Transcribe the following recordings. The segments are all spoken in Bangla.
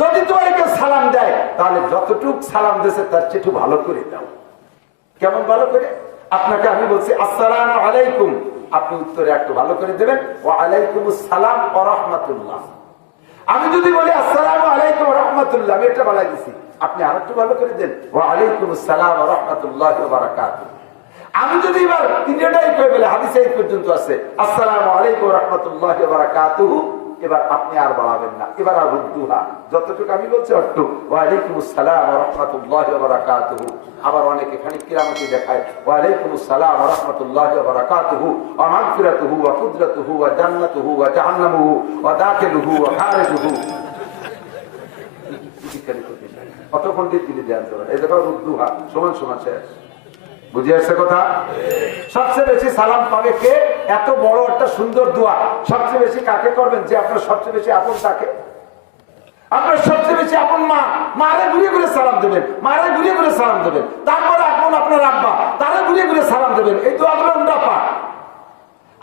যদি তোমার কেউ সালাম দেয় তাহলে যতটুক সালাম দিয়েছে তার চেয়ে একটু ভালো করে দাও। কেমন ভালো করে? আপনাকে আমি বলছি আসসালামু আলাইকুম, আপনি উত্তরে একটু ভালো করে দেবেন ওয়া আলাইকুমুস সালাম ওয়া রাহমাতুল্লাহ। আমি যদি বলি আসসালামু আলাইকুম ওয়া রাহমাতুল্লাহ, আমি একটা বলাই দিছি, আপনি আরেকটু ভালো করে দেন ওয়া আলাইকুমুস সালাম ওয়া রাহমাতুল্লাহি ওয়া বারাকাতুহু। আমি যদি এবার তিনটাই কই বলে হাদিসে এই পর্যন্ত আছে আসসালামু আলাইকুম ওয়া রাহমাতুল্লাহি ওয়া বারাকাতুহু, এবার আপনি আর বাড়াবেন না, এবার আর রুদ্দুহা, যতটুকু আমি বলছি অতটুকু ওয়া আলাইকুমুস সালাম ওয়া রাহমাতুল্লাহি ওয়া বারাকাতুহু। আবার অনেকে খানিক কিরামতি দেখায় ওয়া আলাইকুমুস সালাম ওয়া রাহমাতুল্লাহি ওয়া বারাকাতুহু ওয়া মাগফিরাতুহু ওয়া কুদরাতুহু ওয়া জান্নাতুহু ওয়া জাহান্নামুহু ওয়া দাখিলুহু ওয়া খারিজুহু। কতক্ষণ দিলে দেন এই দেখো রুদ্দুহা সমান সমান শেষ। বুঝে আসছে কথা? সবচেয়ে বেশি সালাম পাবে কে? এত বড় একটা সুন্দর দোয়া সবচেয়ে বেশি কাকে করবেন? যে আপনার সবচেয়ে বেশি আপন তাকে। আপনার সবচেয়ে বেশি আপন মা, মারে ঘুরিয়ে ঘুরে সালাম দেবেন, মারে ঘুরিয়ে ঘুরে সালাম দেবেন। তারপরে আপন আপনার আব্বা, তারা ঘুরিয়ে ঘুরে সালাম দেবেন। এই দোয়াগুলো আমরা পাই।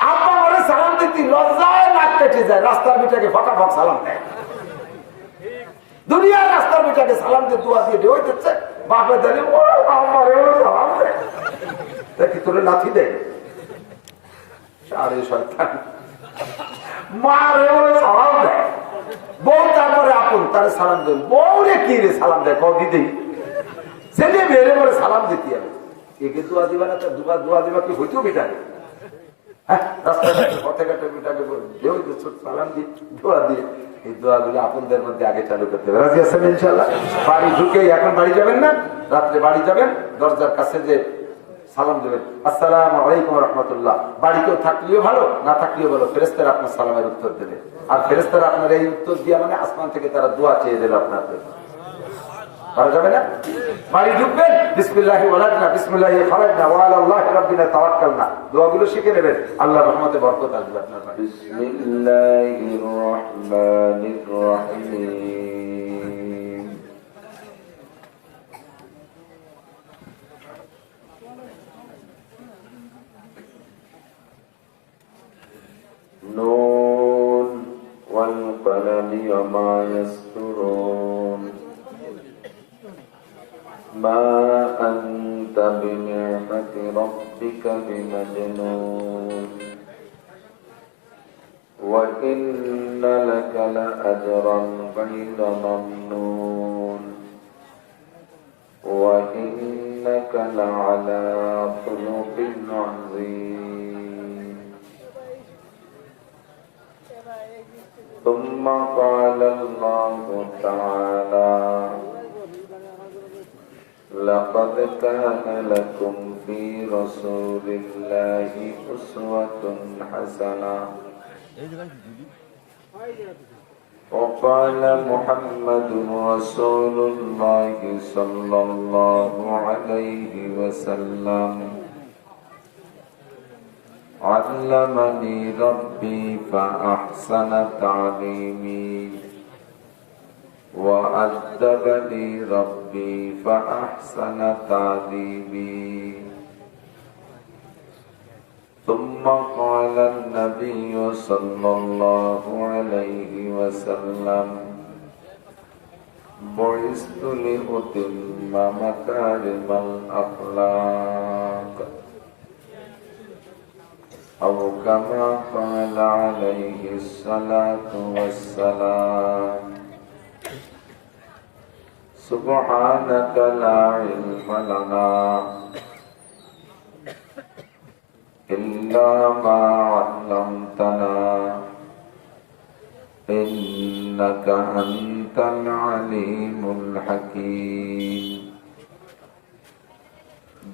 আব্বা মারে সালাম দিতে লজ্জায় নাক কেটে যায়, রাস্তার বিটাকে ফটাফট সালাম দেয়। দুনিয়ার রাস্তার বিটাকে সালাম দিয়ে দোয়া দিয়ে ঢেউ দিচ্ছে, বাপে দাঁড়িয়ে সালাম দেয়, দেখি তোরে লাথি দেয়। আরে সরকার মারে সালাম দেয়, বউ তারপরে আপন তারে সালাম দেন। বউরে কি রে সালাম দেয় কও দিতেই ছেলে মেয়েরে বলে সালাম দিতে হবে। একে দোয়া দিবা না, তার দোয়া দিবা কি হইতেও বিটাকে? হ্যাঁ, রাস্তাঘাটে পথে ঘাটে বিটাকে ঢেউ দিচ্ছ সালাম দিয়ে দোয়া দিয়ে। এই দোয়াগুলো আপনাদের মধ্যে আগে চালু করতে হবে। রাজি আছেন ইনশাআল্লাহ? বাড়ি ঢুকে এখন বাড়ি যাবেন না, রাত্রে বাড়ি যাবেন, দরজার কাছে যে সালাম দেবেন আসসালামু আলাইকুম ওয়া রাহমাতুল্লাহ। বাড়িতেও থাকলেও ভালো, না থাকলেও ভালো, ফেরেশতারা আপনার সালামের উত্তর দেবে। আর ফেরেশতারা আপনার এই উত্তর দিয়ে মানে আসমান থেকে তারা দোয়া চেয়ে দেবে আপনার জন্য। পারা যাবে না? বাড়ি ঢুকবেন বিসমিল্লাহি ওয়ালাদনা বিসমিল্লাহি খারাজনা ওয়া আলাল্লাহি রাব্বিনা তাওয়াক্কালনা, দোয়াগুলো শিখে নেবেন, আল্লাহর রহমতে বরকত আসবে আপনার বাড়ি। বিসমিল্লাহির রহমানির রহিম। নুন ওয়াল কলামি ওয়া মা ইয়াসতুরুন। মা আনতা বিনি'মাতি রাব্বিকা বিমাজনুন। ওয়া ইন্না লাকা লাআজরান গায়রা মামনুন। ওয়া ইন্নাকা লা'আলা খুলুকিন 'আযীম। ثم قال الله تعالى: لقد كان لكم في رسول الله أسوة حسنة. وقال محمد رسول الله صلى الله عليه وسلم: علمني ربي فأحسن تعليمي وأدبني ربي فأحسن تعذيبي. ثم قال النبي صلى الله عليه وسلم: بعثت لأتم مكارم الأخلاق. أو كما قال عليه الصلاة والسلام. سبحانك لا علم لنا إلا ما علمتنا إنك أنت العليم الحكيم.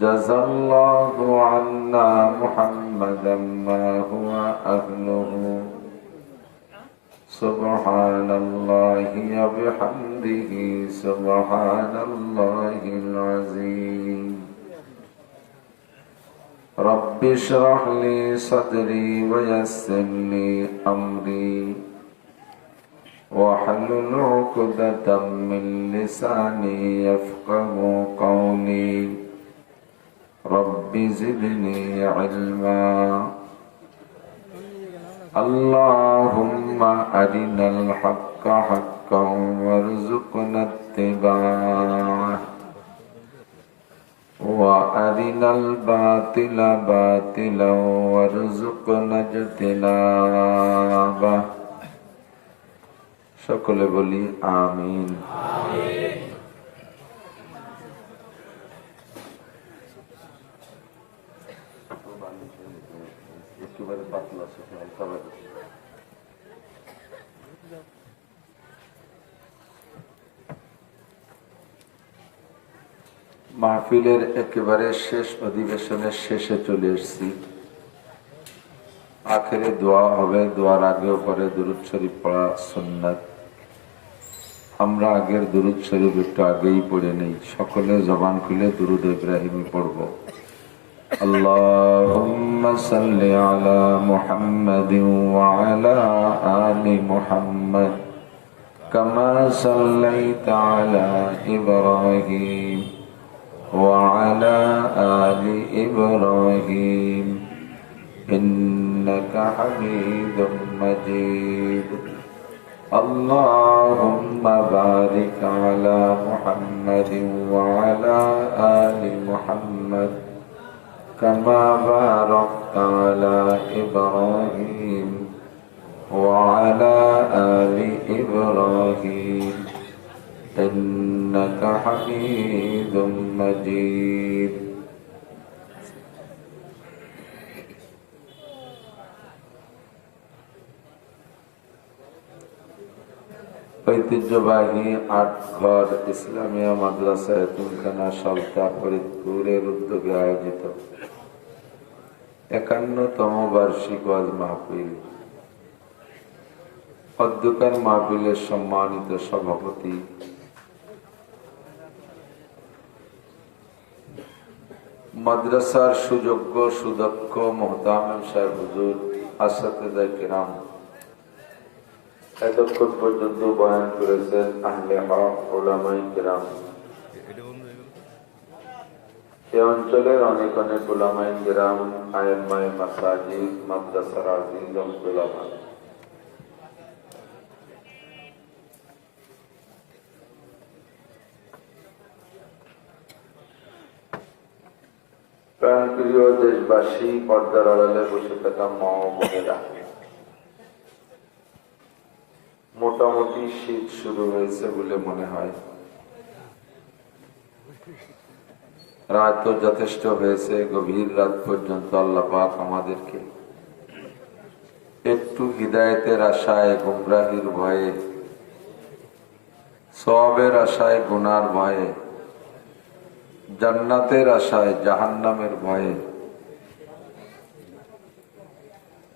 جزى الله عنا محمدا ما هو أهله. سبحان الله وبحمده سبحان الله العظيم. رب اشرح لي صدري ويسر لي أمري واحلل عقدة من لساني يفقه قولي. رب زدني علما. اللهم أرنا الحق حقا وارزقنا وارزقنا اتباعه وأرنا الباطل باطلا وارزقنا اجتنابه সকলে বলি আমিন। মাহফিলের একেবারে শেষ অধিবেশনের শেষে চলে এসেছি। আখেরে দোয়া হবে, দোয়ার আগেও পরে দুরূদ শরীফ পড়া সুন্নাত। আমরা আগের দুরূদ শরীফ একটু আগেই পড়ে নেই, সকলে জবান খুলে দুরূদ ইব্রাহিমি পড়ব। আল্লাহুম্মা সাল্লি আলা মুহাম্মাদিন ওয়া আলা আলি মুহাম্মাদ কামা সাল্লাইতা আলা ইব্রাহিম وعلى آل إبراهيم إنك حميد مجيد اللهم بارك على محمد وعلى آل محمد كما باركت على إبراهيم وعلى آل إبراهيم إنك حميد مجيد ঐতিহ্যবাহী ৮ ঘর ইসলামিয়া মাদ্রাসা এতিমখানা সলতা ফরিদপুরের উদ্যোগে আয়োজিত ৫১তম বার্ষিক ওয়াজ মাহফিল। অধ্যকার মাহফিলের সম্মানিত সভাপতি মাদ্রাসার সুযোগ্য সুদক্ষ মোহতামিম সাহেব হুজুর, আসাতিজা কিরাম, এতক্ষণ পর্যন্ত বয়ান করেছেন আহলে হক উলামায়ে কিরাম। এই অঞ্চলের অনেক অনেক উলামায়ে কিরাম, আইম্মায়ে মাসাজিদ, মাদ্রাসার আজিজ উলামা, প্রাণপ্রিয় দেশবাসী, পর্দার আড়ালে বসে থাকা মা ও বোনেরা, মোটামুটি শীত শুরু হয়েছে বলে মনে হয়। রাত যথেষ্ট হয়েছে, গভীর রাত পর্যন্ত আল্লাহ পাক আমাদেরকে একটু হিদায়েতের আশায়, গুমরাহির ভয়ে, সওয়াবের আশায়, গুনার ভয়ে, জান্নাতের আশায়, জাহান্নামের ভয়ে,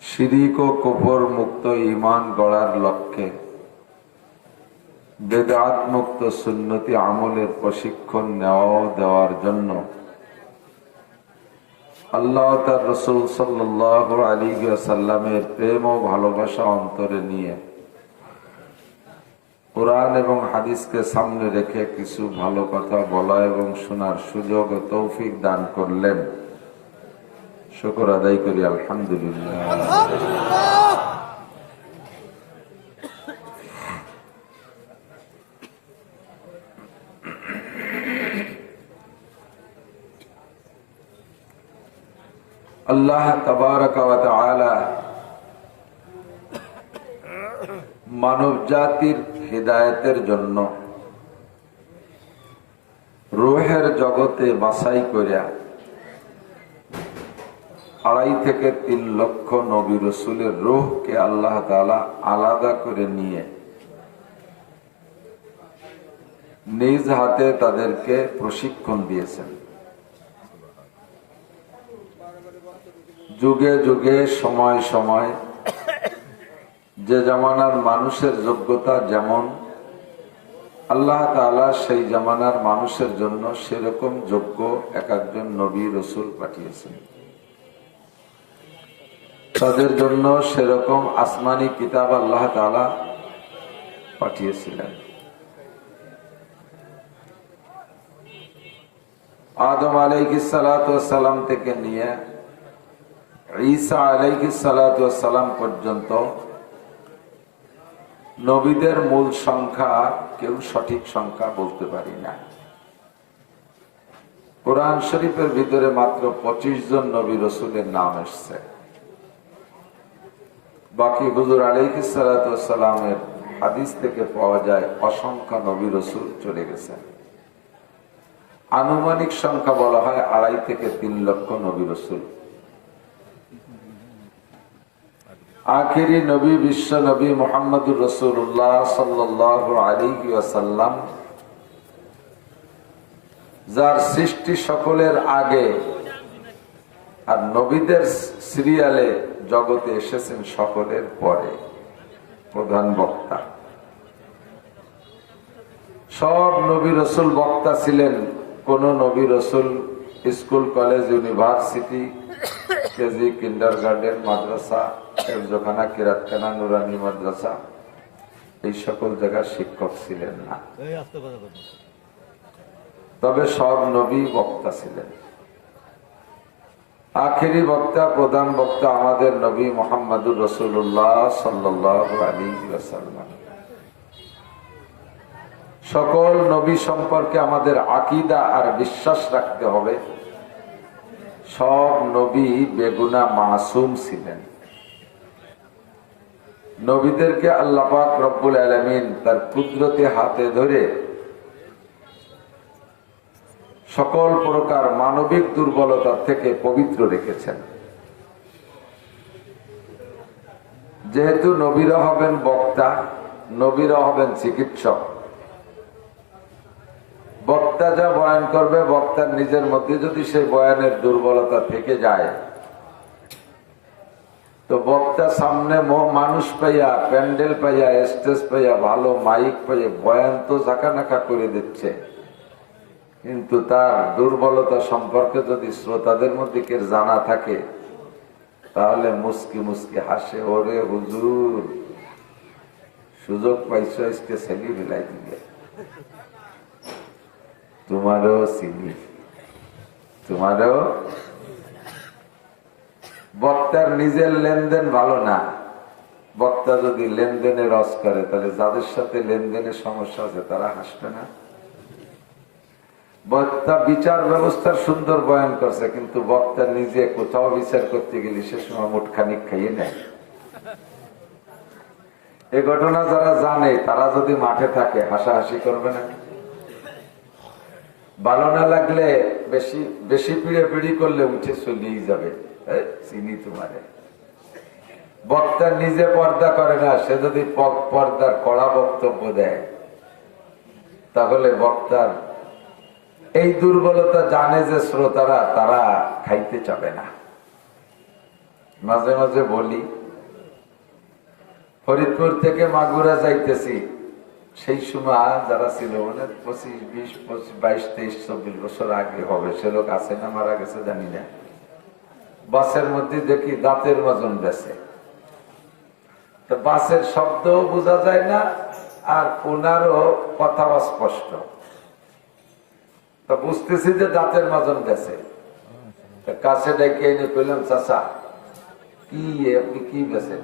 শিরিক ও কুফর মুক্ত ঈমান গড়ার লক্ষ্যে বেদাত মুক্ত সুন্নতি আমলের প্রশিক্ষণ নেওয়া দেওয়ার জন্য আল্লাহ তার রাসূল সাল্লাল্লাহু আলাইহি ওয়াসাল্লামের প্রেম ও ভালোবাসা অন্তরে নিয়ে কুরআন এবং হাদিসকে সামনে রেখে কিছু ভালো কথা বলা এবং শোনার সুযোগ ও তৌফিক দান করলেন। শুকর আদায় করি আলহামদুলিল্লাহ। আল্লাহ তাবারক ওয়া তাআলা মানব জাতির হিদায়াতের জন্য রূহের জগতে বাছাই করিয়া ২.৫ থেকে ৩ লক্ষ নবী রাসূলের রূহকে আল্লাহ তাআলা আলাদা করে নিয়ে নিজ হাতে তাদেরকে প্রশিক্ষণ দিয়েছেন। যুগে যুগে সময় সময় যে জামানার মানুষের যোগ্যতা যেমন, আল্লাহ তাআলা সেই জামানার মানুষের জন্য সেরকম যোগ্য এক একজন নবী রাসূল পাঠিয়েছেন। তাদের জন্য সেরকম আসমানি কিতাব আল্লাহ তাআলা পাঠিয়েছিলেন। আদম আলাইহিস সালাতু ওয়াস সালাম থেকে নিয়ে ঈসা আলাইহিস সালাতু ওয়াস সালাম পর্যন্ত নবীদের মূল সংখ্যা কেউ সঠিক সংখ্যা বলতে পারি না। কোরআন শরীফের ভিতরে মাত্র 25 জন নবী রসুলের নাম এসছে। বাকি হুজুর আলাইহিস সালাতু ওয়াস সালামের হাদিস থেকে পাওয়া যায় অসংখ্য নবী রসুল চলে গেছেন। আনুমানিক সংখ্যা বলা হয় 2.5 থেকে 3 লক্ষ নবী রসুল। আখেরি নবী বিশ্ব নবী মুহাম্মদুর রাসূলুল্লাহ সাল্লাল্লাহু আলাইহি ওয়াসাল্লাম, যার সৃষ্টি সকলের আগে আর নবীদের সিরিয়ালে জগতে এসেছেন সকলের পরে, প্রধান বক্তা। সব নবী রসুল বক্তা ছিলেন। কোন নবী রসুল school, college, university, KG, kindergarten, মাদ্রাসা, হেফজখানা, কিরাতখানা, নুরানি মাদ্রাসা, এই সকল জায়গার শিক্ষক ছিলেন না। তবে সব নবী বক্তা ছিলেন। আখেরি বক্তা, প্রধান বক্তা আমাদের নবী মুহাম্মদুর রাসূলুল্লাহ সাল্লাল্লাহু আলাইহি ওয়াসাল্লাম। সকল নবী সম্পর্কে আমাদের আকীদা আর বিশ্বাস রাখতে হবে, সব নবী বেগুনাহ মাসুম ছিলেন। নবীদেরকে আল্লাহ পাক রব্বুল আলামিন তার কুদরতে হাতে ধরে সকল প্রকার মানবিক দুর্বলতা থেকে পবিত্র রেখেছেন। যেহেতু নবীরা হবেন বক্তা, নবীরা হবেন চিকিৎসক। বক্তা যা বয়ান করবে, বক্তার নিজের মধ্যে যদি সেই বয়ানের দুর্বলতা থেকে যায়, তো বক্তা সামনে মানুষ পাইয়া, প্যান্ডেল পাইয়া, স্টেজ পাইয়া, ভালো মাইক পাইয়া বয়ান তো ঝাঁকানাকা করে দিচ্ছে, কিন্তু তার দুর্বলতা সম্পর্কে যদি শ্রোতাদের মধ্যে কে জানা থাকে, তাহলে মুস্কি মুস্কি হাসে, ওরে হুজুর সুযোগ পাইছো, আজকে সেলি বিলাই দিবে, তোমারও চিনি, তোমারও। বক্তার নিজের লেনদেন ভালো না। বক্তা যদি লেনদেনে রস করে, তাহলে যাদের সাথে লেনদেনের সমস্যা আছে তারা হাসবে না। বক্তা বিচার ব্যবস্থার সুন্দর বয়ান করছে, কিন্তু বক্তা নিজে কোথাও বিচার করতে গেলে সে সময় মুঠখানিক খাইয়ে নেয়। এ ঘটনা যারা জানে, তারা যদি মাঠে থাকে হাসাহাসি করবে না? ভালো না লাগলে বেশি বেশি পিড়ে পিড়ি করলে উঠে চলেই যাবে, চিনি তোমারে। বক্তা নিজে পর্দা করে না, সে যদি পর্দার কড়া বক্তব্য দেয়, তাহলে বক্তার এই দুর্বলতা জানে যে শ্রোতারা, তারা খাইতে চাবে না। মাঝে মাঝে বলি, ফরিদপুর থেকে মাগুরা যাইতেছি, সেই সময় যারা ছিল, মানে 25, 20, 22, 23, 24 বছর আগে হবে, সে লোক আছে না মারা গেছে জানি না। বাসের মধ্যে দেখি দাঁতের মাজন বেছে, তো বাসের শব্দও বোঝা যায় না, আর ওনারও কথা স্পষ্ট। তো বুঝতেছি যে দাঁতের মাজন বেছে। কাছে ডেকে এনে কইলাম, চাচা কি আপনি কি বেছেন?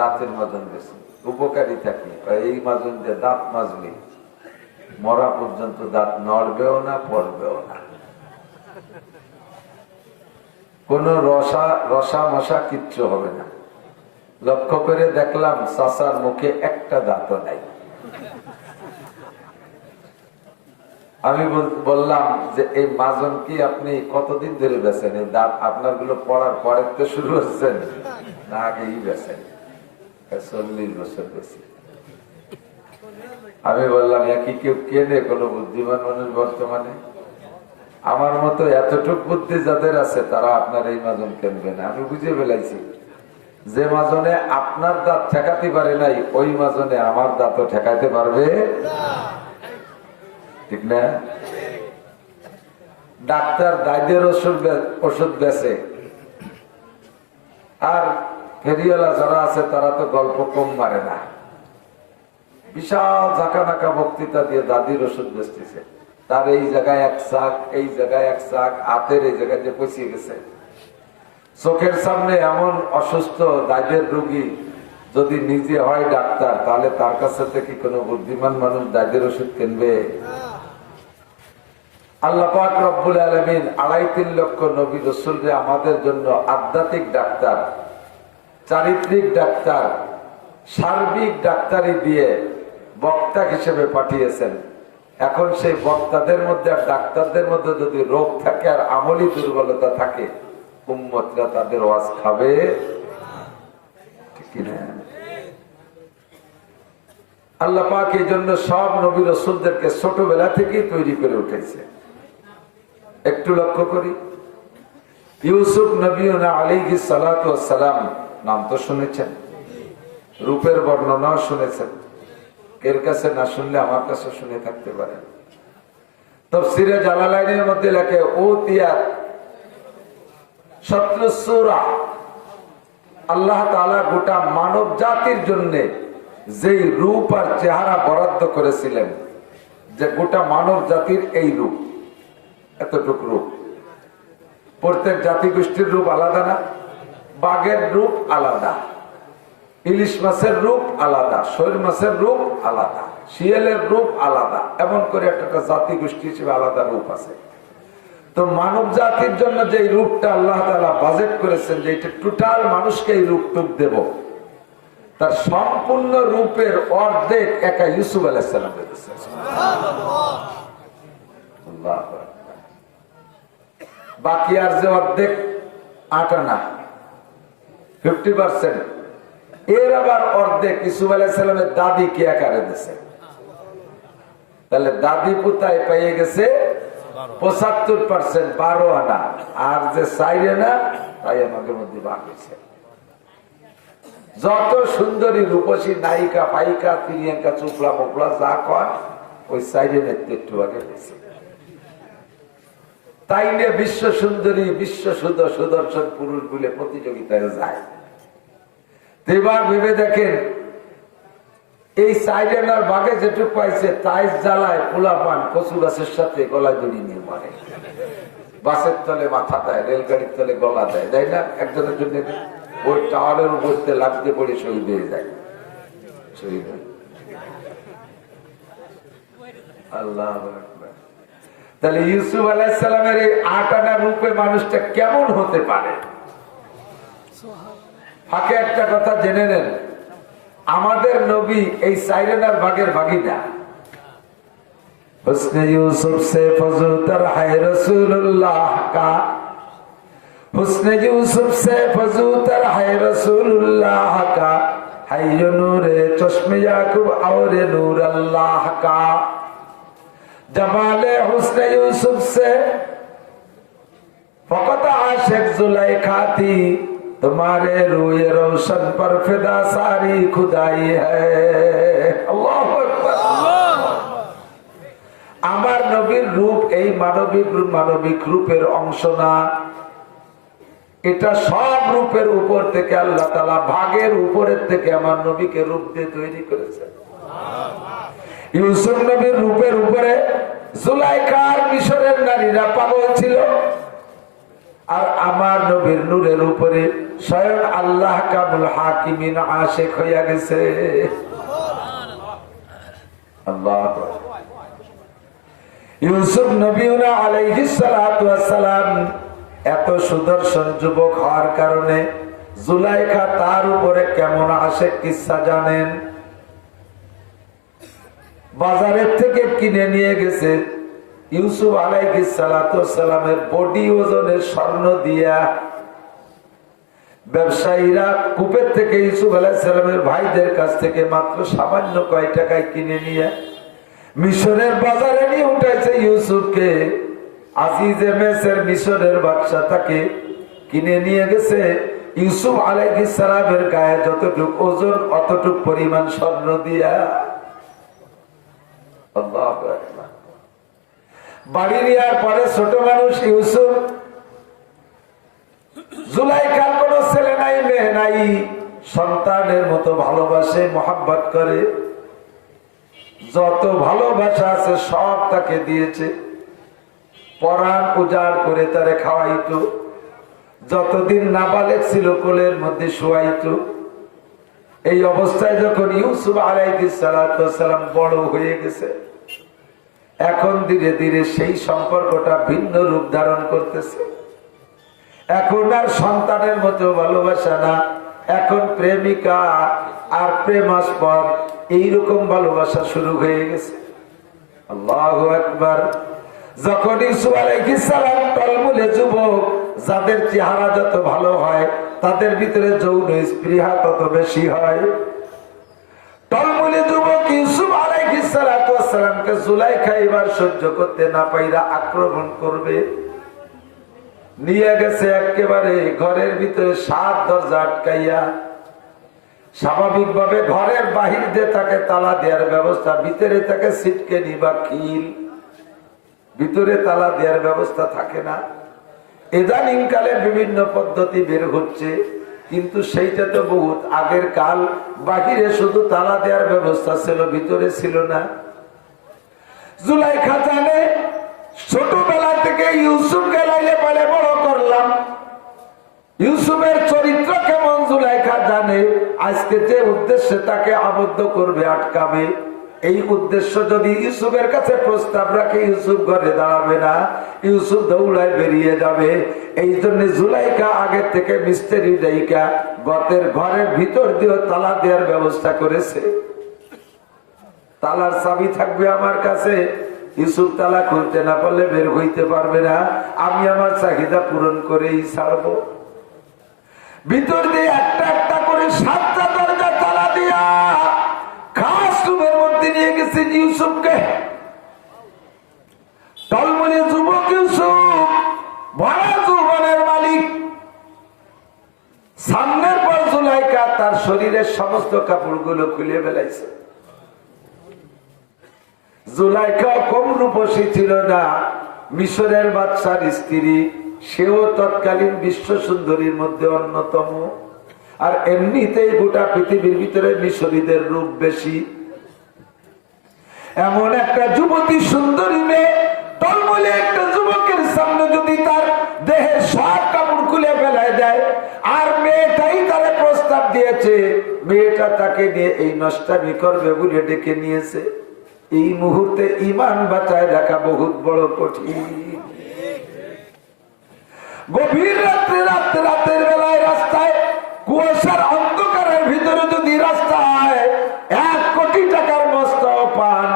দাঁতের মাজন বেছে। উপকারী থাকে, এই মাজন দিয়ে দাঁত মাজলে মরা পর্যন্ত দাঁত নড়বেও না, পড়বেও না, কোন রসা মশা কিচ্ছু হবে না। লক্ষ্য করে দেখলাম চাচার মুখে একটা দাঁতও নাই। আমি বললাম যে এই মাজন কি আপনি কতদিন ধরে বেছেন? এই দাঁত আপনার গুলো পড়ার পরে তো শুরু হচ্ছেন না, আগেই বেছেন? 40 বছর বেশি। আমি বললাম, একই কেউ কেনে কোন বুদ্ধিমান মানুষ বর্তমানে? আমার মতো এতটুক বুদ্ধি যাদের আছে, তারা আপনার এই মাজন কেনবে না। আমি বুঝে ফেলাইছি, যে মাজনে আপনার দাঁত ঠেকাতে পারে নাই, ওই মাজনে আমার দাঁতও ঠেকাইতে পারবে, ঠিক না? ডাক্তার দায়দের ওষুধ বেছে, আর ফেরিওয়ালা যারা আছে তারা তো গল্প কম মারে না। বিশাল ঝাঁকানাকা বক্তৃতা দিয়ে দাদির ওষুধ বেচতেছে। তার এই জায়গায় 1 চাক, এই জায়গায় 1 চাক, হাতের এই জায়গায় যে পচিয়ে গেছে। চোখের সামনে এমন অসুস্থ দায়দের রোগী যদি নিজে হয় ডাক্তার, তাহলে তার কাছে থেকে কোনো বুদ্ধিমান মানুষ দাঁতের ওষুধ কিনবে? আল্লাহ পাক রব্বুল আলামিন 2.5-3 লক্ষ নবী রাসূলকে আমাদের জন্য আধ্যাত্মিক ডাক্তার, চারিত্রিক ডাক্তার, সার্বিক ডাক্তারি দিয়ে বক্তা হিসেবে পাঠিয়েছেন। এখন সেই বক্তাদের মধ্যে আর ডাক্তারদের মধ্যে যদি রোগ থাকে আর আমলি দুর্বলতা থাকে, উম্মতরা তাদের ওয়াজ খাবে? ঠিক না? আল্লাহ পাক এই জন্য সব নবী রাসূলদেরকে ছোটবেলা থেকেই তৈরি করে উঠেছে। একটু লক্ষ্য করি, ইউসুফ নবী আলাইহিস সালাতু ওয়াস সালাম নাম তো শুনেছেন, রূপের বর্ণনাও শুনেছেন। এর কাছে না শুনলে আমার কাছে শুনে থাকতে পারেন। তাফসীরে জালালাইনের মধ্যে লেখে উতিয়াত শাতরুস সূরা, আল্লাহ তাআলা গোটা মানব জাতির জন্য যেই রূপ আর চেহারা বরাদ্দ করেছিলেন, যে গোটা মানব জাতির এই রূপ, এতটুকু রূপ। প্রত্যেক জাতিগোষ্ঠীর রূপ আলাদা না? বাঘের রূপ আলাদা, ইলিশ মাছের রূপ আলাদা, শৈল মাছের রূপ আলাদা, শিয়ালের রূপ আলাদা, এমন করে একটা জাতিগোষ্ঠী হিসেবে আলাদা রূপ আছে। তো মানব জাতির জন্য যে রূপটা আল্লাহ তাআলা বাজেট করেছেন, যে এটা টোটাল মানুষকে এই রূপটুক দেব, তার সম্পূর্ণ রূপের অর্ধেক একা ইউসুফ আলাইহিস সালাম দিয়েছেন। বাকি আর যে অর্ধেক 8 আনা 50%, এর আবার অর্ধেক ইউসুফ আলাইহিস সালামের দাদি কে আকারে দিয়েছে। তাহলে দাদি পুতায় পেয়ে গেছে 75%, 12 আনা, আর যে 4 আনা তাই আমাদের মধ্যে বাকি। যত সুন্দরী রূপসী নায়িকা পাইকা প্রিয়াঙ্কা চোপড়া মোপড়া যা কয়, ওই 4 আনা একটু আগে দিয়েছে। তাই নিয়ে বিশ্ব সুন্দরী, বিশ্ব সুদর্শন পুরুষ বলে প্রতিযোগিতায় যায়। এবার ভেবে দেখেন, এই 4 আনার বাগে যেটুক পাইছে, তাই জ্বালায় পোলা পান কচু গাছের সাথে গলায় দড়ি নিয়ে মারে, বাসের তলে মাথা দেয়, রেলগাড়ির তলে গলা দেয়, তাই না? একজনের জন্য ওই টাওয়ারের উপর লাগতে পড়ে শহীদ হয়ে যায়। শহীদ আল্লাহ। তাহলে ইউসুফ আলাইহিস সালামের এই 8 আনা রূপে মানুষটা কেমন হতে পারে? ফাঁকে একটা কথা জেনে নেন, আমাদের নবী এই 4 আনার ভাগের ভাগিনা। হুসনে ইউসুফ সে ফজুতর হায় রাসূলুল্লাহ কা, হুসনে ইউসুফ সে ফজুতর হায় রাসূলুল্লাহ কা, হায় নূরে চশমে ইয়াকুব और नूर अल्लाह का, जमाले हुस्ने यूसुफ से फकत आशिक जुलेखा थी, तुम्हारे रूए रोशन पर फिदा सारी खुदाई है। अल्लाहु আকবার। আমার নবীর রূপ এই মানবিক রূপের অংশ না, এটা সব রূপের উপর থেকে আল্লাহ তাআলা ভাগের উপরের থেকে আমার নবীকে রূপ দিয়ে তৈরি করেছেন। ইউসুফ নবীর রূপের উপরে জুলাইখার মিশরের নারীরা পাগল ছিল, আর আমার নবীর নূরের উপরে স্বয়ং আল্লাহ কামুল হাকিমিন আশিক হইয়া গেছে। আল্লাহু আকবার। ইউসুফ নবী আলাইহিস সালাতু ওয়াস সালাম এত সুদর্শন যুবক হওয়ার কারণে জুলাইখা তার উপরে কেমন আশিক কিসসা জানেন? বাজারের থেকে কিনে নিয়ে গেছে ইউসুফ আলাইহিস সালাতু ওয়াস সালামের বডি ওজনের স্বর্ণ দিয়া। ব্যবসায়ীরা কূপের থেকে ইউসুফ আলাইহিস সালামের ভাইদের কাছ থেকে মাত্র সামান্য কয় টাকায় কিনে নিয়ে মিশরের বাজারে নিয়ে উঠাইছে ইউসুফকে। আজিজে মিসর মিশরের বাদশা তাকে কিনে নিয়ে গেছে ইউসুফ আলাইহিস সালামের গায়ে যতটুক ওজন অতটুক পরিমাণ স্বর্ণ দিয়া। আল্লাহু আকবার। বাড়ি নেওয়ার পরে ছোট মানুষ ইউসুফ, জুলাইখার কোন ছেলে নাই মেয়ে নাই, সন্তানের মতো ভালোবাসে, মহব্বত করে, যত ভালোবাসা আছে সব তাকে দিয়েছে। পরাণ উজাড় করে তারে খাওয়াইতো, যতদিন নাবালেগ ছিল কোলের মধ্যে শোয়াইতো। এই অবস্থায় যখন ইউসুফ আলাইহিস সালাম বড় হয়ে গেছে, এখন ধীরে ধীরে সেই সম্পর্কটা ভিন্ন রূপ ধারণ করতেছে। এখন আর সন্তানের মতো ভালোবাসা না, এখন প্রেমিকা আর প্রেমাস্পদ এইরকম ভালোবাসা শুরু হয়ে গেছে। আল্লাহু আকবার। যখন ইউসুফ আলাইহিস সালাম টলমলে যুবক, যাদের চেহারা যত ভালো হয় তাদের ভিতরে যৌন স্পৃহা তত বেশি হয়। টলমলে যুবক ইউসুফ আলাইহিস সালামকে জুলাইখা এবার সহ্য করতে না পাইরা আক্রমণ করবে। নিয়ে গেছে একেবারে ঘরের ভিতরে 7 দরজা আটকাইয়া। স্বাভাবিকভাবে ঘরের বাহির দিয়ে তাকে তালা দেওয়ার ব্যবস্থা, ভিতরে তাকে ছিটকে নিবা খিল, ভিতরে তালা দেওয়ার ব্যবস্থা থাকে না। ইদানিং কালে বিভিন্ন পদ্ধতি বের হচ্ছে, কিন্তু সেইটা তো বহুত আগের কাল। বাহিরে শুধু তালা দেওয়ার ব্যবস্থা ছিল, ভিতরে ছিল না। জুলাইখা জানে ছোটবেলা থেকে ইউসুফকে লাইলে পালে বড় করলাম, ইউসুফের চরিত্র কেমন জুলাইখা জানে। আজকে যে উদ্দেশ্যে তাকে আবদ্ধ করবে, আটকাবে, এই উদ্দেশ্য যদি ইউসুফের কাছে প্রস্তাব রাখে, ইউসুফ ঘরে দাঁড়াবে না, ইউসুফ দৌড়ায় বেরিয়ে যাবে। এই জন্য জুলাইখা আগে থেকে মিস্ত্রি ডাইকা গতের ঘরের ভিতর দিয়ে তালা দেওয়ার ব্যবস্থা করেছে। তালার চাবি থাকবে আমার কাছে, ইউসুফ তালা খুলতে না পারলে বের হইতে পারবে না, আমি আমার চাহিদা পূরণ করেই ছাড়বো। ভিতর দিয়ে একটা একটা করে 7টা দরজা তালা দিয়া খাস রুমের মধ্যে নিয়ে গেছে ইউসুফকে। টলমলে যুবক ইউসুফ, ভরা যৌবনের মালিক। সামনের পর জুলাইখা তার শরীরের সমস্ত কাপড়গুলো খুলে ফেলাইছে। জুলাইখা কম রূপসী ছিল না, মিশরের বাদশার স্ত্রী, সেও তৎকালীন বিশ্ব সুন্দরীর মধ্যে অন্যতম। আর এমনিতেই গোটা পৃথিবীর ভিতরে মিশরীদের রূপ বেশি। এমন একটা যুবতী সুন্দরী মেয়ে, টলমলে একটা যুবকের সামনে যদি তার দেহের সব কাপড় খুলে ফেলায় দেয়, আর মেয়েটাই তারে প্রস্তাব দিয়েছে, মেয়েটা তাকে নিয়ে এই নষ্টামি করবে বলে ডেকে নিয়েছে, এই মুহূর্তে ঈমান বাঁচায় রাখা বহুত বড় কঠিন। গভীর রাত্রে রাতের বেলায় রাস্তায় কুয়াশার অন্ধকারের ভিতরে যদি রাস্তায় 1 কোটি টাকার বস্তাও পান,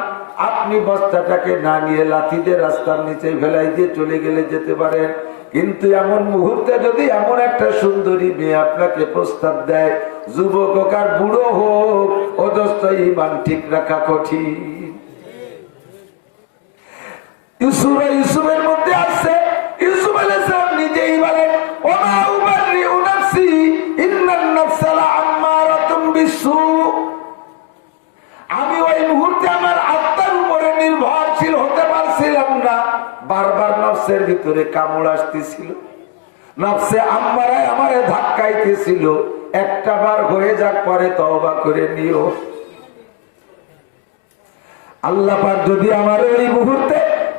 আপনি বস্তাটাকে না নিয়ে লাথি দিয়ে রাস্তার নিচে ফেলাই দিয়ে চলে গেলে যেতে পারেন। কিন্তু এমন মুহূর্তে যদি এমন একটা সুন্দরী মেয়ে আপনাকে প্রস্তাব দেয়, যুবক হোক আর বুড়ো হোক, অদস্ত ঈমান ঠিক রাখা কঠিন। ইউসুফের মধ্যে আসছে, ইউসুফ আলাইহিস সালাম নিজেই বলেন, ওমা উবাররিউ নাফসি ইন্নান নাফসা লাআম্মারাতুম বিসু। আমি ওই মুহূর্তে আমার আত্মার উপরে নির্ভরশীল হতে পারছিলাম না। বারবার নফসের ভিতরে কামড় আসতেছিল, নফসে আম্মারায় আমারে ধাক্কাইতেছিল। একটা বার হয়ে যাক, পরে তওবা করে নিও। আল্লাহ পাক যদি আমার ওই মুহূর্তে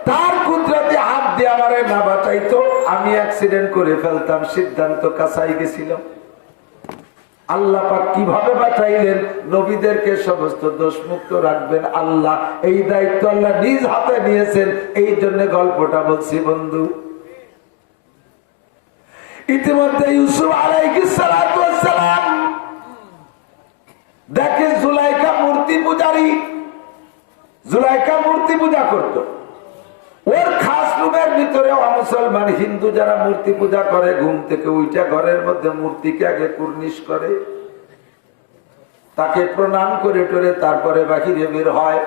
তার কুদরতে হাত দিয়ে আমারে না বাঁচাইতো, আমি অ্যাক্সিডেন্ট করে ফেলতাম। সিদ্ধান্ত কাছাই গেছিলাম। আল্লাহ পাক কিভাবে বাঁচাইলেন? নবীদেরকে সমস্ত দোষ মুক্ত রাখবেন আল্লাহ, এই দায়িত্ব আল্লাহ নিজ হাতে নিয়েছেন। এই জন্য গল্পটা বলছি বন্ধু। ইতিমধ্যে ইউসুফ আলাইহিস সালাম দেখে জুলাইখা মূর্তি পূজারী। জুলাইখা মূর্তি পূজা করত। ওর খাস রুমের ভিতরে মুসলমান হিন্দু যারা মূর্তি পূজা করে, ঘুম থেকে উঠে ঘরের মধ্যে মূর্তিকে আগে কুর্নিশ করে, তাকে প্রণাম করে টরে তারপরে বাহিরে বের হয়।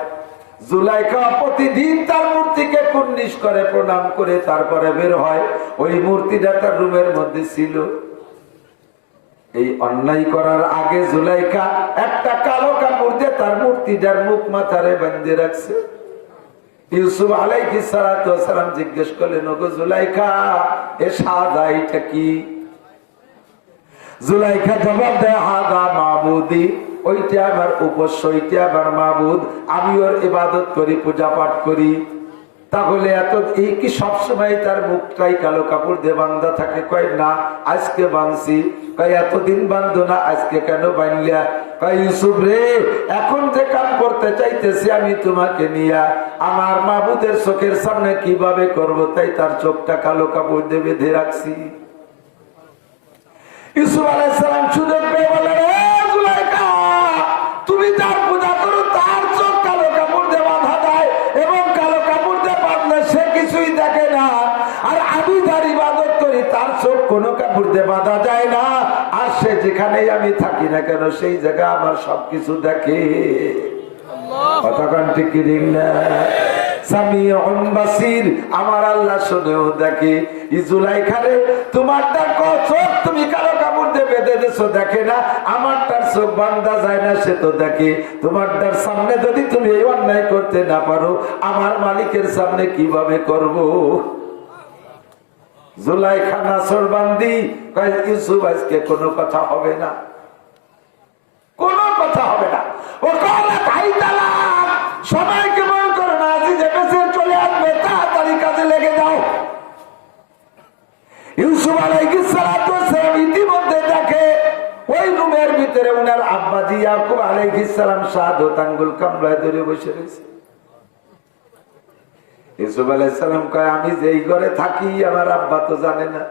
জুলাইখা প্রতিদিন তার মূর্তিকে কুর্নিশ করে, প্রণাম করে তারপরে বের হয়। ওই মূর্তিটা তার রুমের মধ্যে ছিল। এই অন্যায় করার আগে জুলাইখা একটা কালো কাপড় দিয়ে তার মূর্তিটার মুখ মাথারে বাঁধে রাখছে। ইউসুফ আলাইহিস সালাম জিজ্ঞেস করলেন, ওগো জুলাইখা, এ সাদা এটা কি? জুলাইখা জবাব দেয়, হাদা মাবুদি, ওইটা আমার উপাস্য, ওইটা আমার মাবুদ, আমি ওর ইবাদত করি, পূজা পাঠ করি। তাহলে এই কি সবসময় তার মুখটাই কালো কাপড় দিয়ে বান্ধা থাকে? কয় না, আজকে বাঁধছি। কয় এতদিন বান্ধো না, আজকে কেন বাঁধলিয়া? ইউসুফ রে, এখন যে কাম করতে চাইতেছি আমি তোমাকে নিয়া আমার মাবুদের চোখের সামনে কিভাবে করব, তাই তার চোখটা কালো কাপড় দিয়ে বেঁধে রাখছি। ইউসুফ আলাইহিস সালাম সুযোগ পেয়ে বললেন, জুলাইখা, তুমি যার পূজা করো তার চোখ কালো কাপড় দিয়ে বাঁধা দেয়, এবং কালো কাপড় দিয়ে বাঁধলে সে কিছুই দেখে না, আর আমি যার ইবাদত করি তার চোখ কোনো কাপড় দিয়ে বাঁধা যায় না, আর সে যেখানেই আমি থাকি না কেন সেই জায়গা আমার সবকিছু দেখে। কতক্ষণ ঠিক না? সামিউন বাসির, আমার আল্লাহ শুনেও দেখে। জুলাইখারে, তোমারটার চোখ তুমি কালো কাপড় দিয়ে বেঁধে দিছো দেখে না, আমারটার চোখ বান্ধা যায় না সে তো দেখে। তোমারটার সামনে যদি তুমি এই অন্যায় করতে না পারো, আমার মালিকের সামনে কিভাবে করব? জুলাইখা নাসরবান্দি কয়, ইউসুফ আজকে কোনো কথা হবে না, কোনো কথা হবে না। ও কলা ভাই তালাক, সবাইকে বল করো না, আজিজে বেঁচে চলে আসবে, তাড়াতাড়ি কাজে লেগে যাও। ইউসুফ আলাইহিস সালাতু ওয়াস সালাম ইতিমধ্যে দেখে ওই রুমের ভিতরে ওনার আব্বাজি ইয়াকুব আলাইহিস সালাম শাহাদাত আঙ্গুল কামড়ায় ধরে বসে রয়েছে। ইউসুফ আলাইহিস সালাম কয়, আমি যেই ঘরে থাকি আমার আব্বা তো জানে না,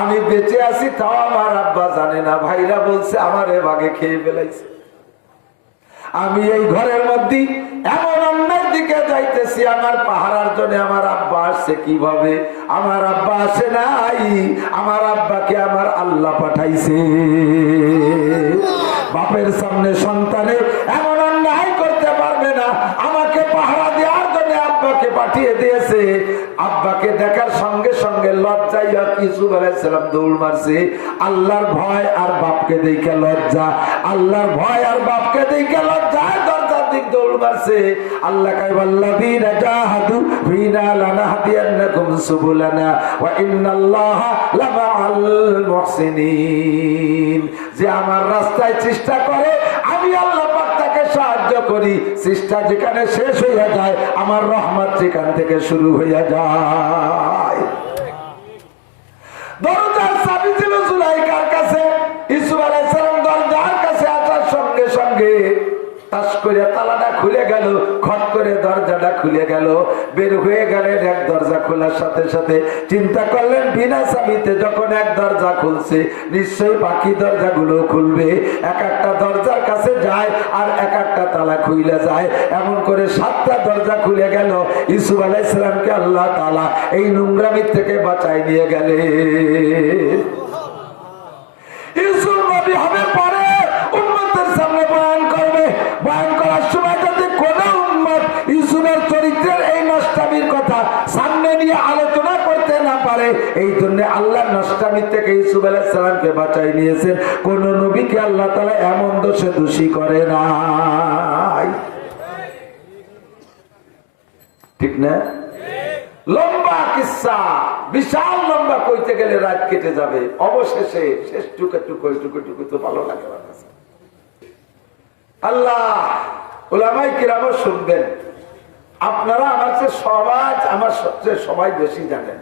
আমি বেঁচে আছি তাও আমার আব্বা জানে না, ভাইরা বলছে আমারে ভাগে খেয়ে ফেলাইছে। আমি এই ঘরের মধ্যে এমন অন্যের দিকে যাইতেছি, আমার পাহারার জন্য আমার আব্বা আসছে কিভাবে? আমার আব্বা আসে নাই, আমার আব্বাকে আমার আল্লাহ পাঠাইছে। বাপের সামনে সন্তানে এমন অন্যায় করতে পারবে না, আমাকে পাহারা দেওয়ার জন্য আব্বাকে পাঠিয়ে দিয়েছে। আব্বাকে দেখার সঙ্গে সঙ্গে লজ্জায় ইউসুফ আলাইহিস সালাম দৌড় মারছে। আল্লাহর ভয় আর বাপকে দেখে লজ্জা, আল্লাহর ভয় আর বাপকে দেখে লজ্জায় দরজার দিক দৌড় মারছে। আল্লাহ কয়, ওয়াল্লাযীনা জাহাদু ফীনা লানাহদিয়ান্নাকুম সুবুলানা ওয়া ইন্নাল্লাহা লামাআল মুহসিনিন। যে আমার রাস্তায় চেষ্টা করে আমি আল্লাহ পাক তাকে সাহায্য করি। চেষ্টা যেখানে শেষ হইয়া যায় আমার রহমত সেখান থেকে শুরু হইয়া যায়। দরজার চাবি ছিল জুলাইখার কাছে। ইউসুফ আলাইহিস সালাম দরজার কাছে আসার সঙ্গে সঙ্গে টাস করে তালাটা খুলে গেল, খট করে দরজাটা খুলে গেল, বের হয়ে গেলেন। এক দরজা খোলার সাথে সাথে চিন্তা করলেন, বিনা চাবিতে যখন এক দরজা খুলছে নিশ্চয়ই বাকি দরজাগুলো খুলবে। এক একটা দরজার কাছে যায় আর এক একটা তালা খুলে যায়, এমন করে 7টা দরজা খুলে গেল। ইউসুফ আলাইহিস সালামকে আল্লাহ তাআলা এই নোংরামি থেকে বাঁচায় নিয়ে গেলেন। ইউসুফ নবী হবে পরে উম্মতের সামনে বয়ান করবে। বয়ান করার সময় যদি কোন উম্মত ইউসুফের চরিত্রের এই নষ্টামির কথা সামনে নিয়ে আলোচনা করতে না পারে, এই জন্য আল্লাহ নষ্টামির থেকে ইউসুফ আলাইহিস সালামকে বাঁচাই নিয়েছেন। কোন নবীকে আল্লাহ তাআলা এমন দোষে দোষী করে নাই। ঠিক না? লম্বা কিসসা, বিশাল লম্বা, কইতে গেলে রাত কেটে যাবে। অবশেষে শেষ টুকে তো ভালো লাগে আমার কাছে। আল্লাহ উলামায়ে কিরাম শুনবেন, আপনারা আমার চেয়ে সবাই, আমার সবচেয়ে সবাই বেশি জানেন,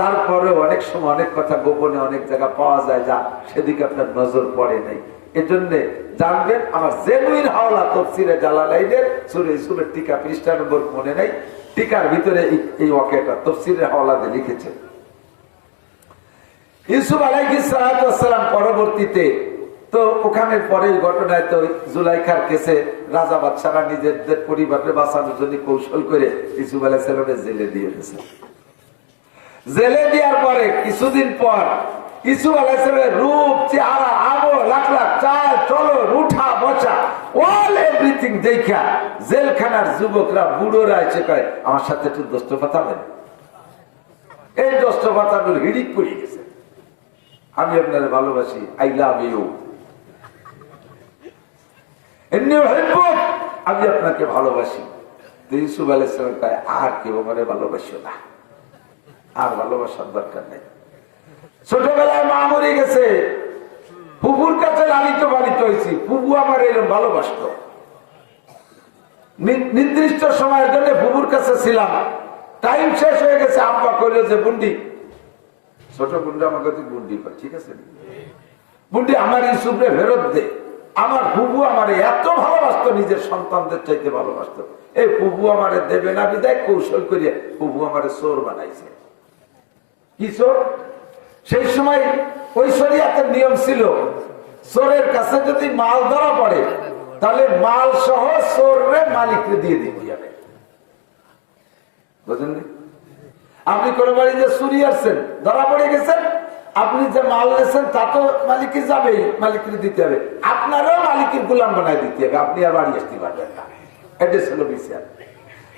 তারপরে অনেক সময় অনেক কথা গোপনে অনেক জায়গা পাওয়া যায় যা সেদিকে আপনার নজর পড়ে নাই। এজন্য জানবেন, আমার জেনুইন হাওলা তাফসীরে জালালাইনের সূরা ইউসুফের টিকা পৃষ্ঠা নম্বর মনে নাই, টিকার ভিতরে এই ওয়াকিয়াটা তাফসীরের হাওলাতে লিখেছেন। ইউসুফ আলাইহিস সালাম পরবর্তীতে তো ওখানে পরে ঘটনায় তো জুলাইখার কেসে রাজা বাদশারা নিজেদের পরিবারের বাঁচানোর জন্য কৌশল করে ইউসুফ আলাইহিস সালামের জেলে দিয়ে দিয়েছে। জেলে দেওয়ার পরে কিছুদিন পর ইউসুফ আলাইহিস সালামের রূপ, চেহারা, আবর, লাখ লাখ চাল চলন, উঠা বসা, অল এভরিথিং দেখা জেলখানার যুবকরা বুড়োরা এসে কয়, আমার সাথে একটু দোস্ত পাতাবেন। এই দোস্ত পাতানোর হিড়িক পড়ে গেছে। আমি আপনার ভালোবাসি, আই লাভ ইউ, আমি আপনাকে ভালোবাসি। ইউসুফ আলাইহিস সালাম কয়, আর কেউ আমারে ভালোবাসো না, আর ভালোবাসার দরকার নেই। ছোটবেলায় মা মরে গেছে, ফুপুর কাছে লালিত পালিত হয়েছি, ফুপু আমার এরকম ভালোবাসত। নির্দিষ্ট সময়ের জন্য ফুপুর কাছে ছিলাম, টাইম শেষ হয়ে গেছে, আব্বা কইল যে বুন্ডি, ছোট বুন্ডি আমাকে তুই বুন্ডি কর, ঠিক আছে বুন্ডি, আমার ইউসুফরে ফেরত দে। আমার বুবু আমারে এত ভালোবাসতো, নিজের সন্তানদের চাইতে ভালোবাসতো। এই বুবু আমারে দেবে না বিদায় কৌশল করিয়া বুবু আমারে চোর বানাইছে। কি চোর? সেই সময় ওই শরিয়াতের নিয়ম ছিল, চোরের কাছে যদি মাল ধরা পড়ে তাহলে মাল সহ চোরের মালিককে দিয়ে দিতে যাবে। বুঝলেন? আপনি কোন বাড়ি যে চুরি আসছেন, ধরা পড়ে গেছেন, আপনি যে মাল নিয়েছেন তা তো মালিকের যাবে, মালিককে দিতে হবে, আপনারও মালিকের গোলাম বানায় দিতে হবে, আপনি আর বাড়ি আসতে পারবেন না। এটা ছিল বিচার।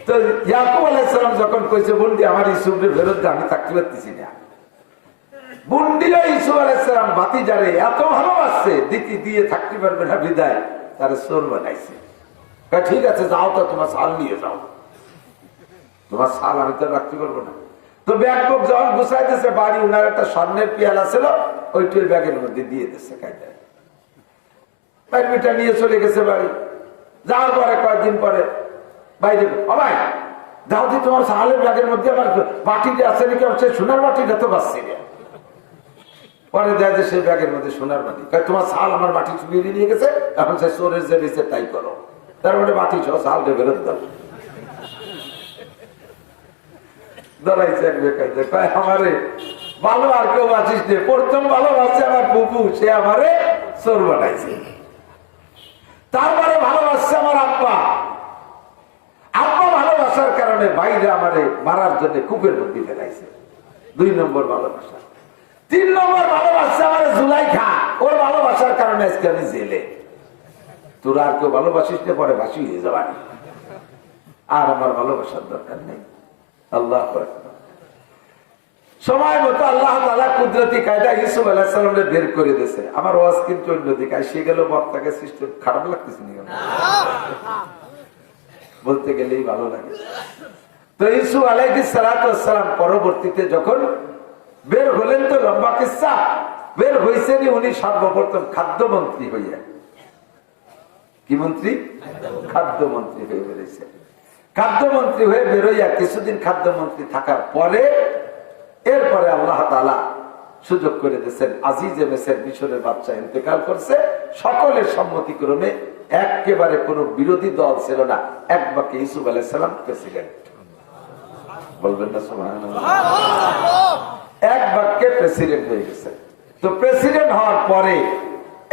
তো ইয়াকুব আলাইহিস সালাম যখন কইছে বন্দি আমার ইউসুফের বিরুদ্ধে আমি থাকতে পারতেছি না, বুন্ডিও ইউসুফ আলাইহিস সালাম ভাতিজারে এত ভালোবাসছে, দিতি দিয়ে থাকতে পারবে না বিদায় তারা চোর বানাইছে। ঠিক আছে যাও, তো তোমার চাল নিয়ে যাও, তোমার চাল আমি তো রাখতে পারবো না। তো ব্যাগ বুক যখন গুছাইতেছে, বাড়ি উনার একটা স্বর্ণের পেয়ালা ছিল, ওইটির ব্যাগের মধ্যে দিয়ে দিচ্ছে কায়দায়। ব্যাগটা নিয়ে চলে গেছে বাড়ি। যাওয়ার পরে কয়েকদিন পরে বাইরে, ও ভাই দাও দি তোমার চালের ব্যাগের মধ্যে আমার বাটিটা আছে নাকি, সেই সোনার বাটিটা তো পাচ্ছি না। পরে দেয় যে সেই ব্যাগের মধ্যে সোনার বাটি, তোমার চাল আমার বাটি চুরিয়ে নিয়ে গেছে, এখন সে চোরের যে বেঁচে তাই করো। তার মানে বাটি সহ চালটা বেরোত দাও। ধরাইছে এক বেকাইতে, কয় আমারে ভালো আর কেউ বাঁচিস নে, প্রথম ভালোবাসছে আমার বুবু, সে আমারে চোর বানাইছে। তারপরে ভালোবাসছে আমার আব্বা, আব্বা ভালোবাসার কারণে বাইরে আমারে মারার জন্য কূপের মধ্যে ফেলাইছে। 2 নম্বর ভালোবাসা। 3 নম্বর ভালোবাসছে আমার জুলাইখা, ওর ভালোবাসার কারণে আজকে আমি জেলে। তোরা আর কেউ ভালোবাসিস না, পরে বাসি হয়ে যাবা, আর আমার ভালোবাসার দরকার নেই। আল্লাহ সময় মতো আল্লাহ তাআলা কুদরতি কায়দা ইউসুফ আলাইহিস সালামকে বের করে দিয়েছে। আমার ওয়াজ কিন্তু অন্যদিকে সে গেল, বক্তাকে সিস্টেম খারাপ লাগতেছে না, বলতে গেলেই ভালো লাগে। তো ইউসুফ আলাইহিস সালাম পরবর্তীতে যখন বের হলেন, তো লম্বা কিসসা, বের হয়েছেন উনি সর্বপ্রথম খাদ্যমন্ত্রী হইয়া। কি মন্ত্রী? খাদ্যমন্ত্রী হয়ে বেরিয়েছেন। খাদ্যমন্ত্রী হয়ে বেরোইয়া কিছুদিন খাদ্যমন্ত্রী থাকার পরে এরপরে আল্লাহ তাআলা সুযোগ করে দিয়েছেন, আজিজে মিসর মিশরের বাদশা ইন্তেকাল করছে, সকলের সম্মতিক্রমে, একেবারে কোনো বিরোধী দল ছিল না, এক বাক্যে ইউসুফ আলাইহিস সালাম প্রেসিডেন্ট। বলবেন না সুবহানাল্লাহ? এক বাক্যে প্রেসিডেন্ট হয়ে গেছে। তো প্রেসিডেন্ট হওয়ার পরে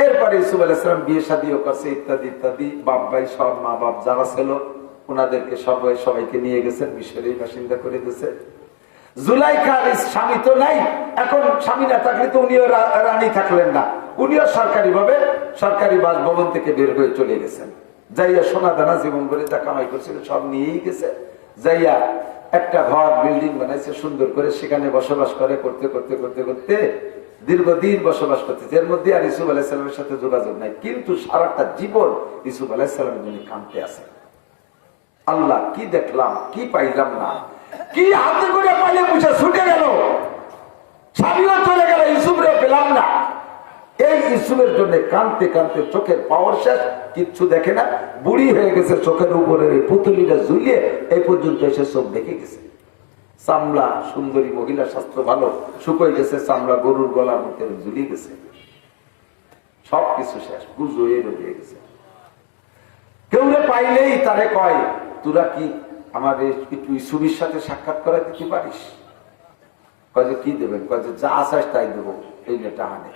এরপরে ইউসুফ আলাইহিস সালাম বিয়ে শাদীও করছে, ইত্যাদি ইত্যাদি। বাপ ভাই সব, মা বাপ যারা ছিল ওনাদেরকে সবাইকে নিয়ে গেছেন, মিশরের বাসিন্দা করে দিয়েছে। জুলাইখার স্বামী তো নাই, এখন স্বামী না থাকলে তো উনিও রানী থাকলেন না, উনিও সরকারি বাসভবন থেকে বের হয়ে চলে গেছেন। যাইয়া সোনা দানা জীবন করে যা কামাই করছিল সব নিয়েই গেছে। যাইয়া একটা ঘর বিল্ডিং বানাইছে সুন্দর করে, সেখানে বসবাস করতে করতে করতে করতে দীর্ঘদিন বসবাস করতেছে। এর মধ্যে আর ইউসুফ আলাইহিস সালামের সাথে যোগাযোগ নাই, কিন্তু সারাটা জীবন ইউসুফ আলাইহিস সালামের জন্য কাঁদতে আছে। আল্লাহ কি দেখলাম, কি পাইলাম না, কি হাতে করে পাইলে মুছে ছুটে গেল, স্বামীও চলে গেল, ইউসুফরে পেলাম না। এই ইউসুফের জন্য কাঁদতে কাঁদতে চোখের পাওয়ার শেষ, কিচ্ছু দেখে না, বুড়ি হয়ে গেছে, চোখের উপরে পুতুলিটা ঝুলিয়ে এই পর্যন্ত এসে চোখ দেখে গেছে। চামড়া, সুন্দরী মহিলা, স্বাস্থ্য ভালো, শুকিয়ে গেছে, চামড়া গরুর গলার মধ্যে ঝুলিয়ে গেছে, সবকিছু শেষ, গুজো হয়ে গেছে। কেউ পাইলেই তারে কয়, তোরা কি আমার একটু ইউসুফের সাথে সাক্ষাৎ করা দিতে পারিস? কয় যে কি দেবেন? কয় যে যা আসাস তাই দেবো, এই টাকা নেই।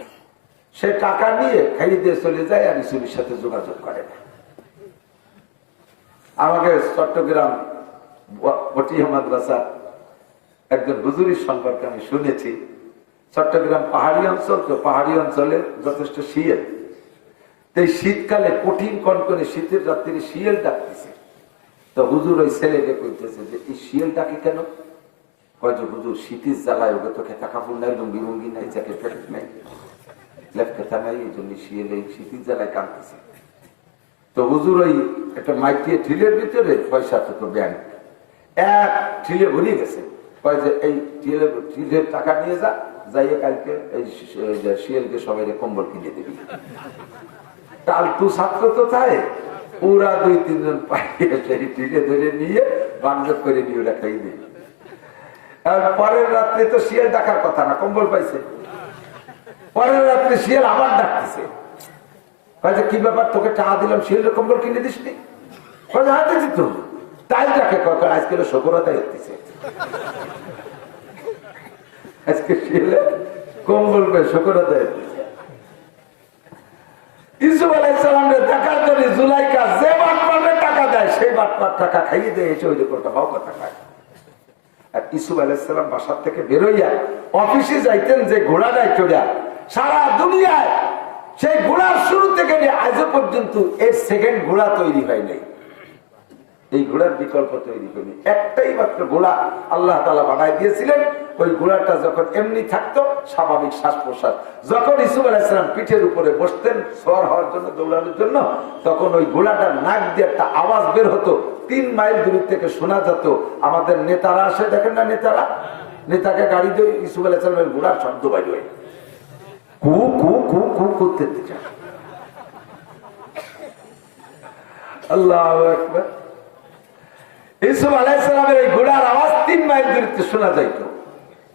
সে টাকা নিয়ে খাইয়ে দিয়ে চলে যায়, আর ইউসুফের সাথে যোগাযোগ করে না। আমাকে চট্টগ্রাম বটিয়া মাদ্রাসা একজন হুজুরের সম্পর্কে আমি শুনেছি। চট্টগ্রাম পাহাড়ি অঞ্চল, তো পাহাড়ি অঞ্চলে যথেষ্ট শিয়েল, এই শীতকালে কঠিন কনকনে শীতের রাত্রি শিয়াল ডাকতেছে। তো হুজুর ওই ছেলেকে কইতেছে যে এই শিয়াল ডাকে কেন? কয় যে হুজুর শীতের জ্বালায় ওকে তো খেতা কাপড় নাই, লুঙ্গি মুঙ্গি নাই, জ্যাকেট ফ্যাকেট নাই, লেপকেতা নাই, এই জন্য শিয়াল এই শীতের জ্বালায় কাঁদতেছে। তো হুজুর ওই একটা মাইকিয়ে ঠিলের ভিতরে পয়সা তো ব্যাংক এক ঠিলে ভরিয়ে গেছে। কয় যে এই ঠিলের টাকা নিয়ে যা, যাইয়ে কালকে এই শিয়ালকে সবাই কম্বল কিনে দিবি। টালতু ছাত্র তো তাই পুরা 2-3 জন পাইয়ে সেই ঠিলে ধরে নিয়ে বান্ধব করে নিয়ে ওরা খাই দিই। পরের রাত্রে তো শিয়াল ডাকার কথা না, কম্বল পাইছে। পরের রাত্রে শিয়াল আবার ডাকতেছে, কি ব্যাপার, তোকে টাকা দিলাম শিলের কম্বল কিনে দিস নি? হ্যাঁ দিচ্ছি তো। তাই যাকে আজকে শোকরতা হচ্ছে, আজকে শিলে কম্বল পেয়ে শোকরতা হচ্ছে। ইউসুফ আলাইহিস সালামের দেখার জন্য জুলাইখা যে বাটপারে টাকা দেয় সেই বাটপার টাকা খাইয়ে দিয়ে এসে ওই কোটা ভাও কথা খায়। আর ইউসুফ আলাইহিস সালাম বাসার থেকে বেরোইয়া অফিসে যাইতেন যে ঘোড়াটায় চড়া, সারা দুনিয়ায় সেই ঘোড়ার শুরু থেকে নিয়ে আজও পর্যন্ত এর সেকেন্ড ঘোড়া তৈরি হয় নাই। এই ঘোড়ার বিকল্প তৈরি করেনি, একটাই মাত্র ঘোড়া আল্লাহ তাআলা বানায় দিয়েছিলেন। ওই ঘোড়াটা যখন এমনি থাকতো স্বাভাবিক শ্বাস প্রশ্বাস, যখন ইউসুফ আলাইহিস সালাম পিঠের উপরে বসতেন সওয়ার হওয়ার জন্য, দৌড়ানোর জন্য, তখন ওই ঘোড়াটার নাক দিয়ে একটা আওয়াজ বের হতো, 3 মাইল দূর থেকে শোনা যেত। আমাদের নেতারা আসে, দেখেন না নেতারা, নেতাকে গাড়ি দিয়ে ইউসুফ আলাইহিস সালামের ঘোড়ার শব্দ বাইর হয়, কু কু কু কু করতে চায়। আল্লাহু আকবার। ইউসুফ আলাইহিস সালামের এই ঘোড়ার আওয়াজ 3 মাইল দূরত্বে শোনা যাইত।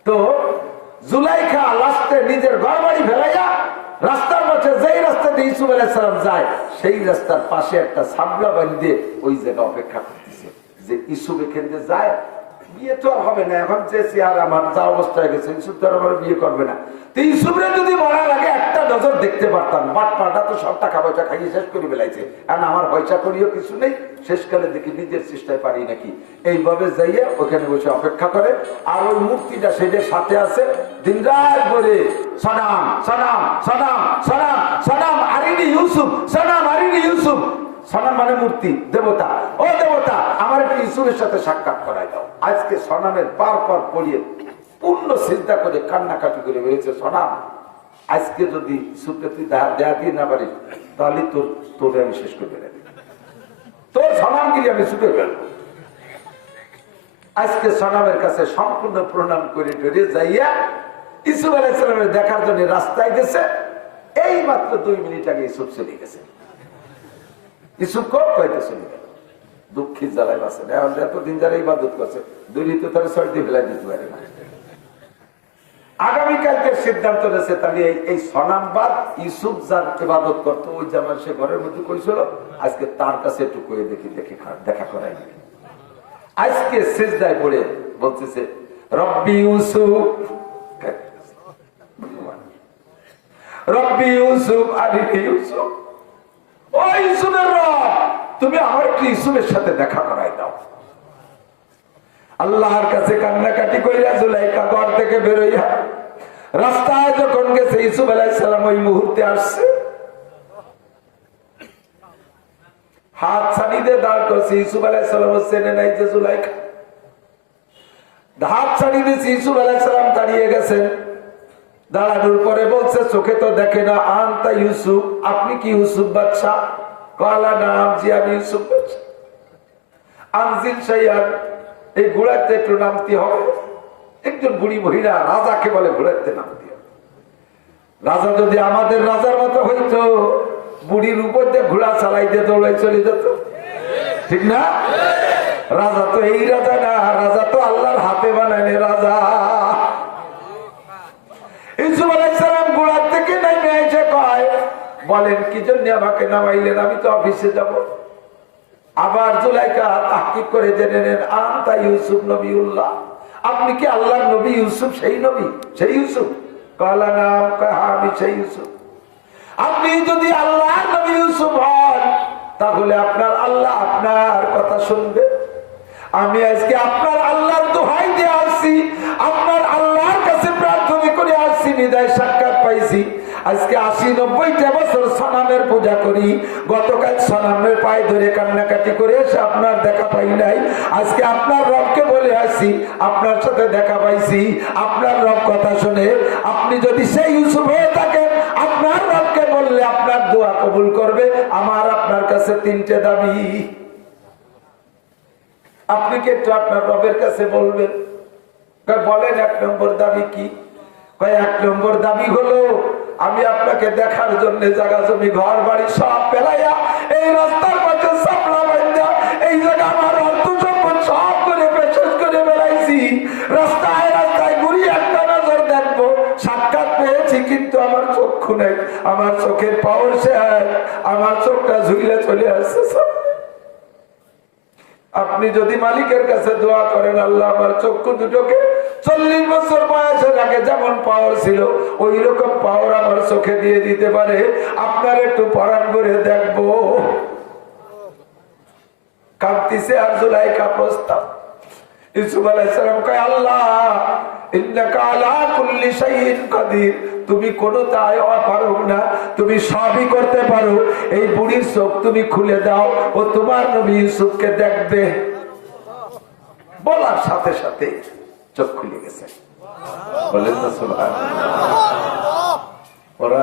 তো জুলাইখা লাস্টে নিজের ঘর বাড়ি ফেলাইয়া রাস্তার মধ্যে যেই রাস্তা দিয়ে ইউসুফ আলাইহিস সালাম যায় সেই রাস্তার পাশে একটা সাবলা বাঁধিয়ে ওই জায়গা অপেক্ষা করতেছে যে ইউসুফ এখান দিয়ে যায়। বিয়ে তো আর হবে না, এখন চেয়েছি আর আমার যা অবস্থা হয়ে গেছে, ইউসুফ তো আর আমার বিয়ে করবে না। তো ইউসুফরে যদি মরার আগে একটা নজর দেখতে পারতাম, বাটপাটা তো সব টাকা পয়সা খাইয়ে শেষ করে বেলাইছে, কারণ আমার পয়সা করিও কিছু নেই, শেষকালে দেখি নিজের চেষ্টায় পারি নাকি। এইভাবে যাইয়া ওখানে বসে অপেক্ষা করে। আর ওই মূর্তিটা সেটার সাথে আছে, দিন রাত করে সালাম সালাম সালাম সালাম সালাম আরিনি ইউসুফ, সালাম আরিনি ইউসুফ। সনাম মানে মূর্তি, দেবতা। ও দেবতা, আমার একটু ইউসুফের সাথে সাক্ষাৎ করাই দাও। আজকে সনামের পার পড়িয়ে পূর্ণ সিজদা করে কান্নাকাটি করে বেরিয়েছে, সনাম আজকে যদি ইউসুফকে তুই দেয়া দিয়ে না পারিস তাহলে তোরে আমি শেষ করে ফেলে, তোর সনামগিরি আমি ছুটে ফেলবো। আজকে সনামের কাছে সম্পূর্ণ প্রণাম করে বেরিয়ে যাইয়া ইউসুফ আলাইহিস সালামের দেখার জন্য রাস্তায় গেছে। এই মাত্র 2 মিনিট আগে ইউসুফ চলে গেছে। ইউসুফ কত কয়তে চলে গেল, দুঃখী জ্বালায় বাসে না, এতদিন যারা ইবাদত করছে দুর্নীতি তারা সর্দি ফেলাই দিতে পারে না। আগামীকালকে সিদ্ধান্ত নিয়েছে তাহলে এই সনামবাদ ইউসুফ যার ইবাদত করতো ওই জামান সে ঘরের মধ্যে কইছিল, আজকে তার কাছে একটু করে দেখি দেখা করাই। আজকে সিজদায় পড়ে বলতেছে রব্বি ইউসুফ, রব্বি ইউসুফ আরিনি ইউসুফ, ও ইউসুফের রব তুমি আমার একটু ইউসুফের সাথে দেখা করাই দাও। আল্লাহর কাছে কান্নাকাটি কইরা জুলাইখা ঘর থেকে বেরোইয়া রাস্তায় যখন গেছে ইউসুফ আলাইহিস সালাম ওই মুহূর্তে আসছে, হাত ছানি দিয়ে দাঁড় করছে। ইউসুফ আলাইহিস সালাম চেনে নাই যে জুলাইখা, হাত ছানি দিয়েছে। ইউসুফ আলাইহিস সালাম দাঁড়িয়ে গেছেন, দাঁড়ানোর পরে বলছে চোখে তো দেখে না, আনতা ইউসুফ, আপনি কি ইউসুফ বাদশা? কালা নাম, জি আমি ইউসুফ বাদশা। আনজিল শাইআন, এই ঘোড়াতে একটু নামতে হবে। একজন বুড়ি মহিলা রাজাকে বলে ঘোড়াতে নামতে হবে। রাজা যদি আমাদের রাজার মতো হইতো, বুড়ির উপর দিয়ে ঘোড়া চালাইতে দৌড়াই চলে যেত, ঠিক না? রাজা তো এই রাজা না, রাজা তো আল্লাহর হাতে বানায় রাজা। ইউসুফ আলাইহিস সালাম ঘোড়া থেকে নেমে এসে কয়, বলেন কি জন্য আমাকে নামাইলেন? আমি তো অফিসে যাব। আবার জুলাইখা তাহকিক করে জেনে নেন, আনতা ইউসুফ নবিউল্লাহ, আপনি কি আল্লাহর নবী ইউসুফ? সেই নবী, সেই ইউসুফ? কালা নাম, আমি সেই ইউসুফ। আপনি যদি আল্লাহর নবী ইউসুফ হন তাহলে আপনার আল্লাহ আপনার কথা শুনবে। আমি আজকে আপনার আল্লাহর দোহাই দিয়ে আসছি, আপনার আল্লাহর কাছে প্রার্থনা করে আসছি, বিদায় সাক্ষাৎ পাইছি। আজকে 80-90টা বছর সনামের পূজা করি, গতকাল সনামের পায়ে ধরে কান্নাকাটি করে এসে আপনার দেখা পাই নাই। আজকে আপনার রবকে বলে আসছি, আপনার সাথে দেখা পাইছি, আপনার রব কথা শুনে। আপনি যদি সেই ইউসুফ হয়ে থাকেন, আপনার রবকে বললে আপনার দোয়া কবুল করবে। আমার আপনার কাছে 3টে দাবি, আপনি কি একটু আপনার রবের কাছে বলবেন? বলেন 1 নম্বর দাবি কি? 1 নম্বর দাবি হলো আমি আপনাকে দেখার জন্য জায়গা জমি ঘর বাড়ি সব পেলাইয়া এই রাস্তার পাশে সাপলা বান্ধা এই জায়গা আমার অর্থ সম্পদ সব করে পেশেষ করে বেড়াইছি। রাস্তায় রাস্তায় ঘুরি একটা নজর দেখবো, সাক্ষাৎ পেয়েছি কিন্তু আমার চক্ষু চক্ষু নেই, আমার চোখের পাওয়ার শেষ, আমার চোখটা ঝুলে চলে আসছে সব। আপনি যদি মালিকের কাছে দোয়া করেন, আল্লাহ আমার চক্ষু দুটোকে 40 বছর বয়সের আগে যেমন পাওয়ার ছিল ওই রকম পাওয়ার আমার চোখে দিয়ে দিতে পারে, আপনার একটু পরাণ করে দেখবো। কাঁদতেছে আর জুলাইখা প্রস্তাব। ইউসুফ আলাইহিস সালাম কয়, আল্লাহ ইন্নাকা আলা কুল্লি শাইইন কাদির, তুমি কোনটাই অপারগ না, তুমি সবই করতে পারো। এই বুড়ির চোখ তুমি খুলে দাও, ও তোমার নবী ইউসুফকে দেখবে। বলার সাথে সাথে চোখ খুলে গেছে। বলেন না সুবহানাল্লাহ। ওরা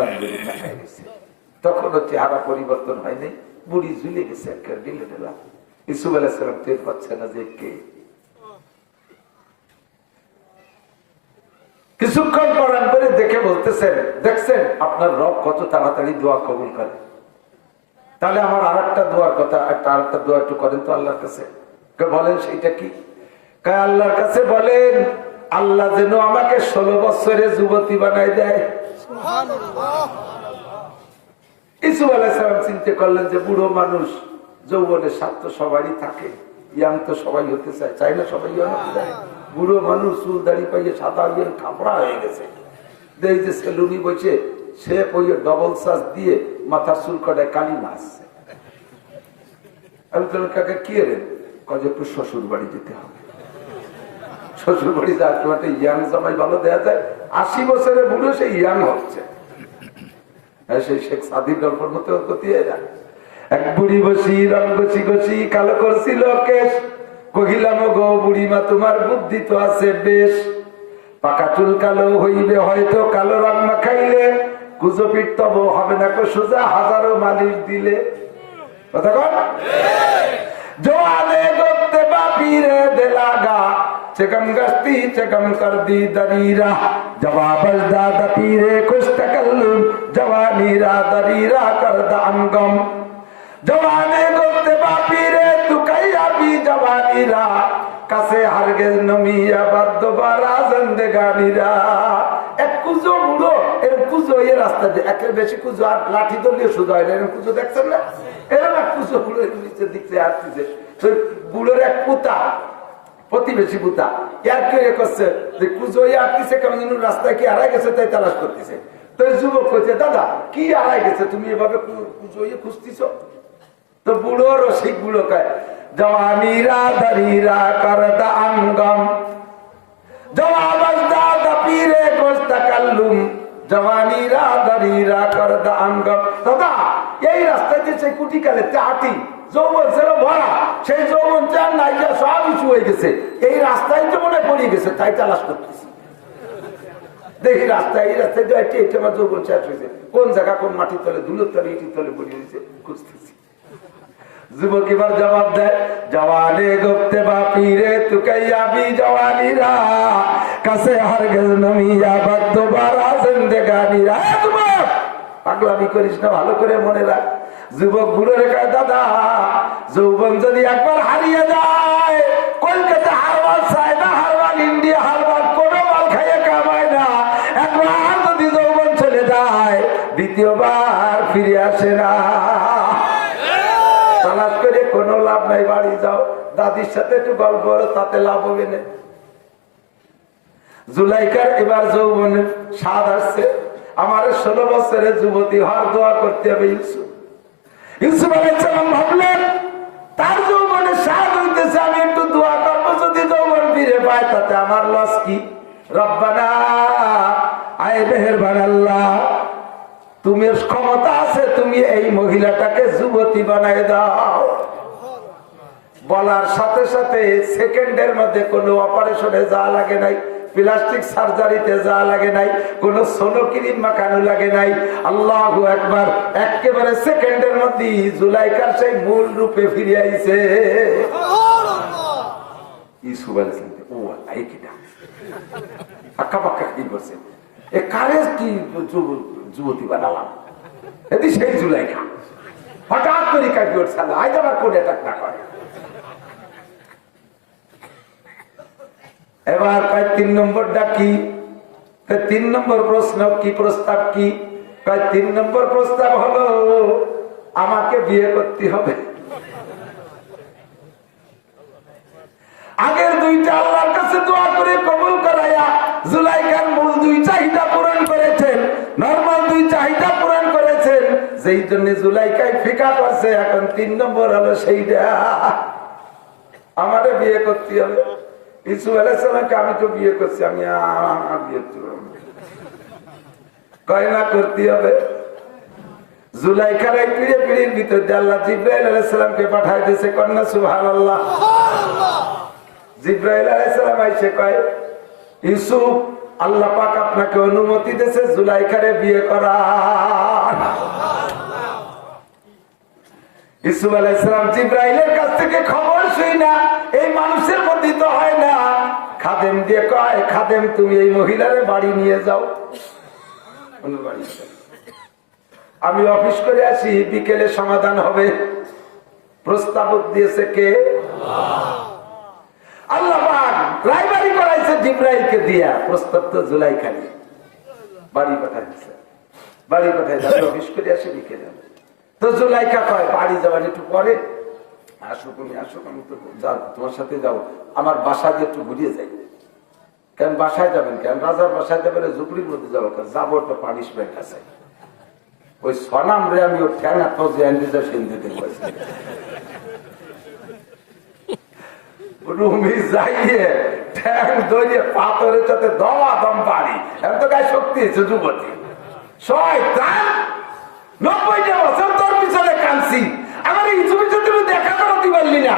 তখনও চেহারা পরিবর্তন হয়নি, বুড়ি ঝুলে গেছে একটা ঢিলে ঢেলা। ইউসুফ আলাইহিস সালাম টের পাচ্ছে না যে কে। কিছুক্ষণ পরান করে দেখে বলতেছেন, দেখছেন আপনার রব কত তাড়াতাড়ি দোয়া কবুল করে। তাহলে আমার আরেকটা দোয়ার কথা, আরেকটা দোয়া একটু করেন তো আল্লাহর কাছে। বলেন সেইটা কি? আল্লাহর কাছে বলেন আল্লাহ যেন আমাকে 16 বছরের যুবতী বানাই দেয়। ইউসুফ আলাইহিস সালাম চিন্তা করলেন যে বুড়ো মানুষ, যৌবনের স্বাদ তো সবারই থাকে, ইয়াং তো সবাই হতে চায়, চাই না সবাই ইয়াং হতে চায়। বুড়ো মানুষ চুল দাড়ি পাইয়ে সাদা ইয়ে খাপড়া হয়ে গেছে, এই যে সেলুনি বসে সে পইয়ে ডবল সাজ দিয়ে মাথার চুল কটায় কালি মারছে। আমি তোর কাকে কি এলেন? কয়ে একটু শ্বশুর বাড়ি যেতে হবে। শ্বশুর বাড়ি যাওয়ার তোমার ইয়াং জামাই ভালো দেয়া যায়, 80 বছরের বুড়ো সে ইয়াং হচ্ছে। সেই শেখ সাদির গল্পের মতো গতি এরা। এক বুড়ি বসি রং গছি গছি কালো করছিল কেশ, কহিলাম গো বুড়িমা তোমার বুদ্ধি তো আছে বেশ, পাকা চুল কালো হইবে হয়তো কালো রং মাখাইলে, কুজপিট তব হবে না সোজা হাজারো মালিশ দিলে। কথা কন জোয়ানে গোতে বাপিরে দেলাগা চেকম গস্তি চেকম কর দি দরিরা, জবাব দাদা পীরে কুস্তাকাল্লুম জওয়ানিরা দরিরা কর দামগম, জওয়ানে গোতে বাপিরে তুকাইয়া বি জওয়ানিরা কাছে হারগেজ নমিয়া বাদ বারা জিন্দেগানিরা। এক কুজো বুড়ো এর কুজো এই রাস্তা দিয়ে একের বেশি কুজো আর লাঠি দলিয়ে সোজা হয় না, এরকম কুজো দেখছেন না? এরকম এক কুজো বুড়ো নিচের দিক থেকে আসতেছে, বুড়োর এক পুতা প্রতিবেশী পুতা ইয়ার কি করছে যে কুজো আটকিছে কেমন যেন রাস্তায় কি হারাই গেছে তাই তালাশ করতেছে। তো যুবক কইছে, দাদা কি হারাই গেছে তুমি এভাবে কুজো খুঁজতেছ? তো বুড়ো রসিক বুড়ো কয় জওয়ানিরা দরিরা করদা আঙ্গম, জওয়াবাজ দাদা পীরে কোস্তাকাল্লুম জওয়ানিরা দরিরা করদা আঙ্গম। দাদা এই রাস্তায় যে সেই কুটি কালে হাঁটি যৌবন ছিল ভরা, সেই যৌবন চার নাই সব উঁচু হয়ে গেছে, এই রাস্তায় তো মনে পড়ে গেছে তাই তালাশ করতেছি। দেখি রাস্তায় এই রাস্তায় এটা আমার যৌবন শেষ হয়েছে, কোন জায়গা কোন মাটির তলে ধুলোর তলে ইটির তলে পড়ে হয়েছে খুঁজতেছি। যুবক এবার জবাব দেয় জওয়ানে গোপতে বাপিরে তুকাইয়া বি জওয়ানিরা কাছে হারগেজ নমিয়া বাদ বারা জিন্দেগানিরা। যুবক পাগলামি করিস না, ভালো করে মনে রাখ। যুবক বুড়ো রেখা, দাদা যৌবন যদি একবার হারিয়ে যায়, কলকাতা হারবার চায় না, হারবার ইন্ডিয়া হারবার কোনো মাল খাইয়ে কামায় না, একবার যদি যৌবন চলে যায় দ্বিতীয়বার ফিরে আসে না। তালাশ করে কোনো লাভ নাই, বাড়ি যাও, দাদির সাথে একটু গল্প করো, তাতে লাভ হবে না। জুলাইকার এবার যৌবনের স্বাদ আসছে, আমার 16 বছরের যুবতী হওয়ার দোয়া করতে হবে। ইউসুফ আলাইহিস সালাম ভাবলেন তার যৌবনের স্বাদ হইতেছে, আমি একটু দোয়া করবো, যদি যৌবন ফিরে পায় তাতে আমার লস কি? রব্বানা আয় মেহেরবান আল্লাহ, তুমি ক্ষমতা আছে, তুমি এই মহিলাটাকে যুবতী বানাই দাও। বলার সাথে সাথে সেকেন্ডের মধ্যে কোনো অপারেশনে যাওয়া লাগে নাই, প্লাস্টিক সার্জারিতে যাওয়া লাগে নাই, কোন সোনো ক্রিম মাখানো লাগে নাই। আল্লাহু আকবার, একেবারে সেকেন্ডের মধ্যে জুলাইকার সেই মূল রূপে ফিরে আইছে। ইউসুফ আলাইহিস সালাম ও আই কিটা আক্কা পাক্কা কি করছে, এ কারে কি যুবতী বানালাম, এদি সেই জুলাইকা হঠাৎ করে কাটি ওর সালা আজ আবার কোন অ্যাটাক না করে। এবার 3 নম্বরটা কি? 3 নম্বর প্রশ্ন কি, প্রস্তাব কি? 3 নম্বর প্রস্তাব হলো আমাকে বিয়ে করতে হবে। আগের 2টা আল্লাহর কাছে দোয়া করে কবুল করাইয়া জুলাইখার মূল 2 চাহিদা পূরণ করেছেন, নরমাল 2 চাহিদা পূরণ করেছেন, যেই জন্য জুলাইখাই ফিকা করছে। এখন 3 নম্বর হলো সেইটা আমারে বিয়ে করতে হবে। ইসু আলাইহিস সালামকে আমি তো বিয়ে করছি, আমি বিয়ে কয় না করতে হবে। জুলাইখার এই পিড়ির ভিতর দিয়ে আল্লাহ জিবরাইল আলাইহিস সালামকে পাঠায় দিয়েছে। কন্যা সুবহানাল্লাহ। জিবরাইল আলাইহিস সালাম আইসে কয়, ইউসুফ আল্লাহ পাক আপনাকে অনুমতি দিয়েছে জুলাইখারে বিয়ে করার। ইউসুফ আলাইহিস সালাম জিবরাইলের কাছ থেকে খবর শুই না, এই মানুষের মধ্যে তো হয় না, খাদেম দিয়ে কয়, খাদেম তুমি এই মহিলারে বাড়ি নিয়ে যাও, আমি অফিস করে আসি, বিকেলে সমাধান হবে। প্রস্তাব দিয়েছে কে? আল্লাহ পাক রায়বাড়ি করাইছে জিবরাইলকে দিয়া। প্রস্তাব তো জুলাইখা নিয়ে বাড়ি পাঠাইছে, বাড়ি পাঠাই অফিস করে আসি বিকেলে। তো জুলাইখা কয় বাড়ি যাবার একটু পরে, আসো তুমি আসো, আমি তো তোমার সাথে যাবো, আমার বাসায় একটু ঘুরিয়ে যাই। কেন বাসায় যাবেন? কেন রাজার বাসায় যাবেন? ঝুপড়ির মধ্যে যাবো, যাবো একটা পানিশমেন্ট আছে। ওই সনাম রে আমি ওর ঠ্যাঙা তো দিতে রুমি যাইয়ে ঠ্যাং ধরিয়ে পাথরের সাথে দমা দম বাড়ি। এখন তো গায়ে শক্তি আছে যুবতী। শয়তান 90টা বছর তোর পিছনে কাঁদছি, আমার ইসুফের সাথে দেখা করাতে পারলি না।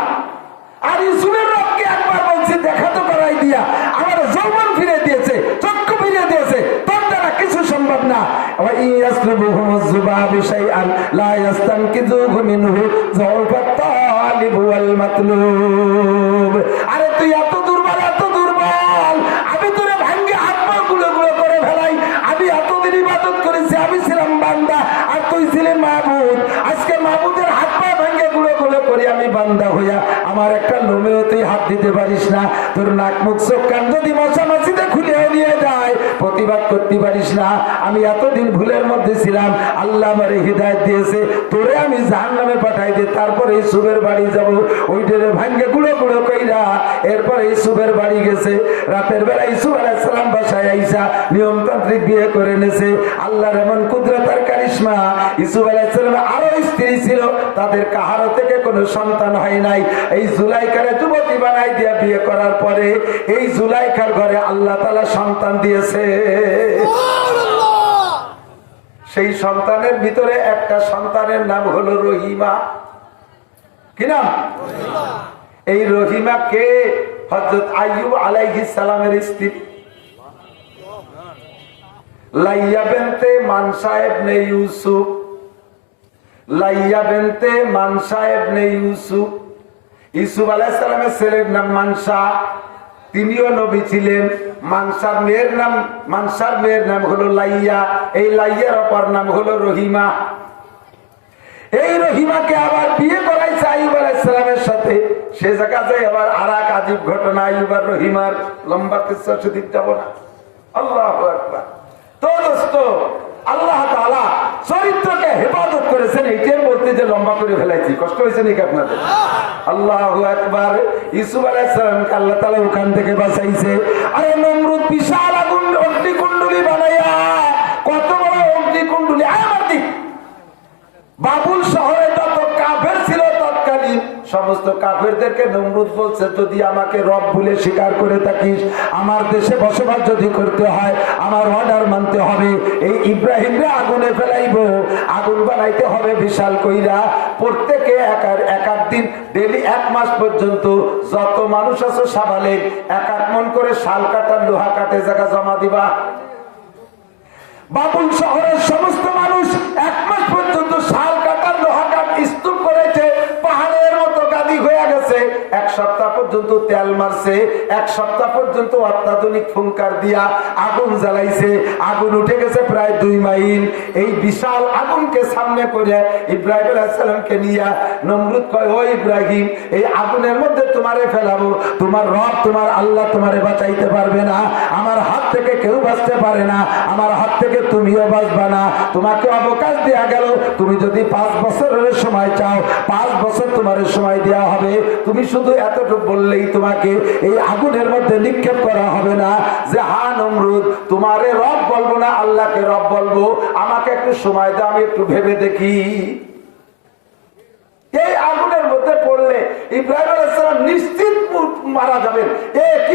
আর ইসুফের রবকে একবার বলছি দেখা তো করাই দিয়া আমার যৌবন ফিরে দিয়েছে, চক্ষু ফিরে দিয়েছে, তোর দ্বারা কিছু সম্ভব না। আরে তুই এত দুর্বল, এত দুর্বল, আমি তোরে ভাঙ্গে হাত পা গুলো গুলো করে ফেলাই। আমি এতদিন ইবাদত করেছি, আমি ছিলাম বান্দা আর তুই ছিলি মাহবুদ। আজকে মাহবুদের হাত পা ভাঙ্গে গুলো গুলো করে আমি বান্দা হইয়া আমার একটা লোমেও তুই হাত দিতে পারিস না। তোর নাক মুখ চোখ কান যদি মশামাছিতে খুলে নিয়ে যায় প্রতিবাদ করতে পারিস না। আমি এতদিন ভুলের মধ্যে ছিলাম, আল্লাহ আমার হিদায়াত দিয়েছে, তোরে আমি জাহান্নামে পাঠাই দিয়ে তারপরে ইসুফের বাড়ি যাব। ওইটারে ভাঙ্গে গুঁড়ো গুঁড়ো কইরা এরপরে ইসুফের বাড়ি গেছে। রাতের বেলা ইসুফ আলাইহিস সালাম বাসায় আইসা নিয়মতান্ত্রিক বিয়ে করে নেছে। আল্লাহর এমন কুদরতার কারিশমা। ইসুফ আলাইহিস সালামের আরো স্ত্রী ছিল, তাদের কাহারো থেকে কোনো সন্তান হয় নাই। এই জুলাইখারে যুবতী বানাই দিয়া বিয়ে করার পরে এই জুলাইখার ঘরে আল্লাহ তাআলা সন্তান দিয়েছে। সেই সন্তানের ভিতরে একটা সন্তানের নাম হলো রহিমা। কি নাম? এই রহিমা কে? হযরত আইয়ুব আলাইহিস সালামের স্ত্রী লাইয়া বিনতে মানসা ইবনে ইউসুফ। লাইয়া বিনতে মানসা ইবনে ইউসুফ, ইউসুফ আলাইহিস সালামের ছেলের নাম মানসা, তিনিও নবী ছিলেন। মানসার মেয়ের নাম হলো লাইয়া, এই লাইয়ার অপর নাম হলো রহিমা। এই রহিমাকে আবার বিয়ে করাইছে আইয়ুব আলাইহিস সালামের সাথে। সে জায়গায় আবার আর এক আজীব ঘটনা আইয়ুব আর রহিমার, লম্বা কিসসা সেদিক যাব না। আল্লাহু আকবার। তো দোস্ত, আল্লাহ তাআলা চরিত্রকে হেফাজত করেছেন, এইটাই বলতে যে লম্বা করে ফেলাইছি। কষ্ট হয়েছে নাকি আপনাদের? আল্লাহু আকবার। ইউসুফ আলাইহিস সালামকে আল্লাহ তাআলা ওখান থেকে বাঁচাইছে। আরে নমরুদ বিশাল আগুন অগ্নিকুণ্ডলী বানাইয়া, কত বড় অগ্নিকুণ্ডলী! আমার দিক বাবুল শহরে যত কাফের ছিল তৎকালীন সমস্ত কাফেরদেরকে নমরুদ বলছে, যদি আমাকে রব বলে স্বীকার করে থাকিস, আমার দেশে বসবাস যদি করতে হয়, আমার অর্ডার মানতে হবে। এই ইব্রাহিমরে আগুনে ফেলাইব, আগুন বানাইতে হবে বিশাল কইরা। প্রত্যেকে এক দিন ডেলি 1 মাস পর্যন্ত যত মানুষ আছে সাবালেক 1 মন করে শাল কাটার লোহা কাটে জায়গা জমা দিবা। বাবুল শহরের সমস্ত মানুষ 1 মাস পর্যন্ত শাল কাটার লোহা কাট স্তূপ করেছে, পাহাড়ের মতো গাদি হয়ে গেছে। এক সপ্তাহ পর্যন্ত তেল মারছে, এক সপ্তাহ পর্যন্ত অত্যাধুনিক ফুঙ্কার দিয়া আগুন জ্বালাইছে। আগুন উঠে গেছে প্রায় 2 মাইল। এই বিশাল আগুনকে সামনে করে ইব্রাহিম আলাইহিস সালামকে নিয়ে নমরুদ কয়, ও ইব্রাহিম, এই আগুনের মধ্যে তোমারে ফেলাবো, তোমার রব তোমার আল্লাহ তোমারে বাঁচাইতে পারবে না, আমার হাত থেকে কেউ বাঁচতে পারে না, আমার হাত থেকে তুমিও বাঁচবা না। তোমাকে অবকাশ দেয়া গেল, তুমি যদি 5 বছরের সময় চাও 5 বছর তোমার সময় দেওয়া হবে। তুমি শুধু এতটুকু বললেই তোমাকে এই আগুনের মধ্যে নিক্ষেপ করা হবে না যে হা নমরুদ, তোমারে রব বলবো না, আল্লাহকে রব বলবো, আমাকে একটু সময় দাও, আমি একটু ভেবে দেখি। এই আগুনের মধ্যে পড়লে ইব্রাহিম আলাইহিস সালাম নিশ্চিত মারা যাবেন,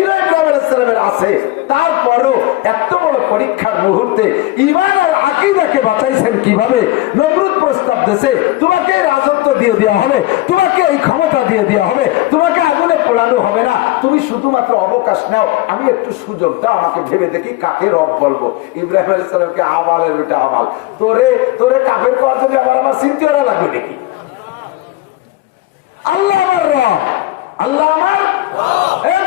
ইব্রাহিম আলাইহিস সালামের আছে। তারপরও এত বড় পরীক্ষার মুহূর্তে ঈমান আর আকীদাকে বাঁচাইছেন কিভাবে? নমরুদ প্রস্তাব দিয়েছে, তোমাকে রাজত্ব দিয়ে দেওয়া হবে, তোমাকে এই ক্ষমতা দিয়ে দেওয়া হবে, তোমাকে আগুনে পোড়ানো হবে না, তুমি শুধুমাত্র অবকাশ নাও, আমি একটু সুযোগ দাও, আমাকে ভেবে দেখি কাকে রব বলবো। ইব্রাহিম আলাইহিস সালামকে আবালের বেটা আবাল, তোরে কাফের করার জন্য আমার চিন্তা করা লাগবে নাকি? আল্লাহ আমার রব, আল্লাহ আমার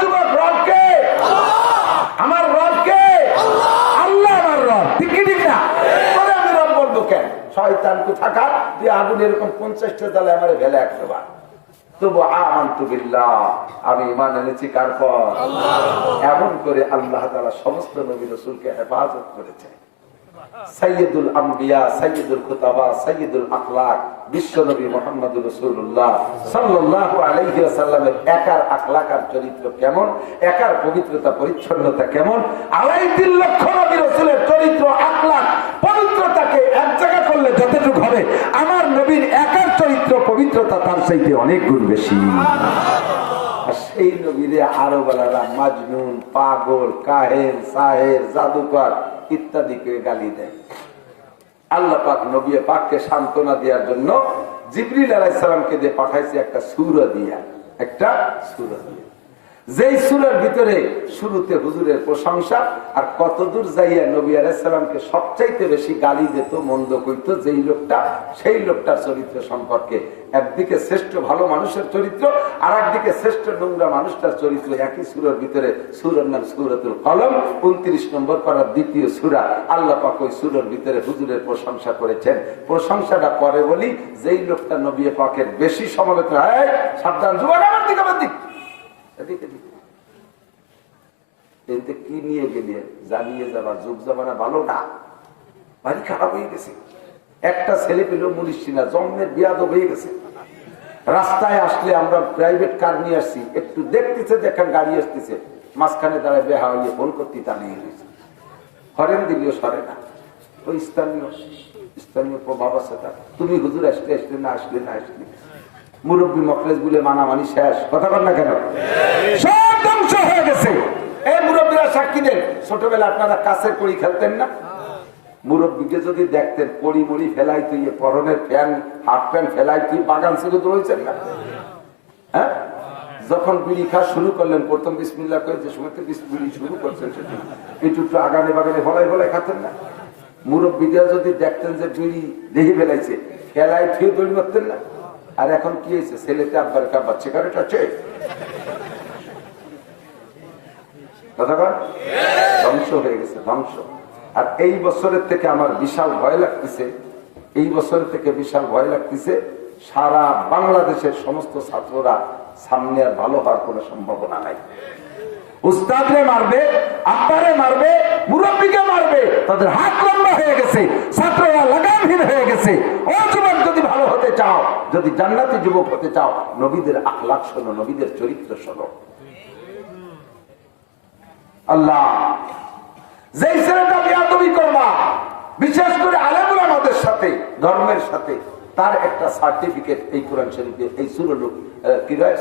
যুবক রবকে, আমার রবকে, আল্লাহ আমার রব, ঠিক কি ঠিক না? আমি রব বলবো কেন? শয়তানকে থাকা তুই আগুন এরকম 50টা জ্বালে আমার ভেলে 100 বার। তবু আমানতু বিল্লাহ, আমি ঈমান এনেছি কার পর? এমন করে আল্লাহ তাআলা সমস্ত নবী রাসূলকে হেফাজত করেছে। সাইয়্যিদুল আম্বিয়া, সাইয়্যিদুল খুতাবা, সাইয়্যিদুল আখলাক বিশ্ব নবী মুহাম্মদুর রাসূলুল্লাহ সাল্লাল্লাহু আলাইহি ওয়াসাল্লামের একার আখলাক আর চরিত্র কেমন, একার পবিত্রতা পরিচ্ছন্নতা কেমন, 2.5 লক্ষ নবী রাসূলের চরিত্র আখলাক পবিত্রতাকে এক জায়গা করলে যতটুকু হবে, আমার নবীর একার চরিত্র পবিত্রতা তার চাইতে অনেক গুণ বেশি। আর সেই নবীরে আরবরা মাজনুন, পাগল, কাহেন, সাহের, জাদুকর ইত্যাদি করে গালি দেয়। আল্লাহ পাক নবী পাককে সান্ত্বনা দেওয়ার জন্য জিবরিল আলাইহিস সালামকে দিয়ে পাঠাইছে একটা সূরা দিয়া, একটা সূরা দিয়া, যেই সূরার ভিতরে শুরুতে হুজুরের প্রশংসা, আর কতদূর যাইয়া নবী আলাইহিস সালামকে সবচাইতে বেশি গালি দিত, মন্দ কইতো যেই লোকটা, সেই লোকটার চরিত্র সম্পর্কে। একদিকে শ্রেষ্ঠ ভালো মানুষের চরিত্র, আর একদিকে শ্রেষ্ঠ নোংরা মানুষটার চরিত্র। একই সূরার ভিতরে, সূরার নাম সূরাতুল কলম, 29 নম্বর পারার 2য় সূরা। আল্লাহ পাক ওই সূরার ভিতরে হুজুরের প্রশংসা করেছেন। প্রশংসাটা করে বলি, যেই লোকটা নবী পাকের বেশি সমালোচনা, হয় সাবধান যুবক, আমার দিকে, আমার দিক, এদিকে এতে কি নিয়ে গেলে জানিয়ে যাবা, যুগ জামানা ভালো না, বাড়ি খারাপ হয়ে গেছে। একটা ছেলে পেল মুনিশি না, জন্মের বিয়াদব হয়ে গেছে। রাস্তায় আসলে আমরা প্রাইভেট কার নিয়ে আসছি, একটু দেখতেছে দেখেন গাড়ি আসতেছে, মাঝখানে দাঁড়ায় বেহা হইয়ে ফোন করতে দাঁড়িয়ে গেছে, হরেন দিলেও সরে না। ওই স্থানীয় প্রভাব আছে তার। তুমি হুজুর আসলে আসলে না আসলে না আসলে, মুরব্বী মখলেস বলে মানামানি শেষ, কথা বল না কেন? সব ধ্বংস হয়ে গেছে। এই মুরব্বীরা সাক্ষী দেন, ছোটবেলা আপনারা কাছের কড়ি খেলতেন না? মুরব্বীকে যদি দেখতেন কড়ি মড়ি ফেলাই তুই, পরনের প্যান্ট, হাফ প্যান্ট ফেলাই তুই, বাগান ছিল তো রয়েছেন না? হ্যাঁ, যখন বিড়ি খাওয়া শুরু করলেন, প্রথম বিসমিল্লাহ করে যে সময় বিড়ি শুরু করছেন, একটু একটু আগানে বাগানে ফলাই ফলাই খাতেন না? মুরব্বীরা যদি দেখতেন যে বিড়ি দেখে ফেলাইছে, ফেলাই ফিরে দৌড় মারতেন না? আর এখন কি হয়েছে, ছেলেতে আব্বার কাব্বার সিগারেট আছে, ধ্বংস হয়ে গেছে, ধ্বংস। আর এই বছরের থেকে আমার বিশাল ভয় লাগতেছে, এই বছরের থেকে বিশাল ভয় লাগতেছে, সারা বাংলাদেশের সমস্ত ছাত্ররা সামনে আর ভালো হওয়ার কোনো সম্ভাবনা নাই। উস্তাদরে মারবে, আব্বারে মারবে, মুরব্বীকে মারবে, তাদের হাত লম্বা হয়ে গেছে, ছাত্ররা লাগামহীন হয়ে গেছে। ও যুবক, যদি ভালো হতে চাও, যদি জান্নাতি যুবক হতে চাও, নবীদের আখলাক শোনো, নবীদের চরিত্র শোনো। আল্লাহ যেই ছেলেটা বিয়াদবি করবা, বিশেষ করে আলেমুল আমাদের সাথে, ধর্মের সাথে, তার একটা সার্টিফিকেট এই কোরআন শরীফে, এই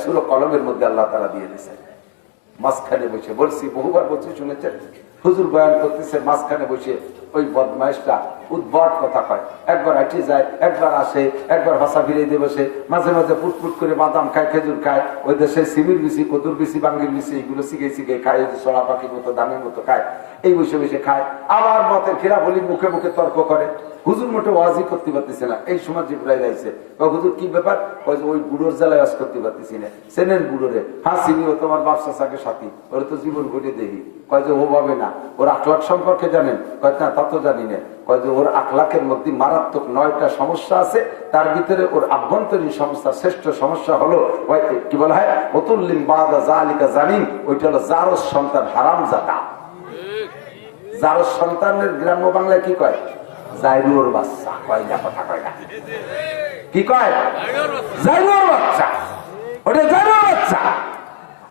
সূরা কলমের মধ্যে আল্লাহ তাআলা দিয়ে দিয়েছেন। মাঝখানে বসে বলছি, বহুবার বলছি, শুনেছেন, হুজুর বয়ান করতেছে, মাঝখানে বসে ওই বদমাইশটা উদ্ভট কথা কয়, একবার হাঁটি যায়, একবার আসে, একবার ভাষা ফিরে দিয়ে বসে, মাঝে মাঝে ফুটফুট করে বাদাম খায়, খেজুর খায়, ওই দেশে সিমির বিচি, কদুর বিচি, বাঙ্গির বিচি, এগুলো শিখে শিখে খায়, ওই যে সরা পাখির মতো দামের মতো খায়, এই বসে বসে খায়। আবার মতের খেরা বলি মুখে মুখে তর্ক করে। হুজুর মোটে ওয়াজি করতে পারতেছে না। এই সময় জিব্রাইল আইছে, হুজুর কি ব্যাপার? ওই বুড়োর জ্বালায় ওয়াজ করতে পারতেছি না। সেনেন বুড়োরে? হ্যাঁ চিনি, ও তোমার ব্যবসা চাকে সাথী, ওরা তো জীবন ঘটে দেখি। কয় যে ও ভাবে না, ওর আখলাখ সম্পর্কে জানেন? কয় না, তা তো জানি না। কয় যে ওর আখলাখের মধ্যে মারাত্মক 9টা সমস্যা আছে, তার ভিতরে ওর আভ্যন্তরীণ সমস্যা, শ্রেষ্ঠ সমস্যা হলো কি বলা হয়, অতুল্লিম বাদা জালিকা জানিম, ওইটা হলো জারস সন্তান হারামজাদা। জারস সন্তানের গ্রাম্য বাংলায় কি কয়? জাইরুর বাচ্চা। কয় না, কথা কয় না, কি কয়? জাইরুর বাচ্চা। ওটা জাইরুর বাচ্চা।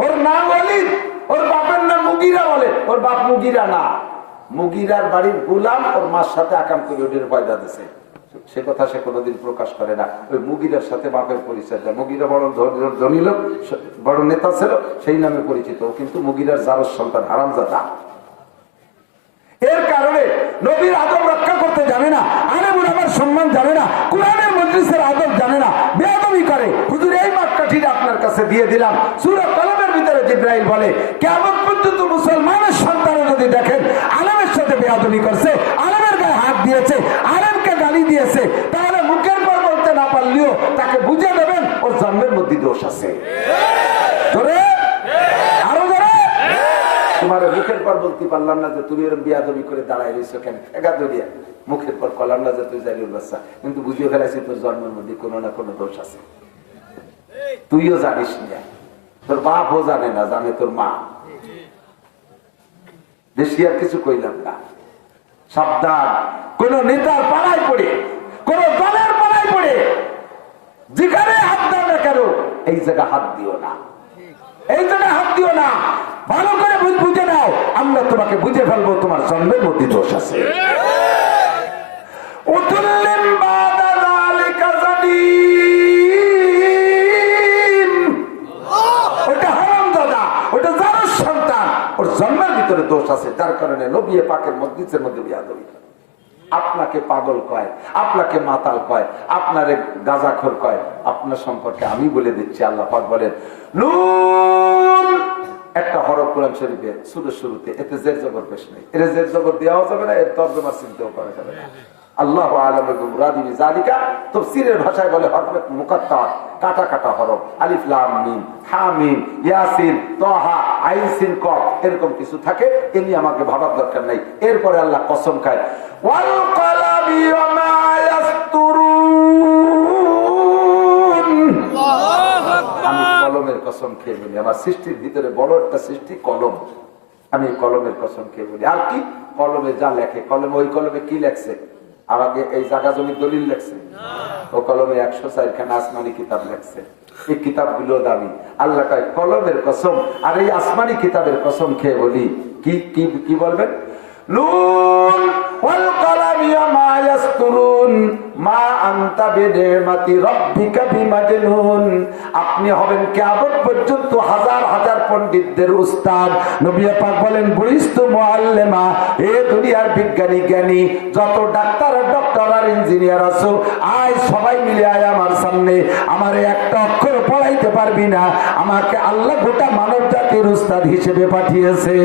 ওর নাম ওয়ালিদ, ওর বাপের নাম মুগিরা বলে। ওর বাপ মুগিরা না, মুগিরার বাড়ির গোলাম ওর মার সাথে আকাম করে ওদের পয়দা দিছে। সে কথা সে কোনোদিন প্রকাশ করে না। ওই মুগিরার সাথে বাপের পরিচয় দেয়। মুগিরা বড় ধনী লোক, বড় নেতা ছিল, সেই নামে পরিচিত। কিন্তু মুগিরার জারস সন্তান হারামজাদা। এর কারণে নবীর আদব রক্ষা করতে জানে না, আলেম উলামার সম্মান জানে না, কুরআনের মজলিসের আদব জানে না, বেয়াদবি করে। হুজুর এই মাপকাঠিটা আপনার কাছে দিয়ে দিলাম। সূরা কলমের ভিতরে জিবরাইল বলে, কিয়ামত পর্যন্ত মুসলমানের সন্তান যদি দেখেন আলেমের সাথে বেয়াদবি করছে, আলেমের গায়ে হাত দিয়েছে, আলেমকে গালি দিয়েছে, তাহলে মুখের পর বলতে না পারলেও তাকে বুঝে দেবেন ওর জন্মের মধ্যে দোষ আছে। ধরে আরো ধরে, তোমার মুখের পর বলতে পারলাম না যে তুমি এরকম বিয়াদবি করে দাঁড়াই রয়েছো কেন? ঠেকা ধরিয়া মুখের পর কলাম না যে তুই জাইরুল বাচ্চা, কিন্তু বুঝিয়ে ফেলাইছি তোর জন্মের মধ্যে কোনো না কোনো দোষ আছে। তুইও জানিস না, তোর বাপও জানে না, জানে তোর মা। বেশি আর কিছু কইলাম না। সাবধান, কোন নেতার পাড়ায় পড়ে, কোন দলের পাড়ায় পড়ে যেখানে হাত দাও না কেন, এই জায়গা হাত দিও না, এই জায়গায় হাত দিও না। ভালো করে বুঝে নাও, আমরা তোমাকে বুঝে ফেলবো তোমার জন্মের মধ্যে দোষ আছে। ওটা হারামজাদা, ওটা জারস সন্তান, ওর জন্মের ভিতরে দোষ আছে। যার কারণে নবী পাকের মজলিসের মধ্যে বিয়াদবি করে। আপনাকে পাগল কয়, আপনাকে মাতাল কয়, আপনারে গাঁজাখোর কয়, আপনার সম্পর্কে আমি বলে দিচ্ছি। আল্লাহ পাক বলেন, নুন একটা হরফ কোরআন শরীফে শুরুতে, এতে জের জবর পেশ নেই। এর জের জবর দেওয়াও যাবে না, এর তর্জমা চিন্তাও করা যাবে না। আল্লাহু আ'লামু বিমুরাদি বিযালিকা, তাফসীরের ভাষায় বলে হরফে মুকাত্তার, কাটা কাটা হরফ। আলিফ লাম মিম, হা মিম, ইয়াসিন, তাহা, আইন সিন কফ, এরকম কিছু থাকে। এ নিয়ে আমাকে ভাবার দরকার নাই। এরপরে আল্লাহ কসম খায়, ওয়াল কলামি ওয়া মা ইয়াসতুরুন। আমি কলমের কসম খেয়ে বলি, আমার সৃষ্টির ভিতরে বড় একটা সৃষ্টি কলম, আমি কলমের কসম খেয়ে বলি। আর কি? কলমে যা লেখে, কলমে, ওই কলমে কি লেখছে? আমাকে এই জায়গা জমির দলিল লেখছে, ও কলমে 104 খানা আসমানি কিতাব লেখছে। এই কিতাবগুলো দামি। আল্লাহ কয় কলমের কসম। আর এই আসমানি কিতাবের কসম খেয়ে বলি, কি কি কি বলবেন? নুন ওয়াল কলামি ওয়া মা ইয়াসতুরুন মা আনতা বিনিমাতি রাব্বিকা বিমাজনুন। আপনি হবেন কিয়ামত পর্যন্ত হাজার হাজার পণ্ডিতদের উস্তাদ। নবী পাক বলেন, বুইস্তু মুআল্লিমা, এ দুনিয়ার বিজ্ঞানী জ্ঞানী যত ডাক্তার ডক্টর আর ইঞ্জিনিয়ার আছো, আয় সবাই মিলে আয় আমার সামনে। আমারে একটা অক্ষর পড়াইতে পারবি না, আমাকে আল্লাহ গোটা মানব জাতির উস্তাদ হিসেবে পাঠিয়েছে।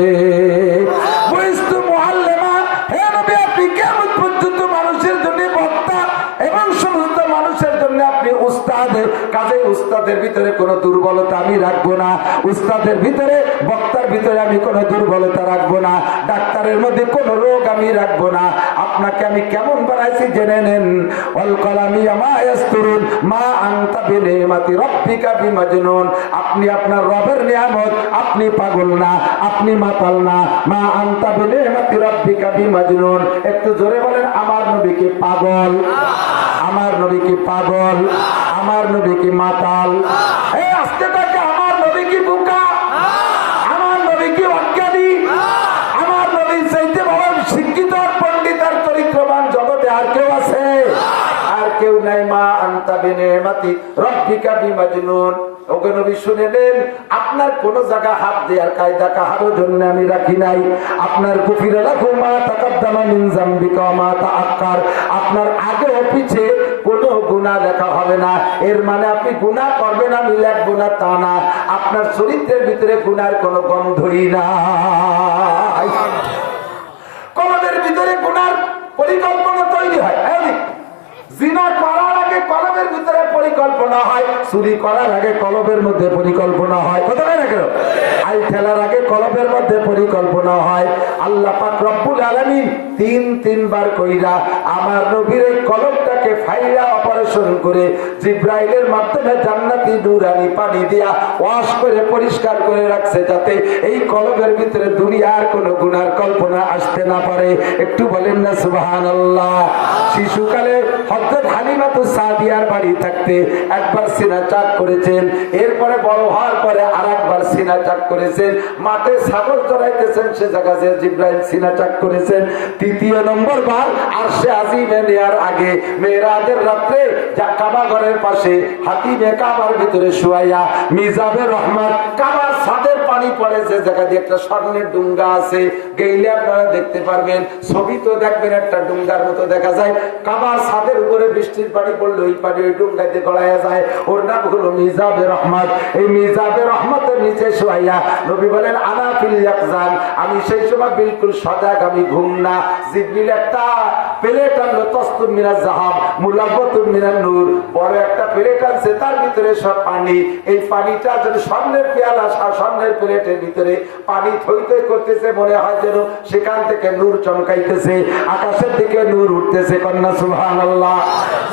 বুইস্তু মুআল্লিমা, হে নবী আপনি কিয়ামত পর্যন্ত মানুষের জন্য বক্তা এবং সমস্ত মানুষের জন্য আপনি উস্তাদ। কাজে উস্তাদের ভিতরে কোনো দুর্বলতা আমি রাখবো না, উস্তাদের ভিতরে বক্তার ভিতরে আমি কোনো দুর্বলতা রাখবো না, ডাক্তারের মধ্যে কোনো রোগ আমি রাখবো না। আপনাকে আমি কেমন বানাইছি জেনে নেন। ওয়াল কলামি ওয়া মা ইয়াসতুরুন মা আনতা বিনিমাতি রাব্বিকা বিমাজনুন। আপনি আপনার রবের নিয়ামত, আপনি পাগল না, আপনি মাতাল না। মা আনতা বিনিমাতি রাব্বিকা বিমাজনুন। একটু জোরে বলেন, আমার নবী কি পাগল? আমার নবী কি পাগল? আমার নবী কি মাতাল? এই আস্তে থাকে, আমার নবী কি বোকা? আমার নবী কি অজ্ঞানী? আমার নবী চাইতে বড় শিক্ষিত আর পণ্ডিত আর চরিত্রবান জগতে আর কেউ আছে? আর কেউ নাই। মা আনতা বিনিমাতি রাব্বিকা বিমাজনুন। ও ওকে নবী শুনে নেন, আপনার কোন জায়গা হাত দেওয়ার কায়দা কাহারও জন্য আমি রাখি নাই। আপনার কুফিরা রাখো মা তাকাদ্দামা মিন যামবিকা ওয়া মা তাআক্কার, আপনার আগে ও পিছে কোনো গুনাহ লেখা হবে না। এর মানে আপনি গুনাহ করবেন আমি লিখবো না তা না, আপনার চরিত্রের ভিতরে গুনার কোনো গন্ধই নাই। কলমের ভিতরে গুনার পরিকল্পনা তৈরি হয়। জিনা করার আগে কলমের ভিতরে পরিকল্পনা হয়, চুরি করার আগে কলমের মধ্যে পরিকল্পনা হয়, কথা হয় না কেন? আই ফেলার আগে কলমের মধ্যে পরিকল্পনা হয়। আল্লাহ পাক রব্বুল আলামিন তিনবার কইরা আমার নবীর এই কলমটাকে ফাইরা অপারেশন করে জিব্রাইলের মাধ্যমে জান্নাতি নূরানি পানি দিয়া ওয়াশ করে পরিষ্কার করে রাখছে, যাতে এই কলমের ভিতরে দুনিয়ার কোনো গুনার কল্পনা আসতে না পারে। একটু বলেন না সুবহানাল্লাহ। শিশুকালে হযরত হালিমাতুস সাদিয়ার বাড়ি থাকতে একবার সিনা চাক করেছেন, এরপরে বড় হওয়ার পরে আরেকবার সিনা চাক করেছেন। মাঠে ছাগল চড়াইতেছেন, সে জায়গায় জিব্রাইল সিনা চাক করেছেন। তৃতীয় নম্বর বার আরশে আজিমে নেয়ার আগে মেরাজের রাত্রে যা কাবা ঘরের পাশে হাতিমে কাবার ভিতরে শুয়াইয়া মিজাবে রহমান কাবার ছাদের পানি পড়ে, যে জায়গা দিয়ে একটা স্বর্ণের ডুঙ্গা আছে, গেইলে আপনারা দেখতে পারবেন, ছবি তো দেখবেন একটা ডুঙ্গার মতো দেখা যায়। কাবার ছাদের উপরে বৃষ্টির পানি পড়লে ওই পানি ওই ডুঙ্গাতে গড়াইয়া যায়। ওর নাম হলো মিজাবে রহমত। এই মিজাবে রহমতের নিচে শুয়াইয়া নবী বলেন আনা ফিল ইয়াকজান, আমি সেই সময় বিলকুল সজাগ, আমি ঘুম না। জিবরিল একটা প্লেট আনলো, তস্তুম মিনাজ যাহাব মুলাব্বাতুম মিনান নূর, বড় একটা প্লেট আনছে, তার ভিতরে সব পানি। এই পানিটা যেন স্বর্ণের পেয়ালা, স্বর্ণের প্লেটের ভিতরে পানি থই থই করতেছে, মনে হয় যেন সেখান থেকে নূর চমকাইতেছে, আকাশের দিকে নূর উঠতেছে। কন্যা সুবহানাল্লাহ।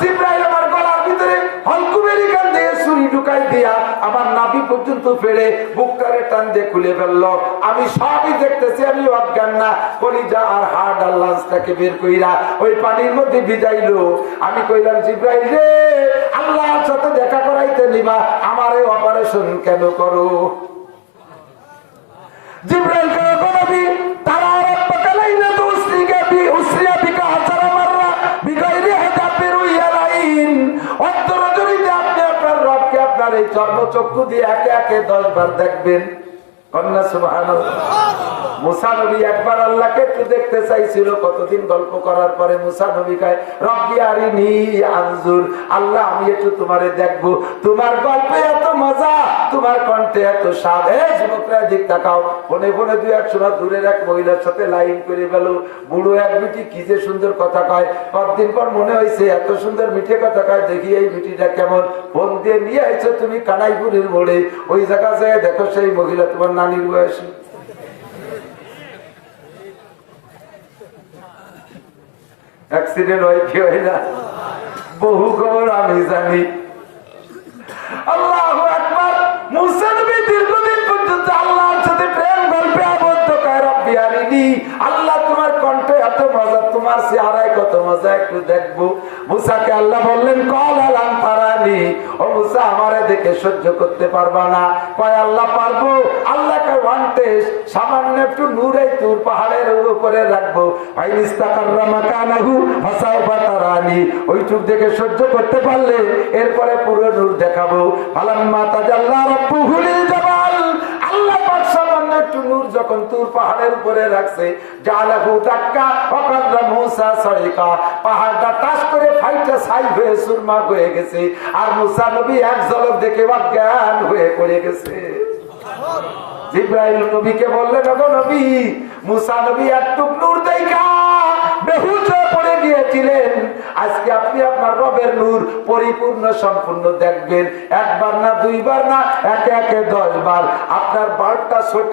জিবরাইল আমার গলার ভিতরে হলকুমেরি কান দিয়ে ছুরি ঢুকাই দিয়া আমার নাভি পর্যন্ত ফেলে বুকটারে টান দিয়ে খুলে ফেললো। আমি সবই দেখতেছি, আমি অজ্ঞান না। কলিজা আর হাড় আর লাঞ্চটাকে বের কইরা ওই পানির মধ্যে ভিজাইলো। আমি কইলাম জিবরাইল রে, আল্লাহর সাথে দেখা করাইতে নিবা, আমার এই অপারেশন কেন করো? জিবরাইল কে নবী তারা রব্বাকা লাইলা তুসরিকা বি উসরিয়া বিকা হাজারা মাররা বিগাইরি হিজাবির ইয়ালাইন। অন্তরজরিতে আপনি আপনার রবকে আপনার এই চর্মচক্ষু দিয়ে একে একে 10 বার দেখবেন। কন্যা সুবহানাল্লাহ। মুসা নবী একবার আল্লাহকে একটু দেখতে চাইছিল, কতদিন গল্প করার পরে মুসা নবী কয় রব্বি আরিনি আনজুর, আল্লাহ আমি একটু তোমারে দেখবো, তোমার গল্পে এত মজা, তোমার কণ্ঠে এত স্বাদ। এই যুবকরা দিক তাকাও, ফোনে ফোনে দুই একশো দূরের এক মহিলার সাথে লাইন করে গেল। বুড়ো এক বিটি কি যে সুন্দর কথা কয়, কতদিন পর মনে হয়েছে এত সুন্দর মিঠে কথা কয়, দেখি এই বিটিটা কেমন। ফোন দিয়ে নিয়ে আইছো তুমি কানাইপুরের মোড়ে, ওই জায়গা যায় দেখো সেই মহিলা তোমার নানির বয়সী। অ্যাক্সিডেন্ট হয় কি হয় না, বহু খবর আমি জানি। আল্লাহু আকবার। মুসা নবী দীর্ঘদিন পর্যন্ত আল্লাহর সাথে প্রেম গল্পে আবদ্ধ কয় রব্বি আরিনি, আল্লাহ তোমার কণ্ঠে এত মজা, তোমার চেহারায় কত মজা, একটু দেখবো। মুসাকে আল্লাহ বললেন কল আলাম তারানি, ও মুসা আমারে দেখে সহ্য করতে পারবা না? কয় আল্লাহ পারবো। আল্লাহকে ওয়ান টেস্ট, সামান্য একটু নূরে তুর পাহাড়ের উপরে রাখবো, ওইটুক দেখে সহ্য করতে পারলে এরপরে পুরো নূর দেখাবো। ফালাম্মা তাজাল্লা রাব্বুহু লিল জাবাল, আল্লাহ পাক সামান্য একটু নূর যখন তুর পাহাড়ের উপরে রাখছে, জালাহু দাক্কা ওয়াকাদরা মুসা সারিকা, পাহাড়টা টাচ করে ফাইটা ছাই হয়ে সুরমা হয়ে গেছে, আর মুসা নবী এক ঝলক দেখে অজ্ঞান হয়ে পড়ে গেছে। জিবরাইল নবীকে বললেন ওগো নবী, মুসা নবী একটুক নূর দেখা বেহুশ হয়ে পড়ে গিয়েছিলেন, আজকে আপনি আপনার রবের নূর পরিপূর্ণ সম্পূর্ণ দেখবেন। একবার না, দুইবার না, একে একে 10 বার। আপনার বাল্বটা ছোট,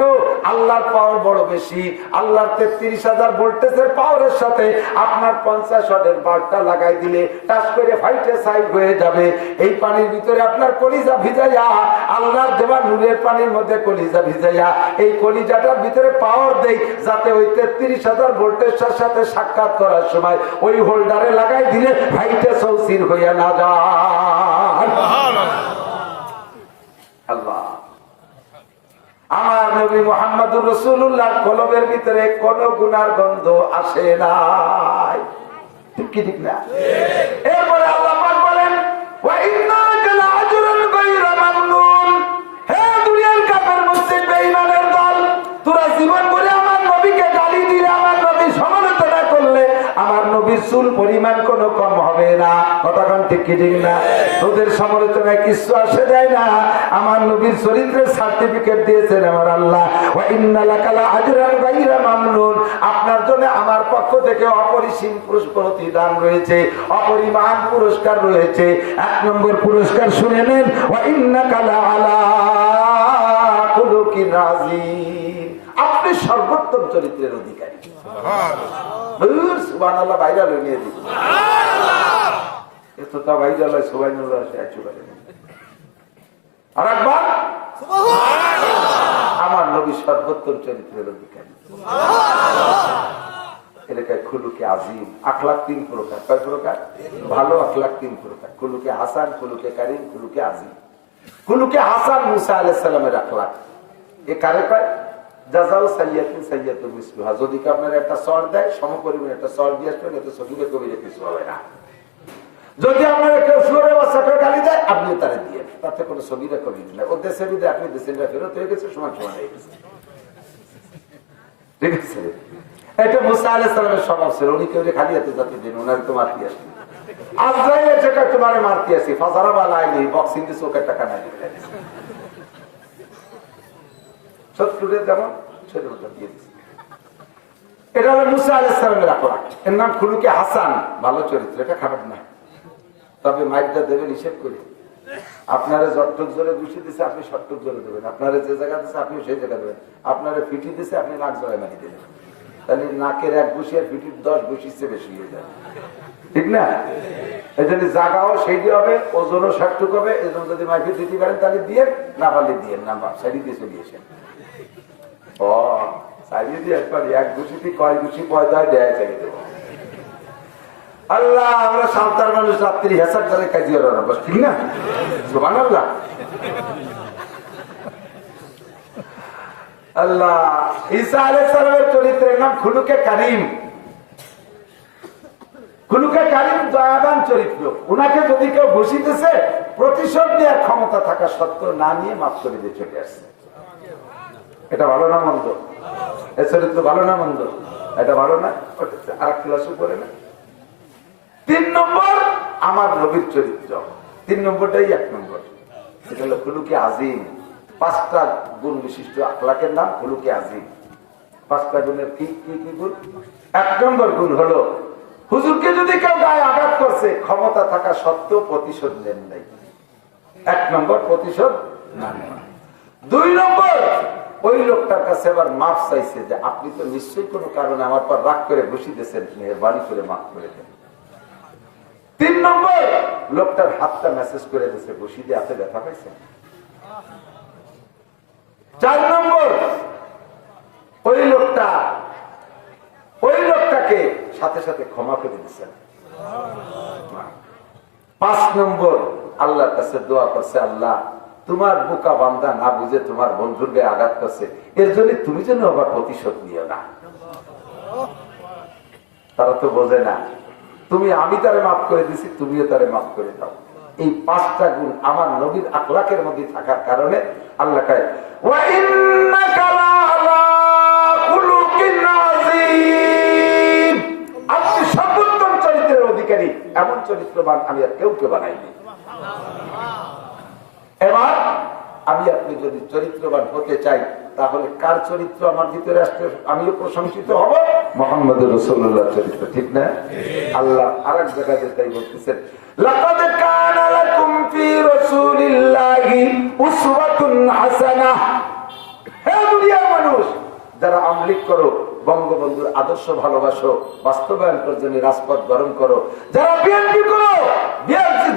আল্লাহর পাওয়ার বড় বেশি। আল্লাহর 33,000 ভোল্টেজের পাওয়ারের সাথে আপনার 50 ওয়াটের বাল্বটা লাগাই দিলে টাচ করে ফাইটে সাইড হয়ে যাবে। এই পানির ভিতরে আপনার কলিজা ভিজাইয়া, আল্লাহর দেওয়া নূরের পানির মধ্যে কলিজা ভিজাইয়া এই কলিজাটার ভিতরে পাওয়ার দেই, যাতে ওই 33,000 ভোল্টেজের সাথে সাক্ষাৎ করার সময় ওই হোল্ডারে লাগাই দিলে ফাইটে সৌসির হইয়া না যায়। আল্লাহ। আমার নবী মুহাম্মদুর রাসূলুল্লাহর কলবের ভিতরে কোন গুনার গন্ধ আসে নাই, ঠিক কি ঠিক না? এরপরে আল্লাহ পাক বলেন ওয়া ইন্নাকা লাআজরুন গায়রা মামনুন, চুল পরিমাণ কোনো কম হবে না। কতক্ষণ ঠিক কি ঠিক না? তোদের সমালোচনায় কিছু আসে যায় না। আমার নবীর চরিত্রের সার্টিফিকেট দিয়েছেন আমার আল্লাহ, ওয়া ইন্না লাকা লাআজরান গায়রা মামনুন। আপনার জন্য আমার পক্ষ থেকে অপরিসীম প্রতিদান রয়েছে, অপরিমাণ পুরস্কার রয়েছে। 1 নম্বর পুরস্কার শুনে নেন, ওয়া ইন্নাকা লাআলা খুলুকিন আযীম। আপনি সর্বোত্তম চরিত্রের অধিকারী। সুবহানাল্লাহ। ভাইরাল হয়ে দিন এত তা ভাইরাল হয়। সুবহানাল্লাহ। আর একবার আমার নবী সর্বোত্তম চরিত্রের অধিকারী। এলাকায় খুলুকে আজিম। আখলাক 3 প্রকার। কয় প্রকার? ভালো আখলাক 3 প্রকার। খুলুকে হাসান, খুলুকে কারীম, খুলুকে আজিম। খুলুকে হাসান মুসা আলাইহিস সালামের আখলাক। এ কারে কয়? জাযাউ সাইয়্যাতিন সাইয়্যাতুন মিসলুহা। যদি আপনার একটা সর দেয়, সমপরিমাণ একটা সর দিয়ে আসবেন, এতে সগীরে কবিরে কিছু হবে না। যদি আপনার কেউ সুরে বাচ্চাকে গালি দেয়, আপনি তারে দিয়ে, তাতে কোনো সগীরে কবিরে না। ও দেশে বিদে আপনি দেশের ফেরত হয়ে গেছে, সমান সমান হয়ে গেছে। ঠিক আছে? এটা মুসা আলাইহিস সালামের স্বভাব ছিল। উনি কেউ খালি হাতে যাতে দিন, ওনার তো মারতে আসেন। আজরাইল এসে তোমারে মারতে আসি, ফাজারাবা লাইনি, বক্সিং দিয়ে চোখের টাকা নাই দিলেন। শত্রুরে যেমন সেটা দিয়ে দিচ্ছে। এটা হলো মুসা আলাইহিস সালামের আকলাক। এর নাম খুলুকে হাসান, ভালো চরিত্র। এটা খারাপ না, তবে মাইকটা দেবেন হিসেব করে। আপনারা যতটুক জোরে ঘুষি দিচ্ছে, আপনি সটটুক জোরে দেবেন। আপনারা যে জায়গা দিচ্ছে, আপনি সেই জায়গা দেবেন। আপনারা ফিটি দিচ্ছে, আপনি নাক জোড়ায় মারি দেবেন। তাহলে নাকের 1 ঘুষি আর ফিটির 10 ঘুষির চেয়ে বেশি হয়ে যায়, ঠিক না? এই জন্য জায়গাও সেইটি হবে, ওজনও সটটুক হবে। এই জন্য যদি মাইকে দিতে পারেন তাহলে দিয়ে, না পারলে দিয়ে না, সাইডি দিয়ে চলিয়েছেন। ও সাইডি দিয়ে একবার 1 ঘুষিতে কয় ঘুষি পয়দা দেয় চালিয়ে দেবো। আল্লাহ, আমরা সাঁওতাল মানুষ, রাত্রি হেসার করে কাজী ওরা বস, ঠিক না? সুবহানাল্লাহ। আল্লাহ। ঈসা আলাইহিস সালামের চরিত্রের নাম খুলুকে কারীম। খুলুকে কারীম দয়াবান চরিত্র। উনাকে যদি কেউ ঘুষি দিয়েছে, প্রতিশোধ নেওয়ার ক্ষমতা থাকা সত্ত্বেও না নিয়ে মাফ করে দিয়ে চলে আসছে। এটা ভালো না মন্দ? এ চরিত্র ভালো না মন্দ? এটা ভালো না? আর ক্লাস উপরে না। 3 নম্বর আমার নবীর চরিত্র। 3 নম্বরটাই 1 নম্বর। সেটা হলো খুলুকে আজিম। 5টা গুণ বিশিষ্ট আখলাকের নাম খুলুকে আজিম। 5টা গুণের কি কি কি গুণ? 1 নম্বর গুণ হলো, হুজুরকে যদি কেউ গায়ে আঘাত করছে, ক্ষমতা থাকা সত্ত্বেও প্রতিশোধ নেন নাই। 1 নম্বর প্রতিশোধ না নেওয়া। 2 নম্বর, ওই লোকটার কাছে আবার মাফ চাইছে যে আপনি তো নিশ্চয়ই কোনো কারণে আমার পর রাগ করে ঘুষি দিয়েছেন, মেহেরবানি করে মাফ করে দেন। 3 নম্বর, লোকটার হাতটা মেসেজ করে দিয়েছে, ঘুষি দিয়ে হাতে ব্যথা পাইছে। 4 নম্বর, ওই লোকটাকে সাথে সাথে ক্ষমা করে দিচ্ছেন। 5 নম্বর, আল্লাহর কাছে দোয়া করছে, আল্লাহ তোমার বোকা বান্দা না বুঝে তোমার বন্ধুর গায়ে আঘাত করছে, এর জন্য তুমি যেন আবার প্রতিশোধ নিও না। তারা তো বোঝে না, আমি তারে মাফ করে দিছি, তুমিও তারে মাফ করে দাও। এই 5টা গুণ আমার নবীর আখলাকের মধ্যে থাকার কারণে আল্লাহ কয়, ওয়া ইন্নাকা লাআলা খুলুকিন আযীম। আপনি সর্বোত্তম চরিত্রের অধিকারী। এমন চরিত্রবান আমি আর কেউ বানাইনি। এবার আমি আপনি যদি চরিত্রবান হতে চাই, তাহলে কার চরিত্র আমার ভিতরে আসতে আমিও প্রশংসিত হব? মুহাম্মদ রাসূলুল্লাহর চরিত্র, ঠিক না? আল্লাহ আরেক জায়গায় তাই বলতেছেন, লাকাদ কানা লাকুম ফি রাসূলিল্লাহি উসওয়াতুন হাসানাহ। হে দুনিয়ার মানুষ, যারা আমলিক করো, বঙ্গবন্ধুর আদর্শ ভালোবাসো, বাস্তবায়ন করার জন্য রাজপথ গরম করো। যারা বিএনপি করো,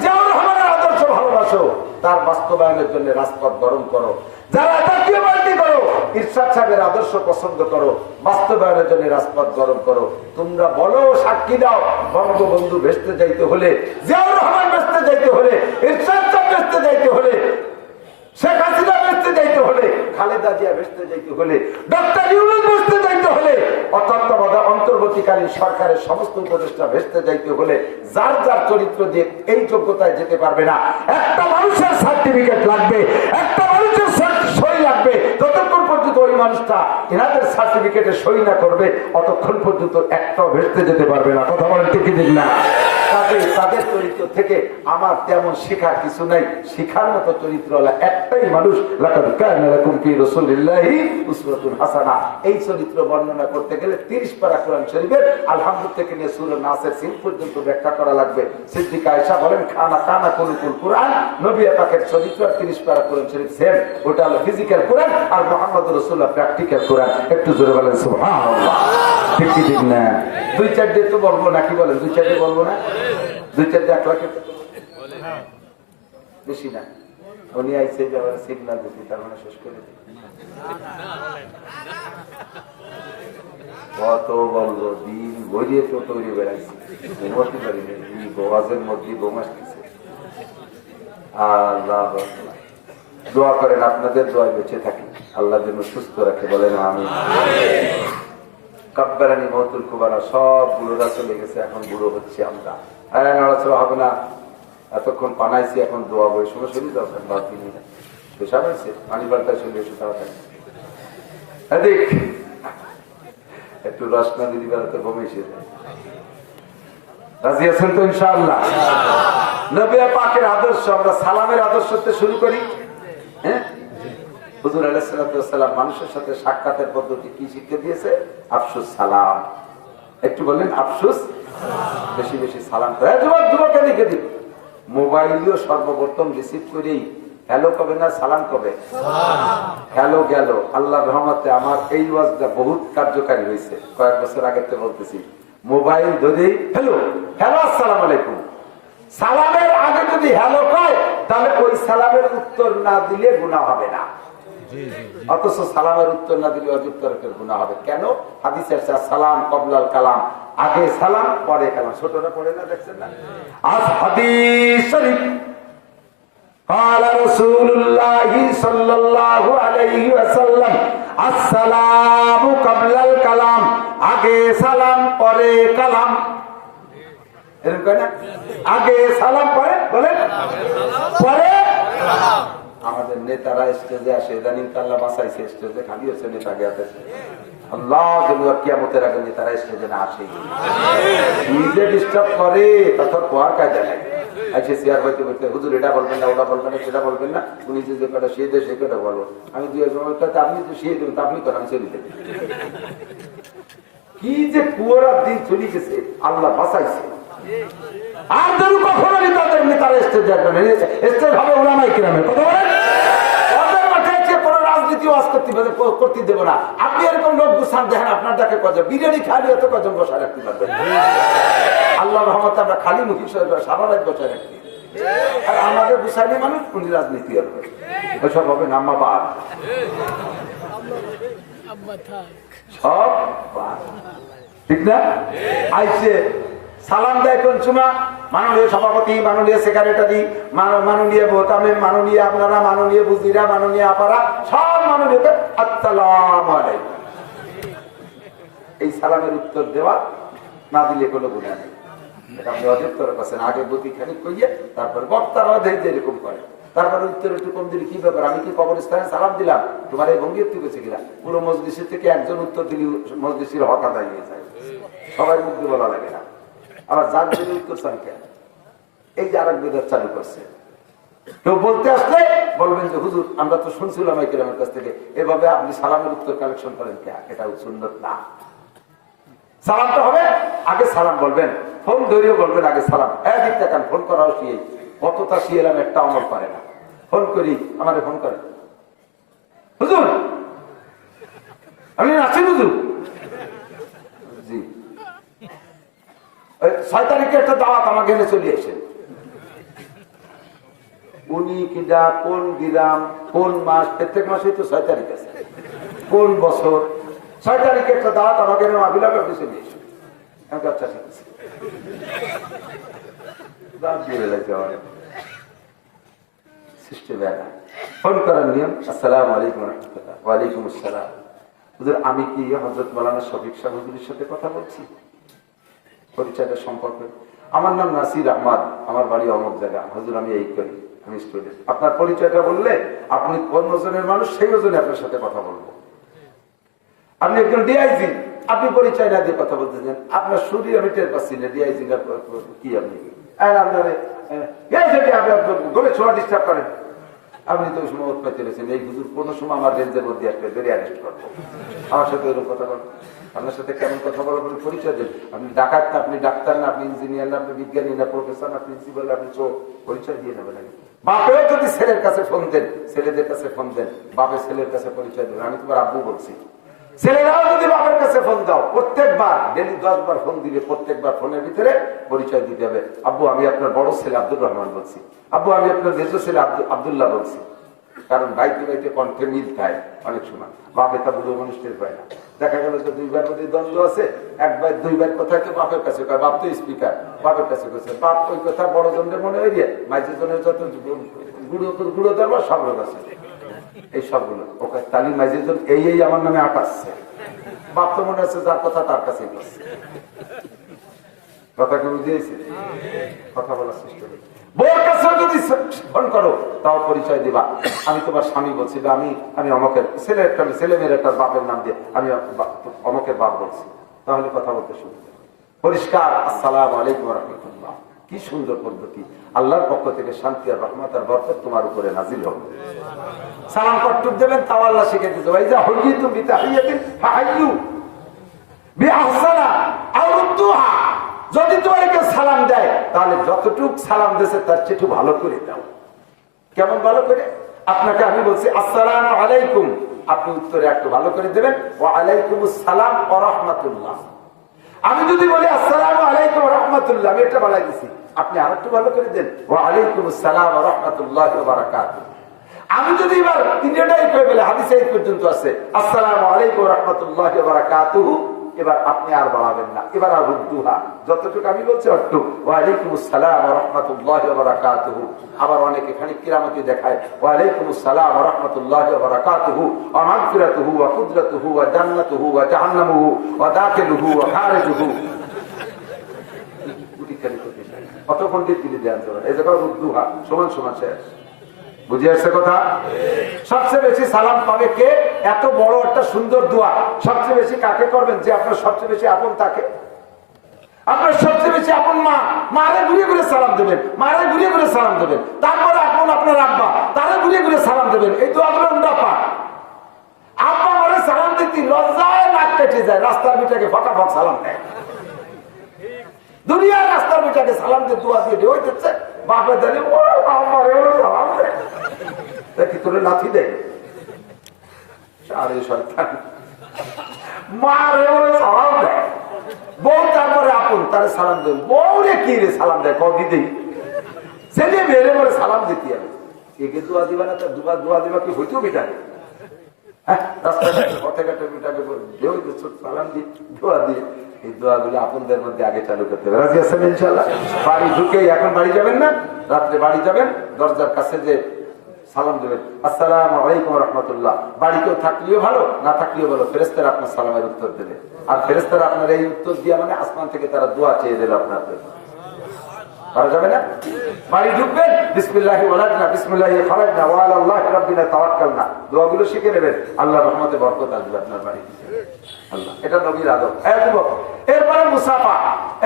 জিয়াউর রহমানের আদর্শ ভালোবাসো, তার বাস্তবায়নের জন্য রাজপথ গরম করো। যারা জাতীয় পার্টি করো, ইরশাদ সাহেবের আদর্শ পছন্দ করো, বাস্তবায়নের জন্য রাজপথ গরম করো। তোমরা বলো, সাক্ষী দাও, বঙ্গবন্ধু ভেস্তে যাইতে হলে, জিয়াউর রহমান ভেস্তে যাইতে হলে, ইরশাদ সাহেব ভেস্তে যাইতে হলে, শেখ হাসিনা বেঁচতে যাইতে হলে, খালেদা জিয়া বেঁচতে যাইতে হলে, ডক্টর ইউনূস বেঁচতে যাইতে হলে, অন্তর্বর্তীকালীন সরকারের সমস্ত উপদেষ্টা বেঁচতে যাইতে হলে, যার যার চরিত্র দিয়ে এই যোগ্যতায় যেতে পারবে না। একটা মানুষের সার্টিফিকেট লাগবে, একটা মানুষের সই লাগবে। যতক্ষণ পর্যন্ত ওই মানুষটা এনাদের সার্টিফিকেটে সই না করবে অতক্ষণ পর্যন্ত একটাও ভেসতে যেতে পারবে না। কথা বলেন ঠিক ঠিক না? তাদের চরিত্র থেকে আমার তেমন শেখার কিছু নাই। শিখার মতো চরিত্র হলো একটাই মানুষ, লাকাদ কানা লাকুম ফি রাসূলিল্লাহি উসওয়াতুন হাসানা। এই চরিত্র বর্ণনা করতে গেলে 30 পারা কোরআন শরীফের আলহামদুলিল্লাহ থেকে নিয়ে সূরা নাসের সিন পর্যন্ত ব্যাখ্যা করা লাগবে। সিদ্দিকা আয়েশা বলেন কানা কানা কুলুল কোরআন, নবী পাকের চরিত্র 30 পারা কোরআন শরীফ সেম। ওটা হলো ফিজিক্যাল কোরআন আর মুহাম্মদুর রাসূলুল্লাহ প্র্যাকটিক্যাল কোরআন। একটু জোরে বলেন সুবহানাল্লাহ। ঠিক কি ঠিক না? 2-4 দিয়ে তো বলবো নাকি বলেন? 2-4 দিয়ে বলবো না? 2-4 দিয়ে 1 লাখ বেশি না। উনি আইসে যাওয়ার সিগন্যাল দিতে তার মানে শেষ করে দিই। কত বলবো, দিন বইয়ে তো তৈরি বেড়াইছি, ঘুমাতে পারি না, গোয়াজের মধ্যে গোমাস দিচ্ছে। আল্লাহ দোয়া করেন, আপনাদের দোয়া বেঁচে থাকি, আল্লাহ যেন সুস্থ রাখে, বলেন আমি। কাব্বারানি মহতুল কুবারা সব বুড়োরা চলে গেছে, এখন বুড়ো হচ্ছে আমরা। নড়াচড়া হবে না, এতক্ষণ পানাইছি, এখন দোয়া বই শুনে শুনি দরকার বা তিনি পেশা হয়েছে পানি বার্তায় চলে এসে তাড়াতাড়ি দেখ একটু রসনা দিদি বেড়াতে কমেছে। রাজি আছেন তো ইনশাআল্লাহ? নবী পাকের আদর্শ, আমরা সালামের আদর্শ শুরু করি। হ্যাঁ, হুজুর আলাইহিস সালাম মানুষের সাথে সাক্ষাতের পদ্ধতি কি শিক্ষা দিয়েছে? আফসুস সালাম। একটু বললেন আফসুস, বেশি বেশি সালাম করে। যুবক লিখে দিন, মোবাইলও সর্বপ্রথম রিসিভ করেই হ্যালো কবে না সালাম কবে? হ্যালো গেল। আল্লাহ রহমতে আমার এই ওয়াজটা বহুত কার্যকারী হয়েছে। কয়েক বছর আগে তো বলতেছি, মোবাইল ধরেই হ্যালো হ্যালো আসসালামু আলাইকুম। সালামের আগে যদি হ্যালো কয় তাহলে ওই সালামের উত্তর না দিলে গুনাহ হবে না। অথচ সালামের উত্তর না দিলে অযুক্তরের গুনাহ হবে। কেন? হাদিসে আছে সালাম কবলাল কালাম, আগে সালাম পরে কালাম। ছোটরা পড়ে না, দেখছেন না? আজ হাদিস শরীফ قال رسول الله صلى الله عليه وسلم السلام قبل الكلام, আগে সালাম পরে কালাম। এরকম কয় না? আগে সালাম পরে বলেন পরে কালাম। আমাদের নেতারা স্টেজে আসে, ইদানিং আল্লাহ বাঁচাইছে, স্টেজে খালি হচ্ছে নেতা গেছে। আল্লাহ কিয়ামতের আগে নেতারা স্টেজে না আসে, নিজে ডিস্টার্ব করে, তখন কোয়ার কায়দা নাই। আচ্ছা চেয়ার বইতে বলতে হুজুর এটা বলবেন না, ওটা বলবেন না, সেটা বলবেন না, উনি যে কটা শিয়ে দেয় সে কটা বলবো। আমি দুই আপনি তো শিয়ে দেবেন, আপনি করেন, আমি চলে দেবেন। কি যে কুয়ার দিন চলে গেছে, আল্লাহ বাঁচাইছে। আর যেন কখনো নেতাদের নেতারা স্টেজে আসবে না, স্টেজ হবে ওলামায়ে কিরামের। কথা বলেন, ওদের মাঠে কোনো রাজনীতি করতে দেবো না। আপনি এরকম লোক গুছান দেখেন, আপনার দেখে কজন বিরিয়ানি খালি এত কজন বসায় রাখতে পারবেন। আল্লাহ রহমতে আমরা খালি মুখী সারা রাত বসায় রাখি, আর আমাদের গুছাইনি মানুষ উনি রাজনীতি হবে, এসব হবে না। আম্মা বাদ সব ঠিক না? আইসে সালাম দেয় কোন সময়? মাননীয় সভাপতি, মাননীয় সেক্রেটারি, মাননীয় বোতামে, মাননীয় আপনারা, মাননীয় বুজিরা, মাননীয় আপারা, সব মাননীয় আসসালামু আলাইকুম। এই সালামের উত্তর দেওয়া না দিলে কোনো গুনাহ নেই। এটা আপনি অযোগ্যর কাছেন, আগে গতি খানিক কইয়ে তারপর বক্তারা যেরকম করে, তারপরে উত্তর একটু কম দিলে কি ব্যাপার, আমি কি কবরস্থানে সালাম দিলাম, তোমার এই ভঙ্গি একটু গেছে কিনা? পুরো মজলিসের থেকে একজন উত্তর দিলে মজলিসের হক আদায় হয়ে যায়, সবাই মুখ দিয়ে বলা লাগে না। আবার যার জন্য উত্তর চান কেন? এই যে আরেক বেদাত চালু করছে। কেউ বলতে আসলে বলবেন যে হুজুর আমরা তো শুনছিলাম আমার কাছ থেকে, এভাবে আপনি সালামের উত্তর কালেকশন করেন কে? এটা সুন্নাত না। সালামটা হবে আগে সালাম বলবেন, ফোন ধরিয়ে বলবেন আগে সালাম। একদিক দেখান, ফোন করাও শিয়ে কতটা শিয়েলাম, একটা আমল পারে না। ফোন করি, আমারে ফোন করে, হুজুর আপনি আছেন? হুজুর জি, 6 তারিখে একটা দাওয়াত আমাকে এনে চলে এসেছেন। উনি কিনা কোন গ্রাম, কোন মাস, প্রত্যেক মাসে তো 6 তারিখ আছে, কোন বছর 6 তারিখে একটা দাওয়াত আমাকে এনে মাহফিলে আপনি চলে এসেছেন। আচ্ছা ঠিক আছে, ফোন করার নিয়ম আসসালামু আলাইকুম রাহমাতুল্লাহ। ওয়ালাইকুম আসসালাম। হুজুর আমি কি হযরত মাওলানা শফিক সাহেব হুজুরের সাথে কথা বলছি? পরিচয়টা সম্পর্কে, আমার নাম নাসির আহমদ, আমার বাড়ি অমুক জায়গা, হুজুর আমি এই করি, আমি স্টুডেন্ট। আপনার পরিচয়টা বললে আপনি কোন ওজনের মানুষ সেই ওজনে আপনার সাথে কথা বলবো। আপনি একজন ডিআইজি, আপনি পরিচয় না দিয়ে কথা বলতেছেন, আপনার শরীর আমি টের পাচ্ছি না ডিআইজি কি আপনি আপনার গলে ছোঁয়া ডিস্টার্ব করেন। আপনি তো ওই সময় উৎপাদ চলেছেন, এই হুজুর কোনো সময় আমার রেঞ্জের মধ্যে আসলে ধরে অ্যারেস্ট করবো, আমার সাথে এরকম কথা বলেন। আপনার সাথে কেমন কথা বলার পরে পরিচয় দেন? আপনি ডাকাত না, আপনি ডাক্তার না, আপনি ইঞ্জিনিয়ার না, আপনি বিজ্ঞানী না, প্রফেসর না, প্রিন্সিপাল, আপনি চোখ, পরিচয় দিয়ে নেবেন। বাপেও যদি ছেলের কাছে ফোন দেন, ছেলেদের কাছে ফোন দেন, বাপের ছেলের কাছে পরিচয় দেবেন, আমি তোমার আব্বু বলছি। ছেলেরাও যদি বাপের কাছে ফোন দাও, প্রত্যেকবার ডেলি 10 বার ফোন দিলে প্রত্যেকবার ফোনের ভিতরে পরিচয় দিতে হবে। আব্বু আমি আপনার বড় ছেলে আব্দুর রহমান বলছি, আব্বু আমি আপনার মেজ ছেলে আব্দুল্লাহ বলছি। কারণ বাইতে বাইতে কণ্ঠে মিল থাকে অনেক সময়, বাপে তা বুড়ো মানুষের পায় না। দেখা গেল যে 2 বার মধ্যে দ্বন্দ্ব আছে, 1 বার 2 বার কথা কেউ বাপের কাছে কয়, বাপ তো স্পিকার, বাপের কাছে কইছে, বাপ ওই কথা বড় জনের মনে হয়ে গিয়ে মাইজের জনের যত গুঁড়ো দরবার সব লোক আছে, এই সবগুলো ওকে তালিম মাইজের জন এই আমার নামে আটাচ্ছে। বাপ তো মনে আছে যার কথা তার কাছেই করছে। কথা কেউ বুঝিয়েছে? কথা বলার চেষ্টা করি। বউর কাছে যদি ফোন করো তাও পরিচয় দিবা, আমি তোমার স্বামী বলছি, আমি অমকের ছেলে মেয়ের একটা বাপের নাম দিয়ে আমি অমকের বাপ বলছি, তাহলে কথা বলতে শুরু পরিষ্কার। আসসালামু আলাইকুম ওয়া রাহমাতুল্লাহ। কি সুন্দর পদ্ধতি, আল্লাহর পক্ষ থেকে শান্তি আর রহমত আর বরকত তোমার উপরে নাজিল হবে। সালাম কটুক দেবেন, তাও আল্লাহ শিখে দিতে ভাই যা হইলি তুমি তাহিয়াতিন ফাহাইয়ু বিআহসানা আও রুদ্দুহা। যদি তোমাকে সালাম দেয় তাহলে যতটুক সালাম দিয়েছে তার চেয়ে একটু ভালো করে দাও। কেমন ভালো করে? আপনাকে আমি বলছি আসসালামু আলাইকুম, আপনি উত্তরে একটু ভালো করে দেবেন ওয়া আলাইকুমুস সালাম ওয়া রাহমাতুল্লাহ। আমি যদি বলি আসসালামু আলাইকুম ওয়া রাহমাতুল্লাহ, আমি এটা বলাই দিছি, আপনি আরেকটু ভালো করে দেন ওয়া আলাইকুমুস সালাম ওয়া রাহমাতুল্লাহি ওয়া বারাকাতুহু। আমি যদি এবার তিনটাই কই বলে হাদিসে এই পর্যন্ত আছে আসসালামু আলাইকুম ওয়া রাহমাতুল্লাহি ওয়া বারাকাতুহু, এবার আপনি আর বাড়াবেন না, এবার আর রুদ্দুহা যতটুকু আমি বলছি অতটুকু ওয়া আলাইকুমুস সালাম ওয়া রাহমাতুল্লাহি ওয়া বারাকাতুহু। আবার অনেকে খালি কিরামতি দেখায় ওয়া আলাইকুমুস সালাম ওয়া রাহমাতুল্লাহি ওয়া বারাকাতুহু ওয়া মাগফিরাতুহু ওয়া কুদরাতুহু ওয়া জান্নাতুহু ওয়া জাহান্নামুহু ওয়া দাখিলুহু ওয়া খারিজুহু। কত পণ্ডিত গিরি দেন এই জায়গা রুদ্দুহা সমান সমান শেষ। বুঝে আসছে কথা? সবচেয়ে বেশি সালাম পাবে কে? এত বড় একটা সুন্দর দোয়া সবচেয়ে বেশি কাকে করবেন? যে আপনার সবচেয়ে বেশি আপন তাকে। আপনার সবচেয়ে বেশি আপন মা, মারে ঘুরে ঘুরে সালাম দেবেন, মারে ঘুরে ঘুরে সালাম দেবেন। তারপরে আপন আপনার আব্বা, তারে ঘুরে ঘুরে সালাম দেবেন। এই দোয়াগুলো আমরা পাই। আব্বা মারে সালাম দিতে লজ্জায় নাক কেটে যায়, রাস্তার বিটাকে ফটাফট সালাম দেয়। দুনিয়ার রাস্তার বিটাকে সালাম দিয়ে দোয়া দিয়ে ঢেউ দিচ্ছে, বাপে দাঁড়িয়ে সালাম দেয়, দেখি তোরে লাথি দেয়। আরে সরকার মারে সালাম দেয়, বউ তারপরে আপন তারে সালাম দেয়। বউরে কি রে সালাম দেয় কদি দেই, ছেলে মেরে বলে সালাম দিতে হবে। একে দোয়া দিবা না, তার দুবার দোয়া দিবা কি হইতেও বিটাকে? হ্যাঁ, রাস্তাঘাটে পথে ঘাটে বিটাকে ঢেউ দিচ্ছ সালাম দিয়ে দোয়া দিয়ে। এই দোয়াগুলো আপনাদের মধ্যে আগে চালু করতে হবে। রাজি আছেন ইনশাআল্লাহ? বাড়ি ঢুকে এখন বাড়ি যাবেন না, রাত্রে বাড়ি যাবেন, দরজার কাছে যে সালাম দেবেন আসসালামু আলাইকুম ওয়া রাহমাতুল্লাহ। বাড়িতেও থাকলেও ভালো, না থাকলেও ভালো, ফেরেশতারা আপনার সালামের উত্তর দেবে। আর ফেরেশতারা আপনার এই উত্তর দিয়ে মানে আসমান থেকে তারা দোয়া চেয়ে দেবে আপনার। পারা যাবে না? বাড়ি ঢুকবেন বিসমিল্লাহি ওয়ালাদনা বিসমিল্লাহি খারাজনা ওয়া আলা আল্লাহি রাব্বিনা তাওয়াক্কালনা, দোয়াগুলো শিখে নেবেন, আল্লাহর রহমতে বরকত আসবে আপনার বাড়িতে। আল্লাহ, এটা নবীর আদব। এরপরে মুসাফা,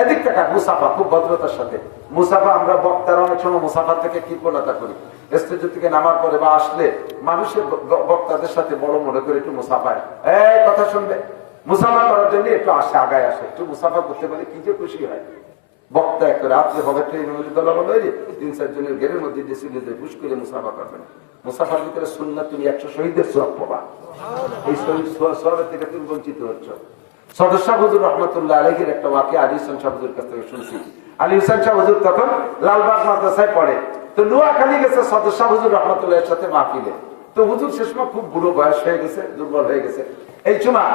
এদিক থেকে মুসাফা খুব ভদ্রতার সাথে। মুসাফা আমরা বক্তারা অনেক সময় মুসাফা থেকে কৃপণতা করি, স্টেজ থেকে নামার পরে বা আসলে মানুষের বক্তাদের সাথে বড় মনে করে একটু মুসাফায় এই কথা শুনবে, মুসাফা করার জন্য একটু আসে, আগায় আসে, একটু মুসাফা করতে পারে কি যে খুশি হয়। বক্তা এক করে আপনি হবে তিন চারজনের ঘেরের মধ্যে যে ঘুষ করে মুসাফা করবেন। মুসাফার ভিতরে সুন্নাত, তুমি 100 শহীদের সওয়াব পাবা। এই শহীদ সওয়াবের থেকে তুমি বঞ্চিত হচ্ছ। সদস্য হুজুর রহমতুল্লাহ আলাইহির একটা ওয়াকিয়া আলী হোসেন শাহ হুজুর কাছ থেকে শুনছি। আলী হোসেন শাহ হুজুর তখন লালবাগ মাদ্রাসায় পড়ে, তো নোয়াখালী গেছে সদস্য হুজুর রহমতুল্লাহের সাথে মাহফিলে। তো হুজুর সে সময় খুব বুড়ো বয়স হয়ে গেছে, দুর্বল হয়ে গেছে। এই সময়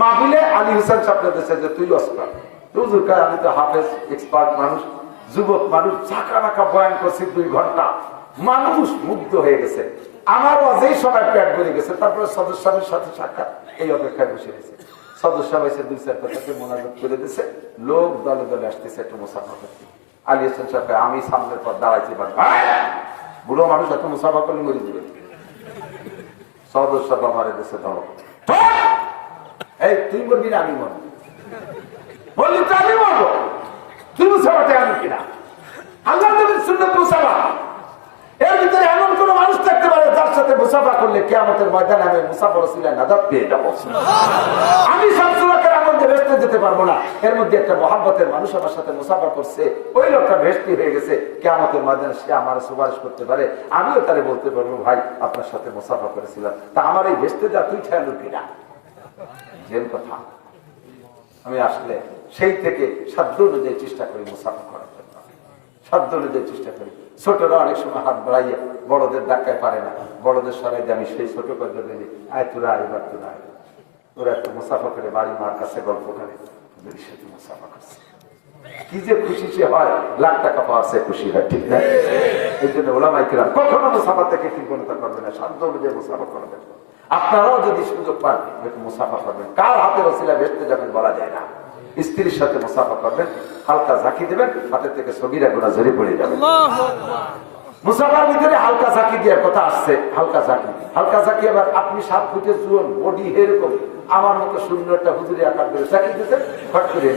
মাহফিলে আলী হোসেন শাহ দেশে যে তুই অস্কার, হুজুর কয় আমি তো হাফেজ এক্সপার্ট মানুষ, যুবক মানুষ, চাকা নাকা বয়ান করছি 2 ঘন্টা, মানুষ মুগ্ধ হয়ে গেছে। আমারও যেই সময় পেট ভরে গেছে, তারপরে সদস্যের সাথে সাক্ষাৎ, এই অপেক্ষায় বসে গেছে। সদস্য এসে 2-4 কথাকে মোনাজাত করে দিছে, লোক দলে দলে আসতেছে একটু মুসাফা করতে। আলী হোসেন সাহেব আমি সামনের পর দাঁড়াইতে পারি, বুড়ো মানুষ এত মুসাফা করলে মরে দিবে। সদস্য মারে দিছে, ধরো এই তুই মরবি না আমি মরবো? বললি তো আমি মরবো, তুই মুসাফাতে আমি কিনা? আল্লাহ নবীর সুন্নাত মুসাফা। এর ভিতরে এমন কোন মানুষ থাকতে পারে যার সাথে মুসাফা করলে কিয়ামতের ময়দানে আমি মুসাফা রাসূলের নাজাত পেয়ে যাবো। আমি শামসুল্লাহকে আমল দিয়ে ভেস্তে যেতে পারবো না। এর মধ্যে একটা মহাব্বতের মানুষ আমার সাথে মুসাফা করছে, ওই লোকটা ভেস্তি হয়ে গেছে, কিয়ামতের ময়দানে সে আমার সুপারিশ করতে পারে। আমিও তারে বলতে পারবো, ভাই আপনার সাথে মুসাফা করেছিলাম, তা আমার এই ভেস্তে যা তুই খেয়াল কিনা? যে কথা আমি আসলে সেই থেকে সাধ্য অনুযায়ী চেষ্টা করি মুসাফা করার জন্য, সাধ্য অনুযায়ী চেষ্টা করি। ছোটরা অনেক সময় হাত বাড়াইয়া বড়দের ধাক্কায় পারে না, বড়দের সরাই দিয়ে আমি সেই ছোট করে দিই, আয় তোরা এবার তোরা আয়। ওরা একটু মুসাফা করে বাড়ি মার কাছে গল্প করে সাথে মুসাফা করছে, কি যে খুশি সে হয়, লাখ টাকা পাওয়ার সে খুশি হয়, ঠিক না? এই জন্য ওলামাই কিরাম কখনো মুসাফা থেকে কৃপণতা করবে না, সাধ্য অনুযায়ী মুসাফা করবেন। আপনারাও যদি সুযোগ পান একটু মুসাফা করবেন। কার হাতে ওসিলা ভেস্তে যাবেন বলা যায় না। স্ত্রীর সাথে মুসাফা করবেন, হালকা ঝাঁকি দেবেন, হাতের থেকে সগীরা গুনাহ ঝরে পড়ে যাবে। মুসাফার ভিতরে হালকা ঝাঁকি দেওয়ার কথা আসছে। হালকা ঝাঁকি, হালকা ঝাঁকি আবার আপনি 7 ফুটের জুয়ন বডি এরকম আমার মতো শূন্য একটা হুজুরি আকার করে ঝাঁকি দিতেন, ফট করে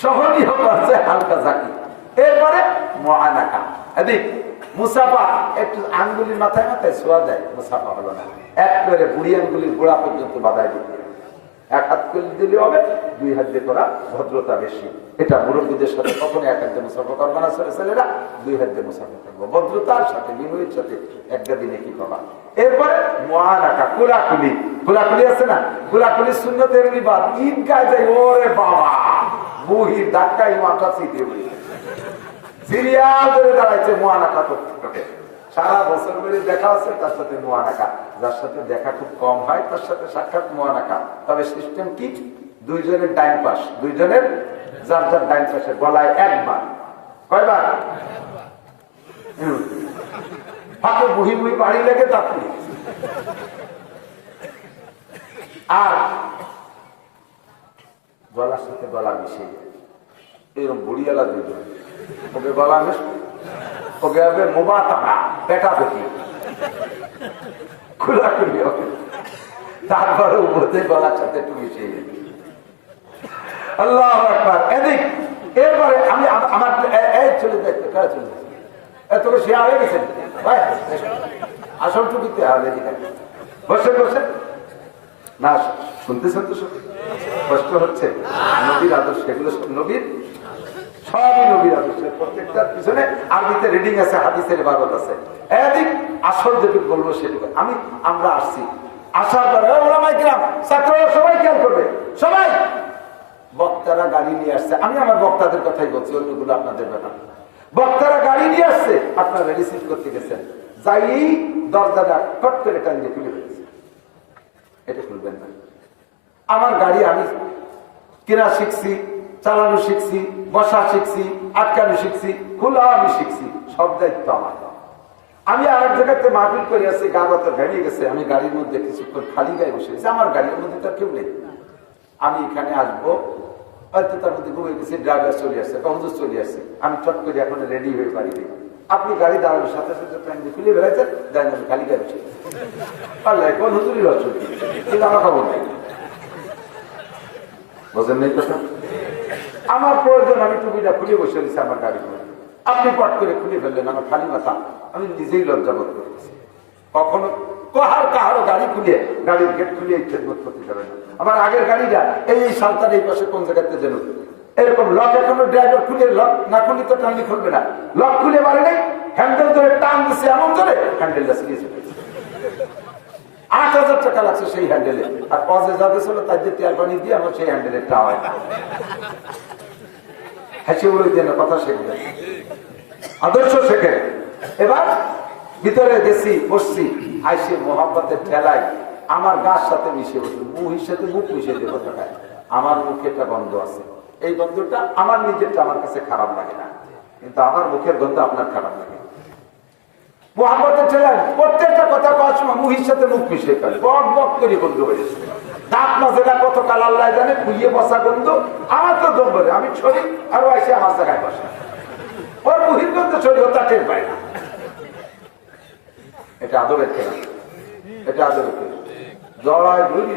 সহনীয় পর্যায়ে হালকা ঝাঁকি। এরপরে মুআনাকা, এদিক মুসাফা একটু আঙ্গুলির মাথায় মাথায় ছোঁয়া যায়, মুসাফা হলো না। একবারে বুড়ি আঙ্গুলির গোড়া পর্যন্ত বাধায় দিতে, এক হাত করে দিলে হবে, 2 হাত দিয়ে করা ভদ্রতা বেশি। এটা মুরব্বীদের সাথে কখনো এক হাত দিয়ে মুসাফা করবে না, ছেলেরা 2 হাত দিয়ে মুসাফা করবো, ভদ্রতার সাথে বিনয়ের সাথে একটা দিনে কি পাবা। এরপরে মুআনাকা, কুলাকুলি। কুলাকুলি আছে না, কুলাকুলি সুন্নতের বিবাদ। ঈদ গায়ে যায়, ওরে বাবা বুহির ধাক্কা ইমামটা চিতে বলি সিরিয়াল ধরে দাঁড়াইছে মুআনাকা করতে। সারা বছর ধরে দেখা আছে তার সাথে মুআনাকা, যার সাথে দেখা খুব কম হয় তার সাথে সাক্ষাৎ মুআনাকা। তবে সিস্টেম কি, 2 জনের ডাইন পাশ, 2 জনের যার যার ডাইন পাশে গলায় একবার, কয়বার? হাতে বুহি বুহি বাড়ি লেগে তাপি। আর গলার সাথে গলা মিশিয়ে এরকম বুড়িয়ালা 2 জন, ওকে গলা মিশ, ওকে হবে মুবাতানা, পেটা পেটি, খোলাখুলি হবে। তারপরে উপরে গলার সাথে একটু মিশিয়ে যাবে। আল্লাহু আকবার। এদিক এরপরে আমি আমার চলে যাই, চলে যাই, তোকে শেয়া হয়ে গেছে ভাই, আসল টুকুতে হবে। বসে বসে না শুনতেছেন তো, কষ্ট হচ্ছে? নবীর আদর্শ, এগুলো সব নবীর, সবই নবীর আদর্শ। প্রত্যেকটার পিছনে আরবিতে রিডিং আছে, হাদিসের ইবারত আছে। এদিক আসল যেটুকু বলবো সেটুকু। আমরা আসছি, আসার পরে ওলামায়ে কিরাম, ছাত্ররা সবাই খেয়াল করবে, সবাই বক্তারা গাড়ি নিয়ে আসছে। আমি আমার বক্তাদের কথাই বলছি, অন্যগুলো আপনাদের ব্যাপার। বক্তারা গাড়ি নিয়ে আসছে, আপনারা রিসিভ করতে গেছেন, যাই দরজাটা কট করে টান দিয়ে খুলে ফেলেছে। এটা খুলবেন না। আমার গাড়ি আমি কেনা শিখছি, চালানো শিখছি, বসা শিখছি, আটকানো শিখছি, খোলা আমি শিখছি, সব দায়িত্ব আমার। আমি আর এক জায়গাতে মাহফিল করে আসছি, গা বাতা ভেঙে গেছে, আমি গাড়ির মধ্যে কিছুক্ষণ খালি গায়ে বসে গেছি, আমার গাড়ির মধ্যে তার কেউ নেই। আমি এখানে আসবো, হয়তো তার মধ্যে ঘুমিয়ে গেছি, ড্রাইভার চলে আসছে, কখন চলে আসছে, আমি চট করে এখন রেডি হয়ে বাড়ি দিই। আপনি গাড়ি দাঁড়ানোর সাথে সাথে প্যান্ট খুলে বেড়াইছেন, দেন আমি খালি গায়ে বসে আল্লাহ কোন হুজুরির অসুখ, কিন্তু আমার খবর নেই। বোঝেন নেই কথা? আমার প্রয়োজন, আমি টুপিটা খুলে বসে দিচ্ছি আমার গাড়ির মধ্যে, আপনি পট করে খুলে ফেললেন, আমার খালি মাথা, আমি নিজেই লজ্জা বোধ করেছি। কখনো কাহারও গাড়ি খুলে, গাড়ির গেট খুলে খেদমত করতে পারে না। আমার আগের গাড়িটা এই সালতার এই পাশে কোন জায়গাতে যেন এরকম লক, এখনো ড্রাইভার খুলে, লক না খুলে তো টানলি খুলবে না, লক খুলে পারে নাই, হ্যান্ডেল ধরে টান দিচ্ছে এমন ধরে হ্যান্ডেলটা ছিঁড়ে চলে গেছে। 8,000 টাকা লাগছে সেই হ্যান্ডেলে, আর পজে যাতে ছিল তার দিয়ে তেল পানি দিয়ে আমার সেই হ্যান্ডেলের টা হয় না। হাসি বলে দিয়ে না, কথা শেখবে, আদর্শ শেখে। এবার ভিতরে গেছি, বসছি, আইসে মোহাম্মতের ঠেলায় আমার গাছ সাথে মিশে বসল, মুহির সাথে মুখ মিশিয়ে দেবো টাকায়। আমার মুখে একটা গন্ধ আছে, এই গন্ধটা আমার নিজেরটা আমার কাছে খারাপ লাগে না, কিন্তু আমার মুখের গন্ধ আপনার খারাপ লাগে। মোহাম্মতের ঠেলায় প্রত্যেকটা কথা কওয়ার সময় মুহির সাথে মুখ মিশিয়ে ফেলে, বক বক করে গন্ধ হয়েছে। দাঁত মাজেরা কত কাল আল্লাহ জানে, খুইয়ে বসা গন্ধ। আমার তো দম বলে, আমি ছড়ি আরো এসে আমার জায়গায় বসে। ওর বহির্গত শরীর তা টের পায় না। এটা আদরের খেলা, এটা আদরের খেলা। জড়ায় ধরি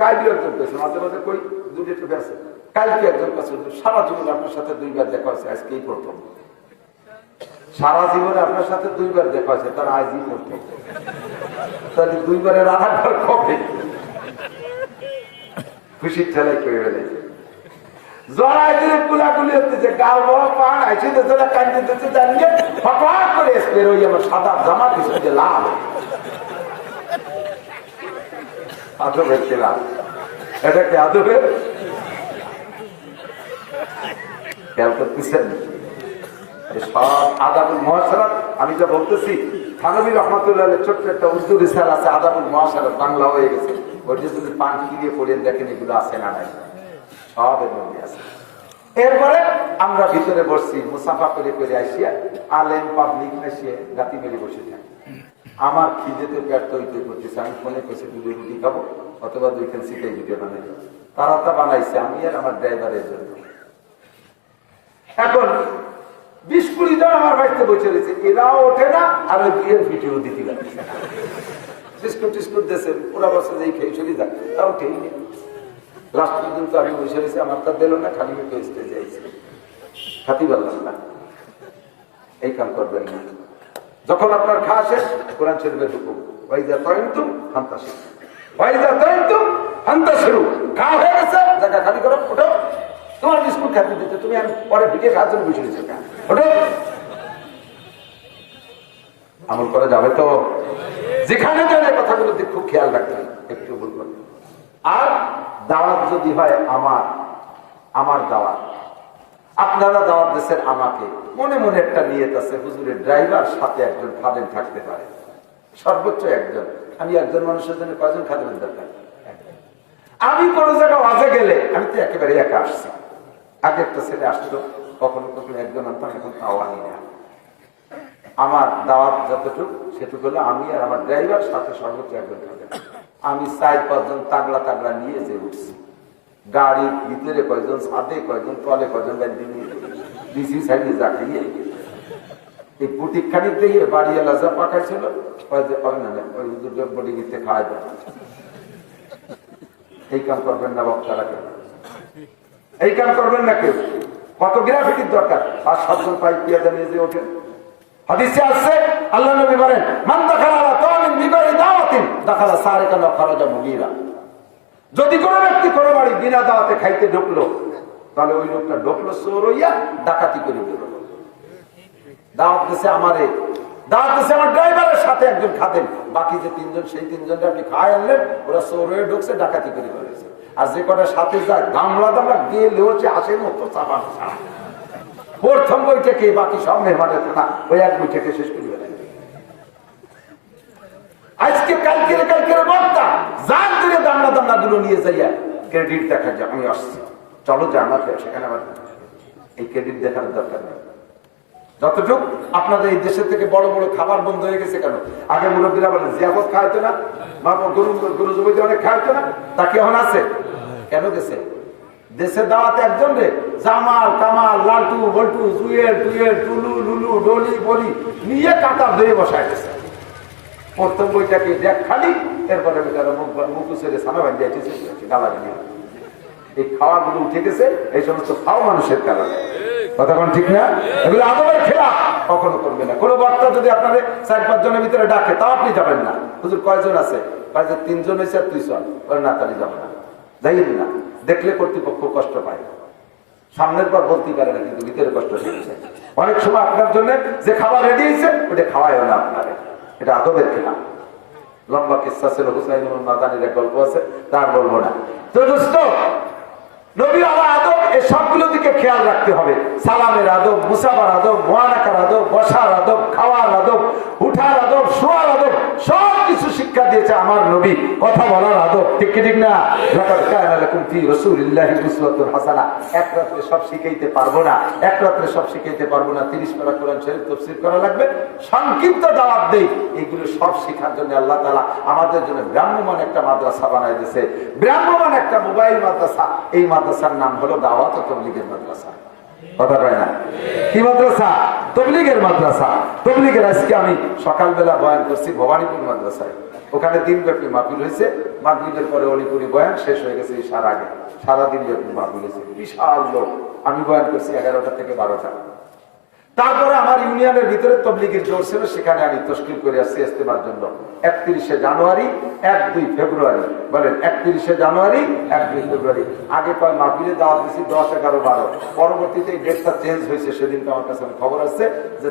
কালকে একজন পেয়েছে, মাঝে মাঝে কই দুটো টুকে আছে। কালকে একজন কাছে সারা জীবনে আপনার সাথে 2 বার দেখা হয়েছে, আজকেই প্রথম। সারা জীবনে আপনার সাথে 2 বার দেখা হয়েছে, তার আজই প্রথম। তাহলে 2 বারের আধার কবে খুশির ঠেলাই করে ফেলেছে। জড়ায় ধরে কুলাকুলি হতেছে, গাল বড় পান আইসে দেশে কান্দি দিতে জানিয়ে ফটফট করে স্প্রে হয়ে আমার সাদা জামা পিছনে লাল আদবের খেলাম। এটা কি আদবের খেয়াল করতেছেন? সব আদাবুল মুআশারাত আমি যা বলতেছি, থানভী রহমাতুল্লাহ ছোট্ট একটা উর্দু রিসাল আছে আদাবুল মুআশারাত, বাংলা হয়ে গেছে। ওইটা যদি পান কিনে পড়েন দেখেন এগুলো আছে না নাই, সব এর মধ্যে আছে। এরপরে আমরা ভিতরে বসছি, মুসাফা করে করে আসিয়া আলেম পাবলিক মেশিয়ে গাতি মেরে বসে থাকি। আমার খিদেতে পেট তৈরি করতেছে, আমি ফোনে কইছি 2 রুটি খাবো অথবা 2 খান সিটাই ভিডিও বানাই। তারা তা বানাইছে আমি আর আমার ড্রাইভারের জন্য। এখন 20-20 জন আমার বাড়িতে বসে রয়েছে, এরাও ওঠে না আর ওই বিয়ের ভিডিও দিতে লাগছে। বিস্কুট টিস্কুট দেশে ওরা বসে যে খেয়ে চলে যায়, তাও খেয়ে নেই। লাস্ট পর্যন্ত আমি বসে রয়েছি, আমার তা দিল না, খালি মুখে স্টেজে আইছে, খাতি পারলাম না। এই কাম করবেন না। যখন আপনার খাওয়া শেষ, কোরআন শরীফের হুকুম, ওয়াইজা তাইমতুম ফান্তাশিরু, ওয়াইজা তাইমতুম ফান্তাশিরু। খাওয়া হয়ে গেছে, জায়গা খালি করো, ওঠো। তোমার বিস্কুট খাতে দিতে তুমি আমি পরে ভিডিও খাওয়ার জন্য বসে রয়েছে, ওঠো। আমল করা যাবে তো? যেখানে যাবে কথাগুলো খুব খেয়াল রাখবেন, একটু বলবেন। আর দাওয়াত যদি হয় আমার দাওয়াত, আপনারা দাওয়াত দেশের আমাকে, মনে মনে একটা নিয়ত আছে, হুজুরের ড্রাইভার সাথে একজন খাদেম থাকতে পারে, সর্বোচ্চ একজন। আমি একজন মানুষের জন্য কয়জন খাদেমের দরকার? আমি কোন জায়গায় ওয়াজে গেলে আমি তো একেবারে একা আসছি। আগে একটা ছেলে আসতো, কখনো কখনো একজন আনতাম, এখন তাও আনি না। আমার দাওয়াত যতটুকু সেটুকু হলো আমি আর আমার ড্রাইভার সাথে সর্বোচ্চ একজন খাদেম। আমি 4-5 জন তাগলা নিয়ে যে উঠছি, গাড়ির ভিতরে কয়জন, ছাদে কয়জন, তলে কয়জন, ডিসি সাইডে জাকিয়ে এই বুটিক খানিক দিয়ে বাড়িওয়ালা যা পাকাইছিল ওই বডি গিতে খাওয়াই দেয়। এই কাম করবেন না বক্তারা, কেউ এই কাম করবেন না কেউ। কত গ্রাফিটির দরকার? 5-7 জন পাইপ পেঁয়াজা নিয়ে যে ওঠেন। হাদিসে আসছে আল্লাহ নবী বলেন, মান দাখালা আলা তামিন বিগাইরি দাওয়াতিন দাখালা সারিকান ওয়া খারাজা মুগীরা। যদি কোনো ব্যক্তি কোনো বাড়ি বিনা দাওয়াতে খাইতে ঢুকলো, তাহলে ওই লোকটা ঢুকলো চোর হইয়া, ডাকাতি করে দিল। দাওয়াত দিছে আমারে, দাওয়াত দিছে আমার ড্রাইভারের সাথে একজন খাদেম, বাকি যে 3 জন, সেই 3 জনকে আপনি খাওয়াই আনলেন, ওরা চোর হয়ে ঢুকছে, ডাকাতি করে ফেলেছে। আর যে কটা সাথে যায় গামলা দামলা গেলে হচ্ছে আসের মতো চাপা ছাড়া, প্রথম বই থেকে বাকি সব মেহমানের খানা ওই 1 বই থেকে শেষ করে ফেলে। আজকে কালকের বক্তা যার দিনে দামলা গুলো নিয়ে যাইয়া ক্রেডিট দেখা যায়, আমি আসছি, চলো যে আমাকে সেখানে আমার এই ক্রেডিট দেখার দরকার নেই। যতটুক আপনাদের এই দেশের থেকে বড় বড় খাবার বন্ধ হয়ে গেছে কেন? আগে মুরব্বীরা বলেন জিয়াবত খাওয়াইতো না, গরু জমিতে অনেক খাওয়াইতো না, তা কি এখন আছে? কেন গেছে? দেশের দাওয়াতে একজন রে জামাল কামাল লালটু বল্টু জুয়েল টুয়েল টুলু লুলু ডলি বলি নিয়ে কাতার ধরে বসায় গেছে। প্রথম বইটাকে দেখ খালি, এরপরে মুখুসের সানা বান্ধিয়ে গালা নিয়ে এই খাওয়াগুলো উঠে গেছে, এই সমস্ত খাওয়া মানুষের কারণে। কথা কোন ঠিক না? এগুলো আদবের খেলা কখনো করবে না। কোনো বক্তা যদি আপনাদের 4-5 জনের ভিতরে ডাকে, তাও আপনি যাবেন না। হুজুর কয়জন আছে? 3 জন হয়েছে আর 2 জন, না তাহলে যাবো না, যাইয়েন না। দেখলে কর্তৃপক্ষ কষ্ট পায়, সামনের পর বলতেই পারে না, কিন্তু ভিতরে কষ্ট হচ্ছে। অনেক সময় আপনার জন্য যে খাবার রেডি হয়েছে ওটা খাওয়ায় না আপনার, এটা আদবের খেলা। লম্বা কিসসা ছিল, হুসাইনুল মাদানির এক গল্প আছে, তার বলবো না। তো দোস্ত, নবী আলা আদব, এই সবগুলো দিকে খেয়াল রাখতে হবে। সালামের আদব, মুসাফার আদব, মুআনাকার আদব, বসার আদব, খাওয়ার আদব, উঠার আদব, শোয়ার আদব, সব কিছু শিক্ষা দিয়েছে আমার নবী। কথা বলার আদব, ঠিক কি ঠিক না? লাকাদ কানা লাকুম ফি রাসূলিল্লাহি উসওয়াতুন হাসানাহ। এক রাতে সব শিখাইতে পারবো না, 30 পারা কোরআন শরীফ তাফসীর করা লাগবে। সংক্ষিপ্ত দাওয়াত দেই, এগুলো সব শেখার জন্য আল্লাহ তাআলা আমাদের জন্য ব্রাহ্মমান একটা মাদ্রাসা বানায় দিয়েছে, ব্রাহ্মমান একটা মোবাইল মাদ্রাসা। এই মাদ্রাসার নাম হলো দাওয়াত ও তাবলীগের মাদ্রাসা। কথা কয় না? কি মাদ্রাসা? তবলিগের মাদ্রাসা। তবলিগের আজকে আমি সকালবেলা বয়ান করছি ভবানীপুর মাদ্রাসায়। ওখানে দিনব্যাপী মাহফিল হয়েছে। মাগরিবের পরে অলিপুরি বয়ান শেষ হয়ে গেছে ঈশার আগে। সারাদিন ব্যাপী মাহফিল হয়েছে, বিশাল লোক। আমি বয়ান করছি 11টা থেকে 12টা। তারপরে আমার ইউনিয়নের ভিতরে তবলিগের জোর ছিল, সেখানে আমি তশকিল করে আসছি ইস্তেমার জন্য 31শে জানুয়ারি 1-2 ফেব্রুয়ারি। বলেন 31শে জানুয়ারি 1-2 ফেব্রুয়ারি। আগে কয় মাহফিলে দাওয়াত দিছি 10, 11, 12। পরবর্তীতে এই ডেটটা চেঞ্জ হয়েছে। সেদিন তো আমার কাছে খবর আছে যে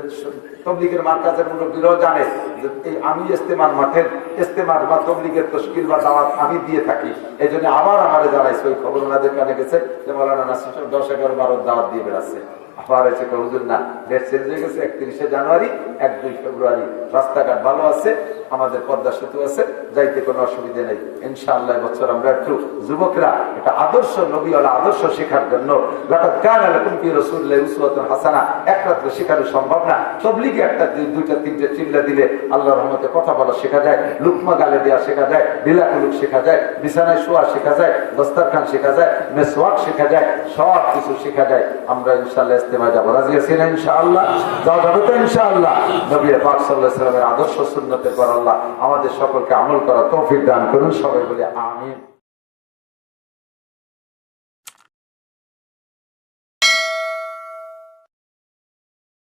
তবলিগের মার্কাজের মুরব্বীরাও জানে যে এই আমি ইস্তেমার মাঠের ইস্তেমার বা তবলিগের তশকিল বা দাওয়াত আমি দিয়ে থাকি। এই জন্য আবার আমারে জানাইছে, ওই খবর ওনাদের কানে গেছে যে মাওলানা নাসির সাহেব 10, 11, 12 দাওয়াত দিয়ে বেড়াচ্ছে। আবার এসে হুজুর না, ডেট চেঞ্জ হয়ে গেছে 31শে জানুয়ারি 1-2 ফেব্রুয়ারি। রাস্তাঘাট ভালো আছে, আমাদের পদ্মা সেতু আছে, যাইতে কোনো অসুবিধা নেই ইনশাআল্লাহ। বছর আমরা একটু যুবকরা এটা আদর্শ নবীওয়ালা আদর্শ শেখার জন্য লাকাদ কানা লাকুম ফি রাসূলিল্লাহি উসওয়াতুন হাসানা এক রাত্রে শেখানো সম্ভব না। তবলিগে একটা 2টা 3টে চিল্লা দিলে আল্লাহর রহমতে কথা বলা শেখা যায়, লুকমা গালে দেওয়া শেখা যায়, ঢিলা কুলুক শেখা যায়, বিছানায় শোয়া শেখা যায়, দস্তরখান শেখা যায়, মেসওয়াক শেখা যায়, সব কিছু শেখা যায়। আমরা ইনশাআল্লাহ ইস্তেমায় যাবো। রাজি আছি না ইনশাআল্লাহ? যাওয়া যাবে তো ইনশাআল্লাহ? নবী পাক সাল্লাল্লাহু আলাইহি ওয়াসাল্লামের আদর্শ সুন্নতের পর আল্লাহ আমাদের সকলকে আমল করা তৌফিক দান করুন। সবাই বলে আমিন।